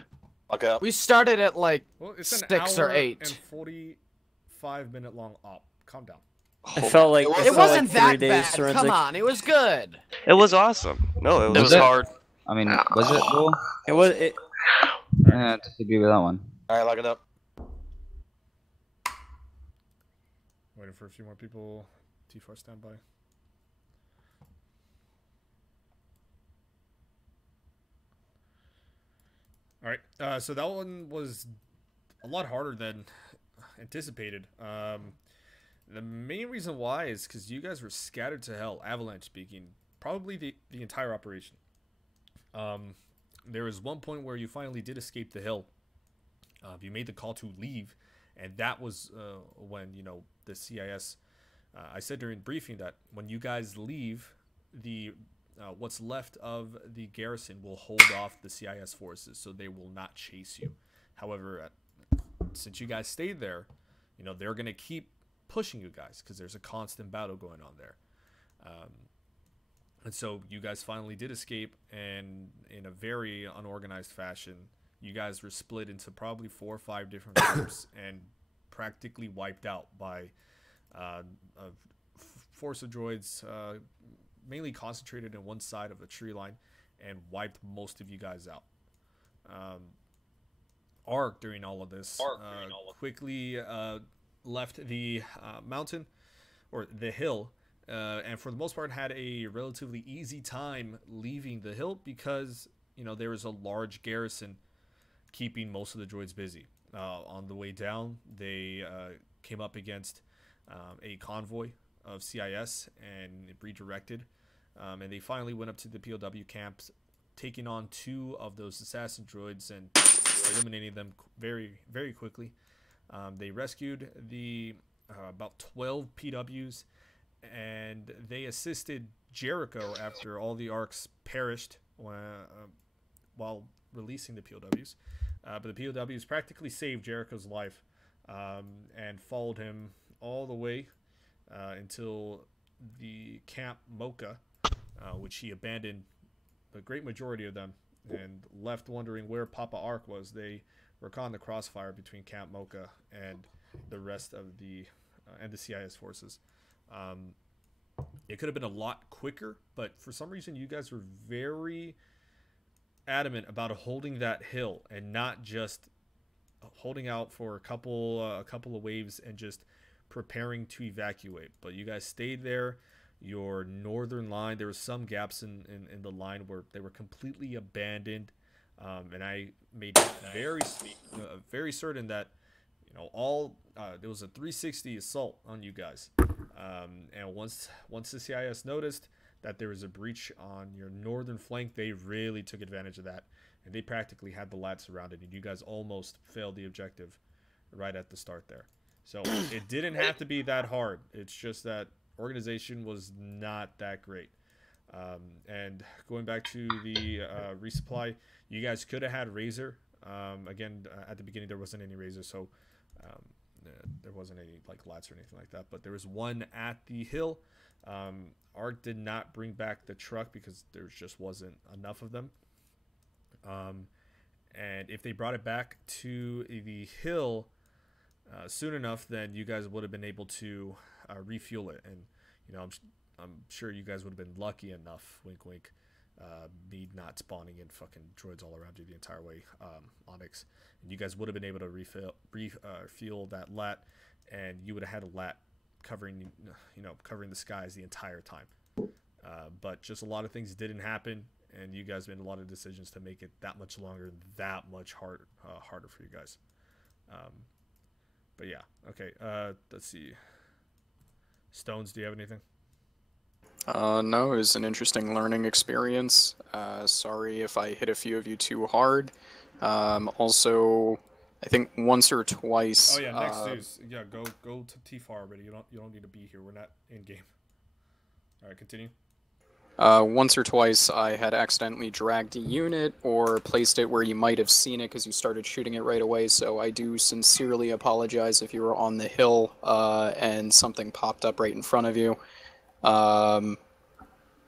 Okay. We started at like Well, it's an 6 or hour 8. and 45-minute long op. Calm down. It felt like It it wasn't like 3 days. bad. Come on, it was good. It was awesome. No, it was hard. I mean, was it cool? It was. It. I disagree with that one. Alright, lock it up. Waiting for a few more people. T4 standby. Alright, so that one was a lot harder than anticipated. The main reason why is because you guys were scattered to hell, Avalanche speaking, probably the entire operation. There was one point where you finally did escape the hill. You made the call to leave, And that was when, you know, the CIS, I said during briefing that when you guys leave, the what's left of the garrison will hold off the CIS forces, so they will not chase you. However, since you guys stayed there, you know, they're going to keep pushing you guys because there's a constant battle going on there. And so you guys finally did escape, and in a very unorganized fashion, you guys were split into probably 4 or 5 different groups and practically wiped out by a force of droids, mainly concentrated in one side of a tree line, and wiped most of you guys out. Ark, during all of this, quickly left the mountain, or the hill, and for the most part had a relatively easy time leaving the hill because, you know, there was a large garrison keeping most of the droids busy. On the way down, they came up against a convoy of CIS and redirected, and they finally went up to the POW camps, taking on 2 of those assassin droids and eliminating them very, very quickly. They rescued the about 12 PWs, and they assisted Jericho after all the ARCs perished while releasing the POWs. But the POWs practically saved Jericho's life and followed him all the way until the Camp Mocha, which he abandoned the great majority of them and left wondering where Papa Ark was. They were caught in the crossfire between Camp Mocha and the rest of the CIS forces. It could have been a lot quicker, but for some reason you guys were very adamant about holding that hill and not just holding out for a couple of waves and just preparing to evacuate. But you guys stayed there. Your northern line, there were some gaps in the line where they were completely abandoned, and I made very certain that, you know, there was a 360 assault on you guys, and once the CIS noticed that there was a breach on your northern flank, they really took advantage of that, and they practically had the LAT surrounded, and you guys almost failed the objective right at the start there. So it didn't have to be that hard. It's just that organization was not that great. And going back to the resupply, you guys could have had Razor. Again, at the beginning there wasn't any Razor, so there wasn't any like LATs or anything like that. But there was one at the hill. Ark did not bring back the truck because there just wasn't enough of them. And if they brought it back to the hill soon enough, then you guys would have been able to refuel it. And, you know, I'm sure you guys would have been lucky enough, wink wink, me not spawning in fucking droids all around you the entire way, Onyx, and you guys would have been able to refuel that LAT, and you would have had a LAT covering the skies the entire time. But just a lot of things didn't happen, and you guys made a lot of decisions to make it that much longer, that much harder for you guys. But yeah, okay. Let's see. Stones, do you have anything? No, it was an interesting learning experience. Sorry if I hit a few of you too hard. Also, I think once or twice. Oh yeah, next Zeus. Yeah, go to T4 already. You don't need to be here. We're not in game. All right, continue. Once or twice I had accidentally dragged a unit or placed it where you might have seen it because you started shooting it right away, so I do sincerely apologize if you were on the hill and something popped up right in front of you.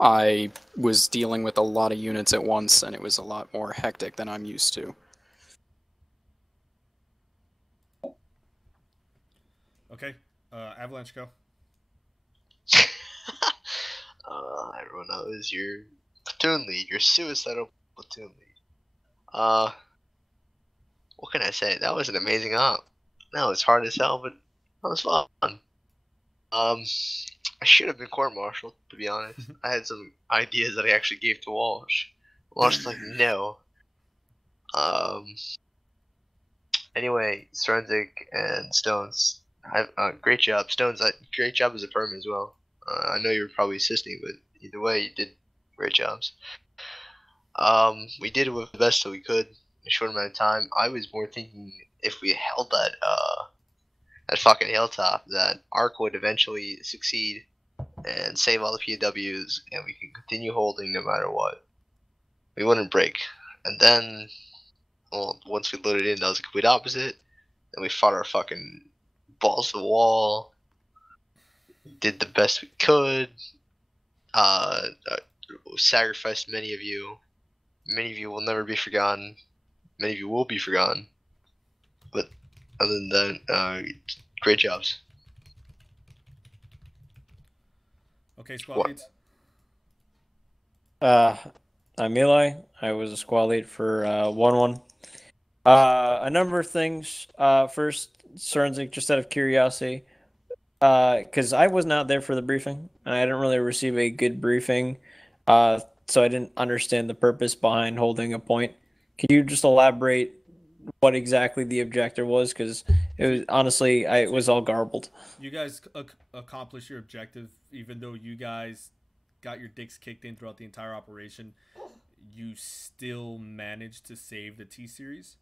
I was dealing with a lot of units at once, and it was a lot more hectic than I'm used to. Okay, Avalanche, go. Everyone knows your platoon lead, your suicidal platoon lead. What can I say? That was an amazing op. No, it's hard as hell, but that was fun. I should have been court-martialed, to be honest. I had some ideas that I actually gave to Walsh. Walsh was like, no. Anyway, SorensiC and Stones, great job. Stones, great job as a perm as well. I know you were probably assisting, but either way, you did great jobs. We did it the best that we could in a short amount of time. I was more thinking if we held that at fucking Hilltop that Ark would eventually succeed and save all the POWs, and we can continue holding no matter what. We wouldn't break. And then, well, once we loaded in, that was the complete opposite. Then we fought our fucking balls to the wall, did the best we could, sacrificed many of you. Many of you will never be forgotten. Many of you will be forgotten. But other than that, great jobs. Okay, squad leads. I'm Eli. I was a squad lead for 1-1. A number of things. First, SorensiC, just out of curiosity, because I was not there for the briefing, and I didn't really receive a good briefing, so I didn't understand the purpose behind holding a point. Could you just elaborate what exactly the objective was? Because it was honestly, it was all garbled. You guys accomplished your objective, even though you guys got your dicks kicked in throughout the entire operation. You still managed to save the T-Series,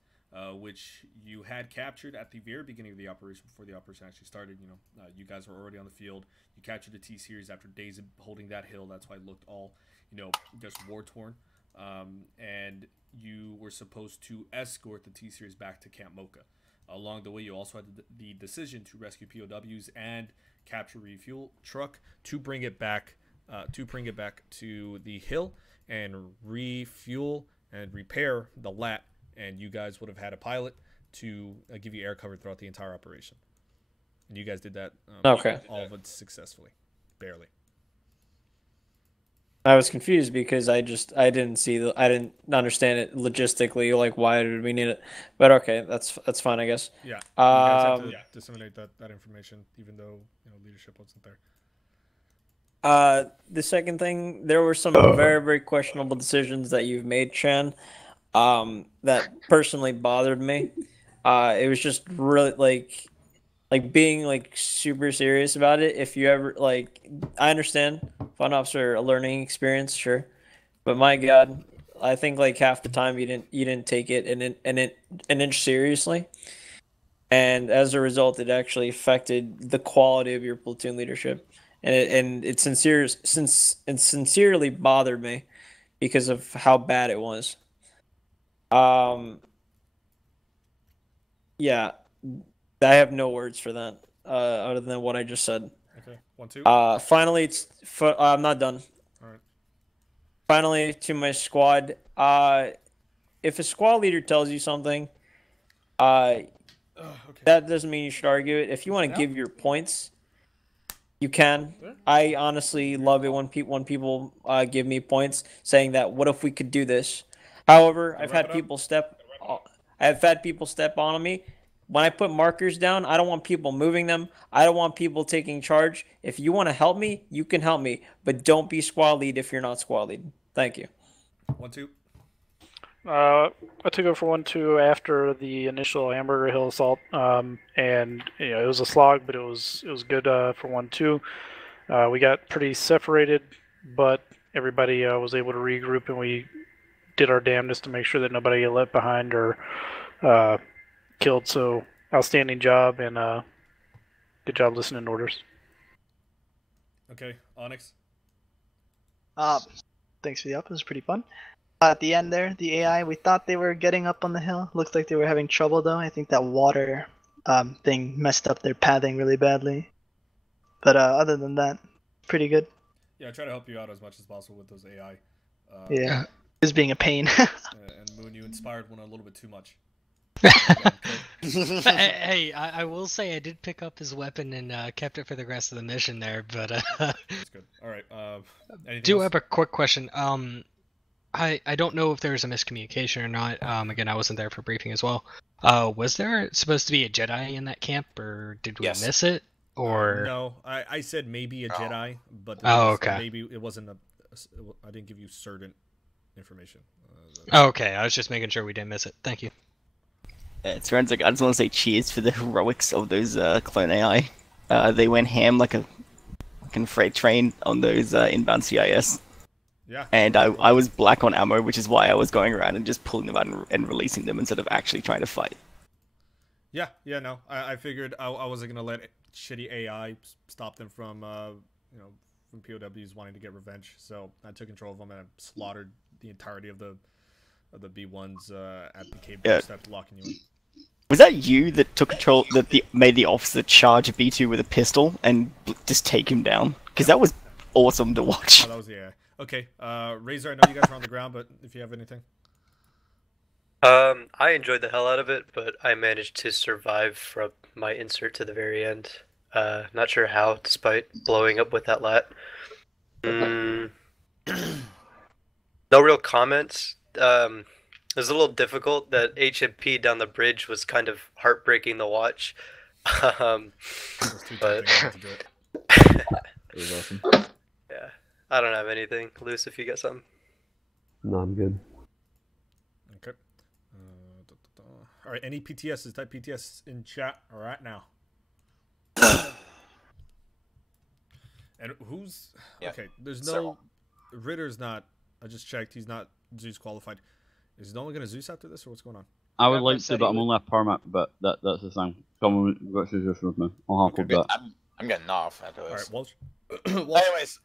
which you had captured at the very beginning of the operation, before the operation actually started. You know, you guys were already on the field. You captured the T-Series after days of holding that hill. That's why it looked all, you know, just war-torn. And you were supposed to escort the T-Series back to Camp Mocha. Along the way, you also had the decision to rescue POWs and capture a refuel truck to bring it back to the hill and refuel and repair the LAT. And you guys would have had a pilot to give you air cover throughout the entire operation. And you guys did that. Okay. All of it successfully, barely. I was confused because I didn't understand it logistically. Like, why did we need it? But okay, that's fine, I guess. Yeah. You guys have to disseminate that information, even though leadership wasn't there. The second thing, there were some very, very questionable decisions that you've made, Chan, that personally bothered me. It was just really like being like super serious about it. If you ever I understand fund ops are a learning experience, sure, but my God, I think like half the time you didn't take it an inch seriously, and as a result, it actually affected the quality of your platoon leadership, and it sincerely bothered me because of how bad it was. Yeah. I have no words for that, other than what I just said. Okay, 1-2. Finally, I'm not done. All right. Finally, to my squad. If a squad leader tells you something, that doesn't mean you should argue it. If you want to give your points, you can. I honestly love it when people give me points, saying that, what if we could do this? However, I've had people step on me. When I put markers down, I don't want people moving them. I don't want people taking charge. If you want to help me, you can help me. But don't be squad lead if you're not squad lead. Thank you. 1-2. I took over for 1-2 after the initial Hamburger Hill assault, and it was a slog, but it was good for 1-2. We got pretty separated, but everybody was able to regroup, and we did our damnedest to make sure that nobody got left behind or killed. So outstanding job, and good job listening to orders. Okay, Onyx. Thanks for the up. It was pretty fun. At the end there, the AI, we thought they were getting up on the hill. Looks like they were having trouble though. I think that water thing messed up their pathing really badly. But other than that, pretty good. Yeah, I try to help you out as much as possible with those AI. Yeah, it was being a pain. And Moon, you inspired one a little bit too much. Hey, I will say I did pick up his weapon and kept it for the rest of the mission there, but That's good. All right. Do have a quick question. I don't know if there was a miscommunication or not. Again, I wasn't there for briefing as well. Was there supposed to be a Jedi in that camp, or did we miss it? Or no, I said maybe a Jedi, but okay. Maybe it wasn't I didn't give you certain information. Okay, I was just making sure we didn't miss it. Thank you. SorensiC, I just want to say cheers for the heroics of those clone AI. They went ham like a fucking freight train on those inbound CIS. Yeah. And I was black on ammo, which is why I was going around and just pulling them out and releasing them instead of actually trying to fight. Yeah, no. I figured I wasn't gonna let shitty AI stop them from, from POWs wanting to get revenge. So I took control of them and I slaughtered the entirety of the B1s at the cable step, locking you in. Was that you that took control, made the officer charge a B2 with a pistol and just take him down? Because that was awesome to watch. Oh, that was the AI. Okay, Razor, I know you guys are on the ground, but if you have anything. I enjoyed the hell out of it, but I managed to survive from my insert to the very end. Not sure how, despite blowing up with that lat. No real comments. It was a little difficult. That HMP down the bridge was kind of heartbreaking to watch. But It was awesome. yeah, I don't have anything. Luce, if you got something. No, I'm good. Okay. All right. Any PTSs? Type PTS in chat right now. And who's okay? There's no Ritter's not. I just checked. He's not Zeus qualified. Is no one gonna Zeus after this, or what's going on? I would like to, but I'm only a permit. But that's the thing. Someone got Zeus with me. I'll have that. I'm getting off after this. All right, Walsh.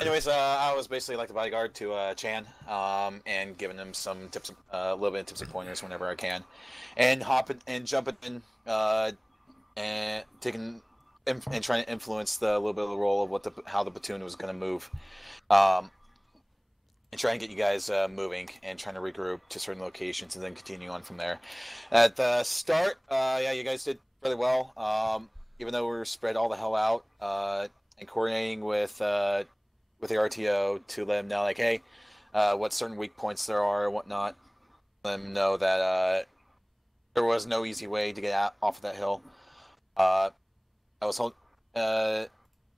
Anyways, I was basically like the bodyguard to Chan, and giving him some tips, a little bit of tips and pointers whenever I can, and hopping and jumping in, and taking and trying to influence a little bit of the role of how the platoon was going to move, and trying to get you guys moving and trying to regroup to certain locations and then continue on from there. At the start, yeah, you guys did really well, even though we were spread all the hell out, and coordinating with the RTO to let them know, like, hey, what certain weak points there are and whatnot. Let them know that there was no easy way to get off of that hill. I was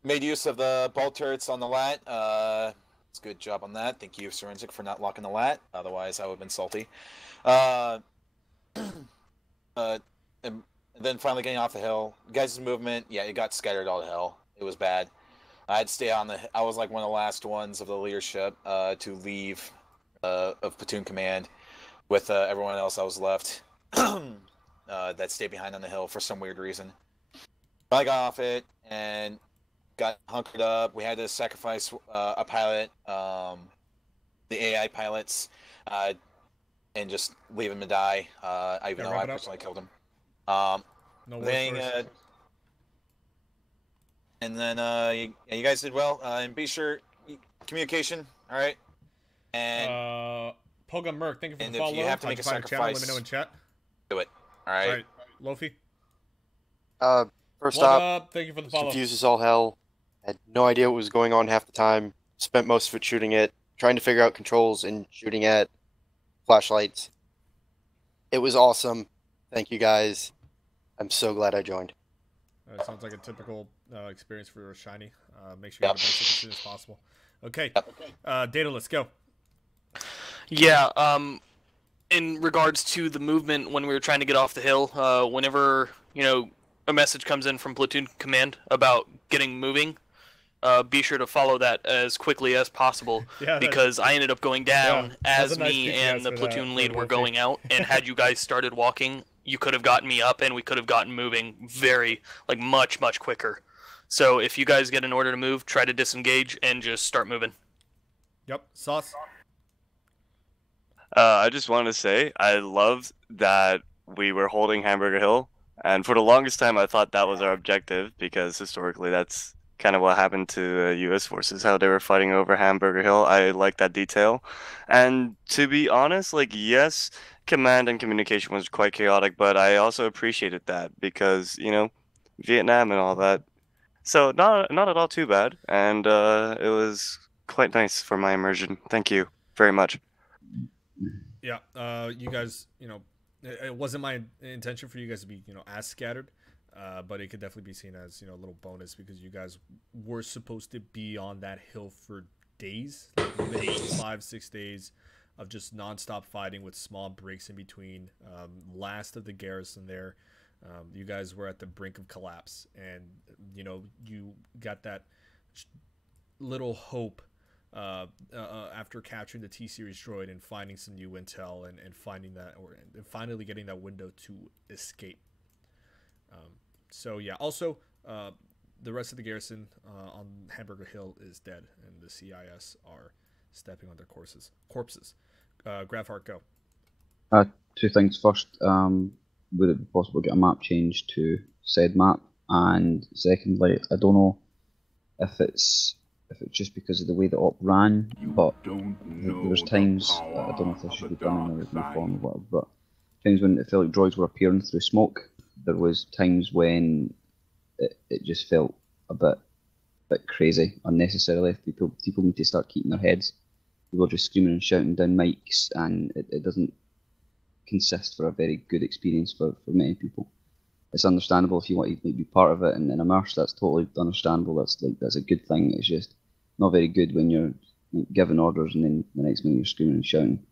made use of the ball turrets on the lat. It's a good job on that. Thank you, SorensiC, for not locking the lat. Otherwise, I would have been salty. And then finally getting off the hill. Guys' movement, yeah, it got scattered all to hell. It was bad. I had to stay on I was like one of the last ones of the leadership to leave of platoon command with everyone else I was left that stayed behind on the hill for some weird reason. I got off it and got hunkered up. We had to sacrifice a pilot, the AI pilots, and just leave him to die, even though I personally killed him. And then you guys did well, and be sure communication, all right. And Poga Merc, thank you for the follow. And if you have to make a sacrifice, let me know in chat. Do it. All right. All right, Lofi. First What off, up? Thank you for the follow. confused as all hell. Had no idea what was going on half the time. Spent most of it shooting it, trying to figure out controls and shooting at flashlights. It was awesome. Thank you guys. I'm so glad I joined. Sounds like a typical experience for Shiny. Make sure you have it as soon as possible. Okay. Data, let's go. Yeah, in regards to the movement when we were trying to get off the hill, whenever, a message comes in from platoon command about getting moving, be sure to follow that as quickly as possible, because I ended up going down as me and the platoon lead were going out, and had you guys started walking, you could have gotten me up and we could have gotten moving much, much quicker. So if you guys get an order to move, try to disengage and just start moving. Yep. Sauce. I just wanted to say I loved that we were holding Hamburger Hill, and for the longest time I thought that was our objective, because historically that's kind of what happened to U.S. forces, how they were fighting over Hamburger Hill. I like that detail. And to be honest, yes, command and communication was quite chaotic, but I also appreciated that because, Vietnam and all that. So not at all too bad, and it was quite nice for my immersion. Thank you very much. Yeah, you guys, it wasn't my intention for you guys to be, as scattered, but it could definitely be seen as, a little bonus, because you guys were supposed to be on that hill for days, maybe 5-6 days of just nonstop fighting with small breaks in between. Last of the garrison there, you guys were at the brink of collapse, and you got that little hope after capturing the T-Series droid and finding some new intel and finding that, and finally getting that window to escape. So yeah. Also, the rest of the garrison on Hamburger Hill is dead, and the CIS are stepping on their corpses. Gravheart, go. Two things. First, would it be possible to get a map change to said map? And secondly, I don't know if it's just because of the way the op ran, but there was times, I don't know if this should be done in a review form or whatever, but times when it felt like droids were appearing through smoke. There was times when it just felt a bit crazy, unnecessarily. People need to start keeping their heads. People are just screaming and shouting down mics, and it doesn't consist for a very good experience for many people. It's understandable if you want to be part of it and immerse. That's totally understandable. That's a good thing. It's just not very good when you're giving orders and then the next minute you're screaming and shouting.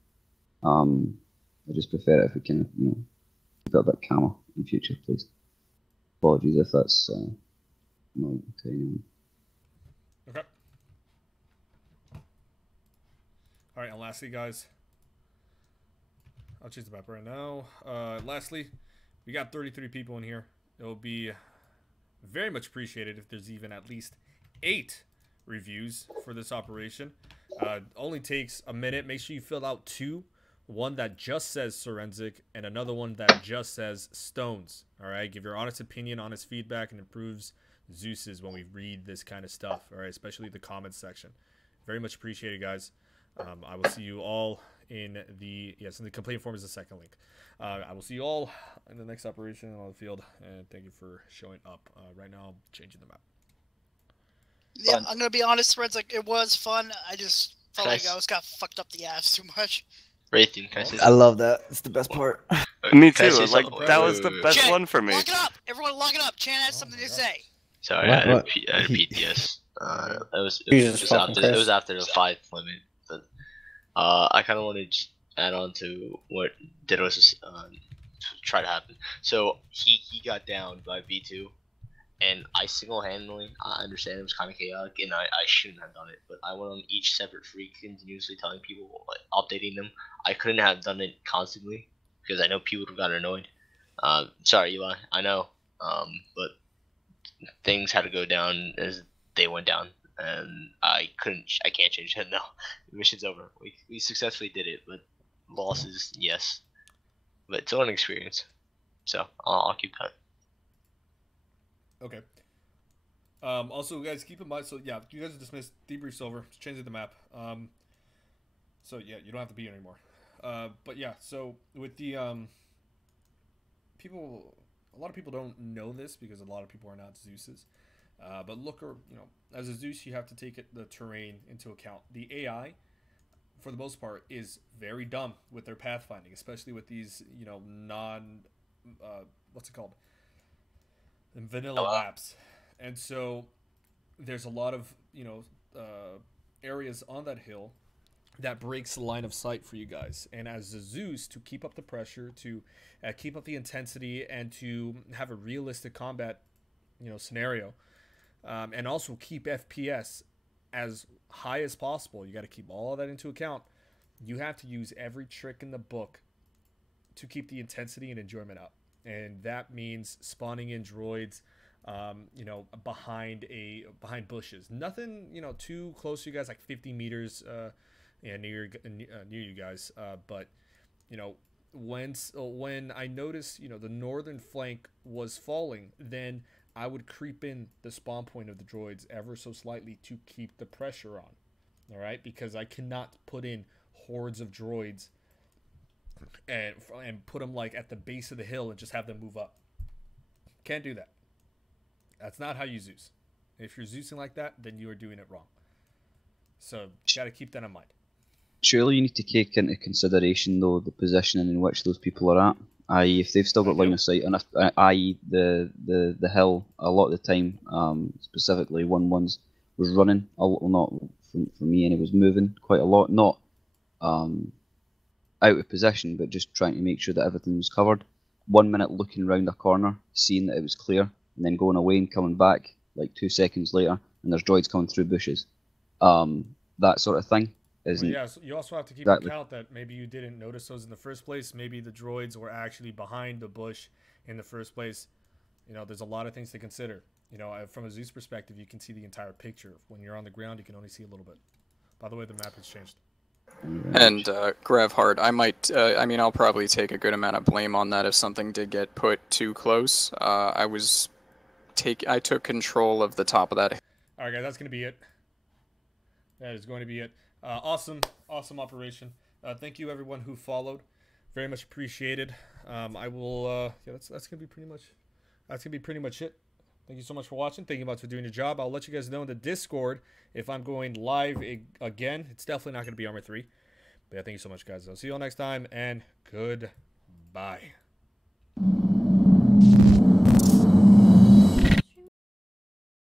I just prefer it if we can, keep it a bit calmer in future, please. Apologies if that's annoying to anyone. Okay. All right, and lastly, guys, I'll change the map right now. Lastly, we got 33 people in here. It will be very much appreciated if there's even at least 8 reviews for this operation. Only takes a minute. Make sure you fill out 2. One that just says SorensiC and another one that just says Stones. All right, give your honest opinion, honest feedback, and improves Zeus's when we read this kind of stuff. All right, especially the comments section. Very much appreciated, guys. I will see you all in the in the complaint form is the second link. I will see you all in the next operation on the field, and thank you for showing up. Right now, I'm changing the map. Yeah, I'm gonna be honest, SorensiC. It was fun. I just felt like I got fucked up the ass too much. Raytheon, can I say I love that. It's the best part. Me too. Like that was the best Chan, one for me. Lock it up! Everyone lock it up! Chan has something to say. Sorry, I had a PTS. It was after the 5 limit, but I kind of wanted to add on to what Didos tried to happen. So he got down by V2, and I single-handedly, I understand it was kind of chaotic, and I shouldn't have done it, but I went on each separate free, continuously telling people, like, updating them. I couldn't have done it constantly, because I know people would have gotten annoyed. Sorry, Eli, I know, but things had to go down as they went down, and I can't change that now. The mission's over. We successfully did it, but losses, yes. But it's all an experience, so I'll keep that. Okay. Also, guys, keep in mind. So yeah, you guys are dismissed. Debrief's over. It's changing the map. So yeah, you don't have to be here anymore. But yeah, so with the people, a lot of people don't know this because a lot of people are not Zeus's. But as a Zeus, you have to take the terrain into account. The AI, for the most part, is very dumb with their pathfinding, especially with these, what's it called? Vanilla maps. And so there's a lot of, areas on that hill that breaks the line of sight for you guys. And as a Zeus, to keep up the pressure, to keep up the intensity, and to have a realistic combat, scenario, and also keep FPS as high as possible. You got to keep all of that into account. You have to use every trick in the book to keep the intensity and enjoyment up. And that means spawning in droids, behind bushes. Nothing, too close to you guys, like 50 meters near you guys. But when I noticed, the northern flank was falling, then I would creep in the spawn point of the droids ever so slightly to keep the pressure on. All right, because I cannot put in hordes of droids and put them like at the base of the hill and just have them move up. Can't do that. That's not how you Zeus. If you're Zeusing like that, then you are doing it wrong. So you got to keep that in mind. Surely you need to take into consideration, though, the positioning in which those people are at. I.e., if they've still got line of sight, and i.e. the hill, a lot of the time, specifically 1-1s, was running, not for me, and it was moving quite a lot, not out of position, but just trying to make sure that everything was covered. 1 minute looking round a corner, seeing that it was clear, and then going away and coming back like 2 seconds later, and there's droids coming through bushes. That sort of thing. Well, yeah, so you also have to keep account that maybe you didn't notice those in the first place. Maybe the droids were actually behind the bush in the first place. You know, there's a lot of things to consider. You know, from a Zeus perspective, you can see the entire picture. When you're on the ground, you can only see a little bit. By the way, the map has changed. And Gravhard, I might, I mean, I'll probably take a good amount of blame on that if something did get put too close. I took control of the top of that. All right, guys, that's going to be it. That is going to be it. Awesome operation. Thank you, everyone who followed. Very much appreciated. I will, yeah, that's going to be pretty much, it. Thank you so much for watching. Thank you much for doing your job. I'll let you guys know in the Discord if I'm going live again. It's definitely not going to be Arma 3. But yeah, thank you so much, guys. I'll see you all next time, and goodbye.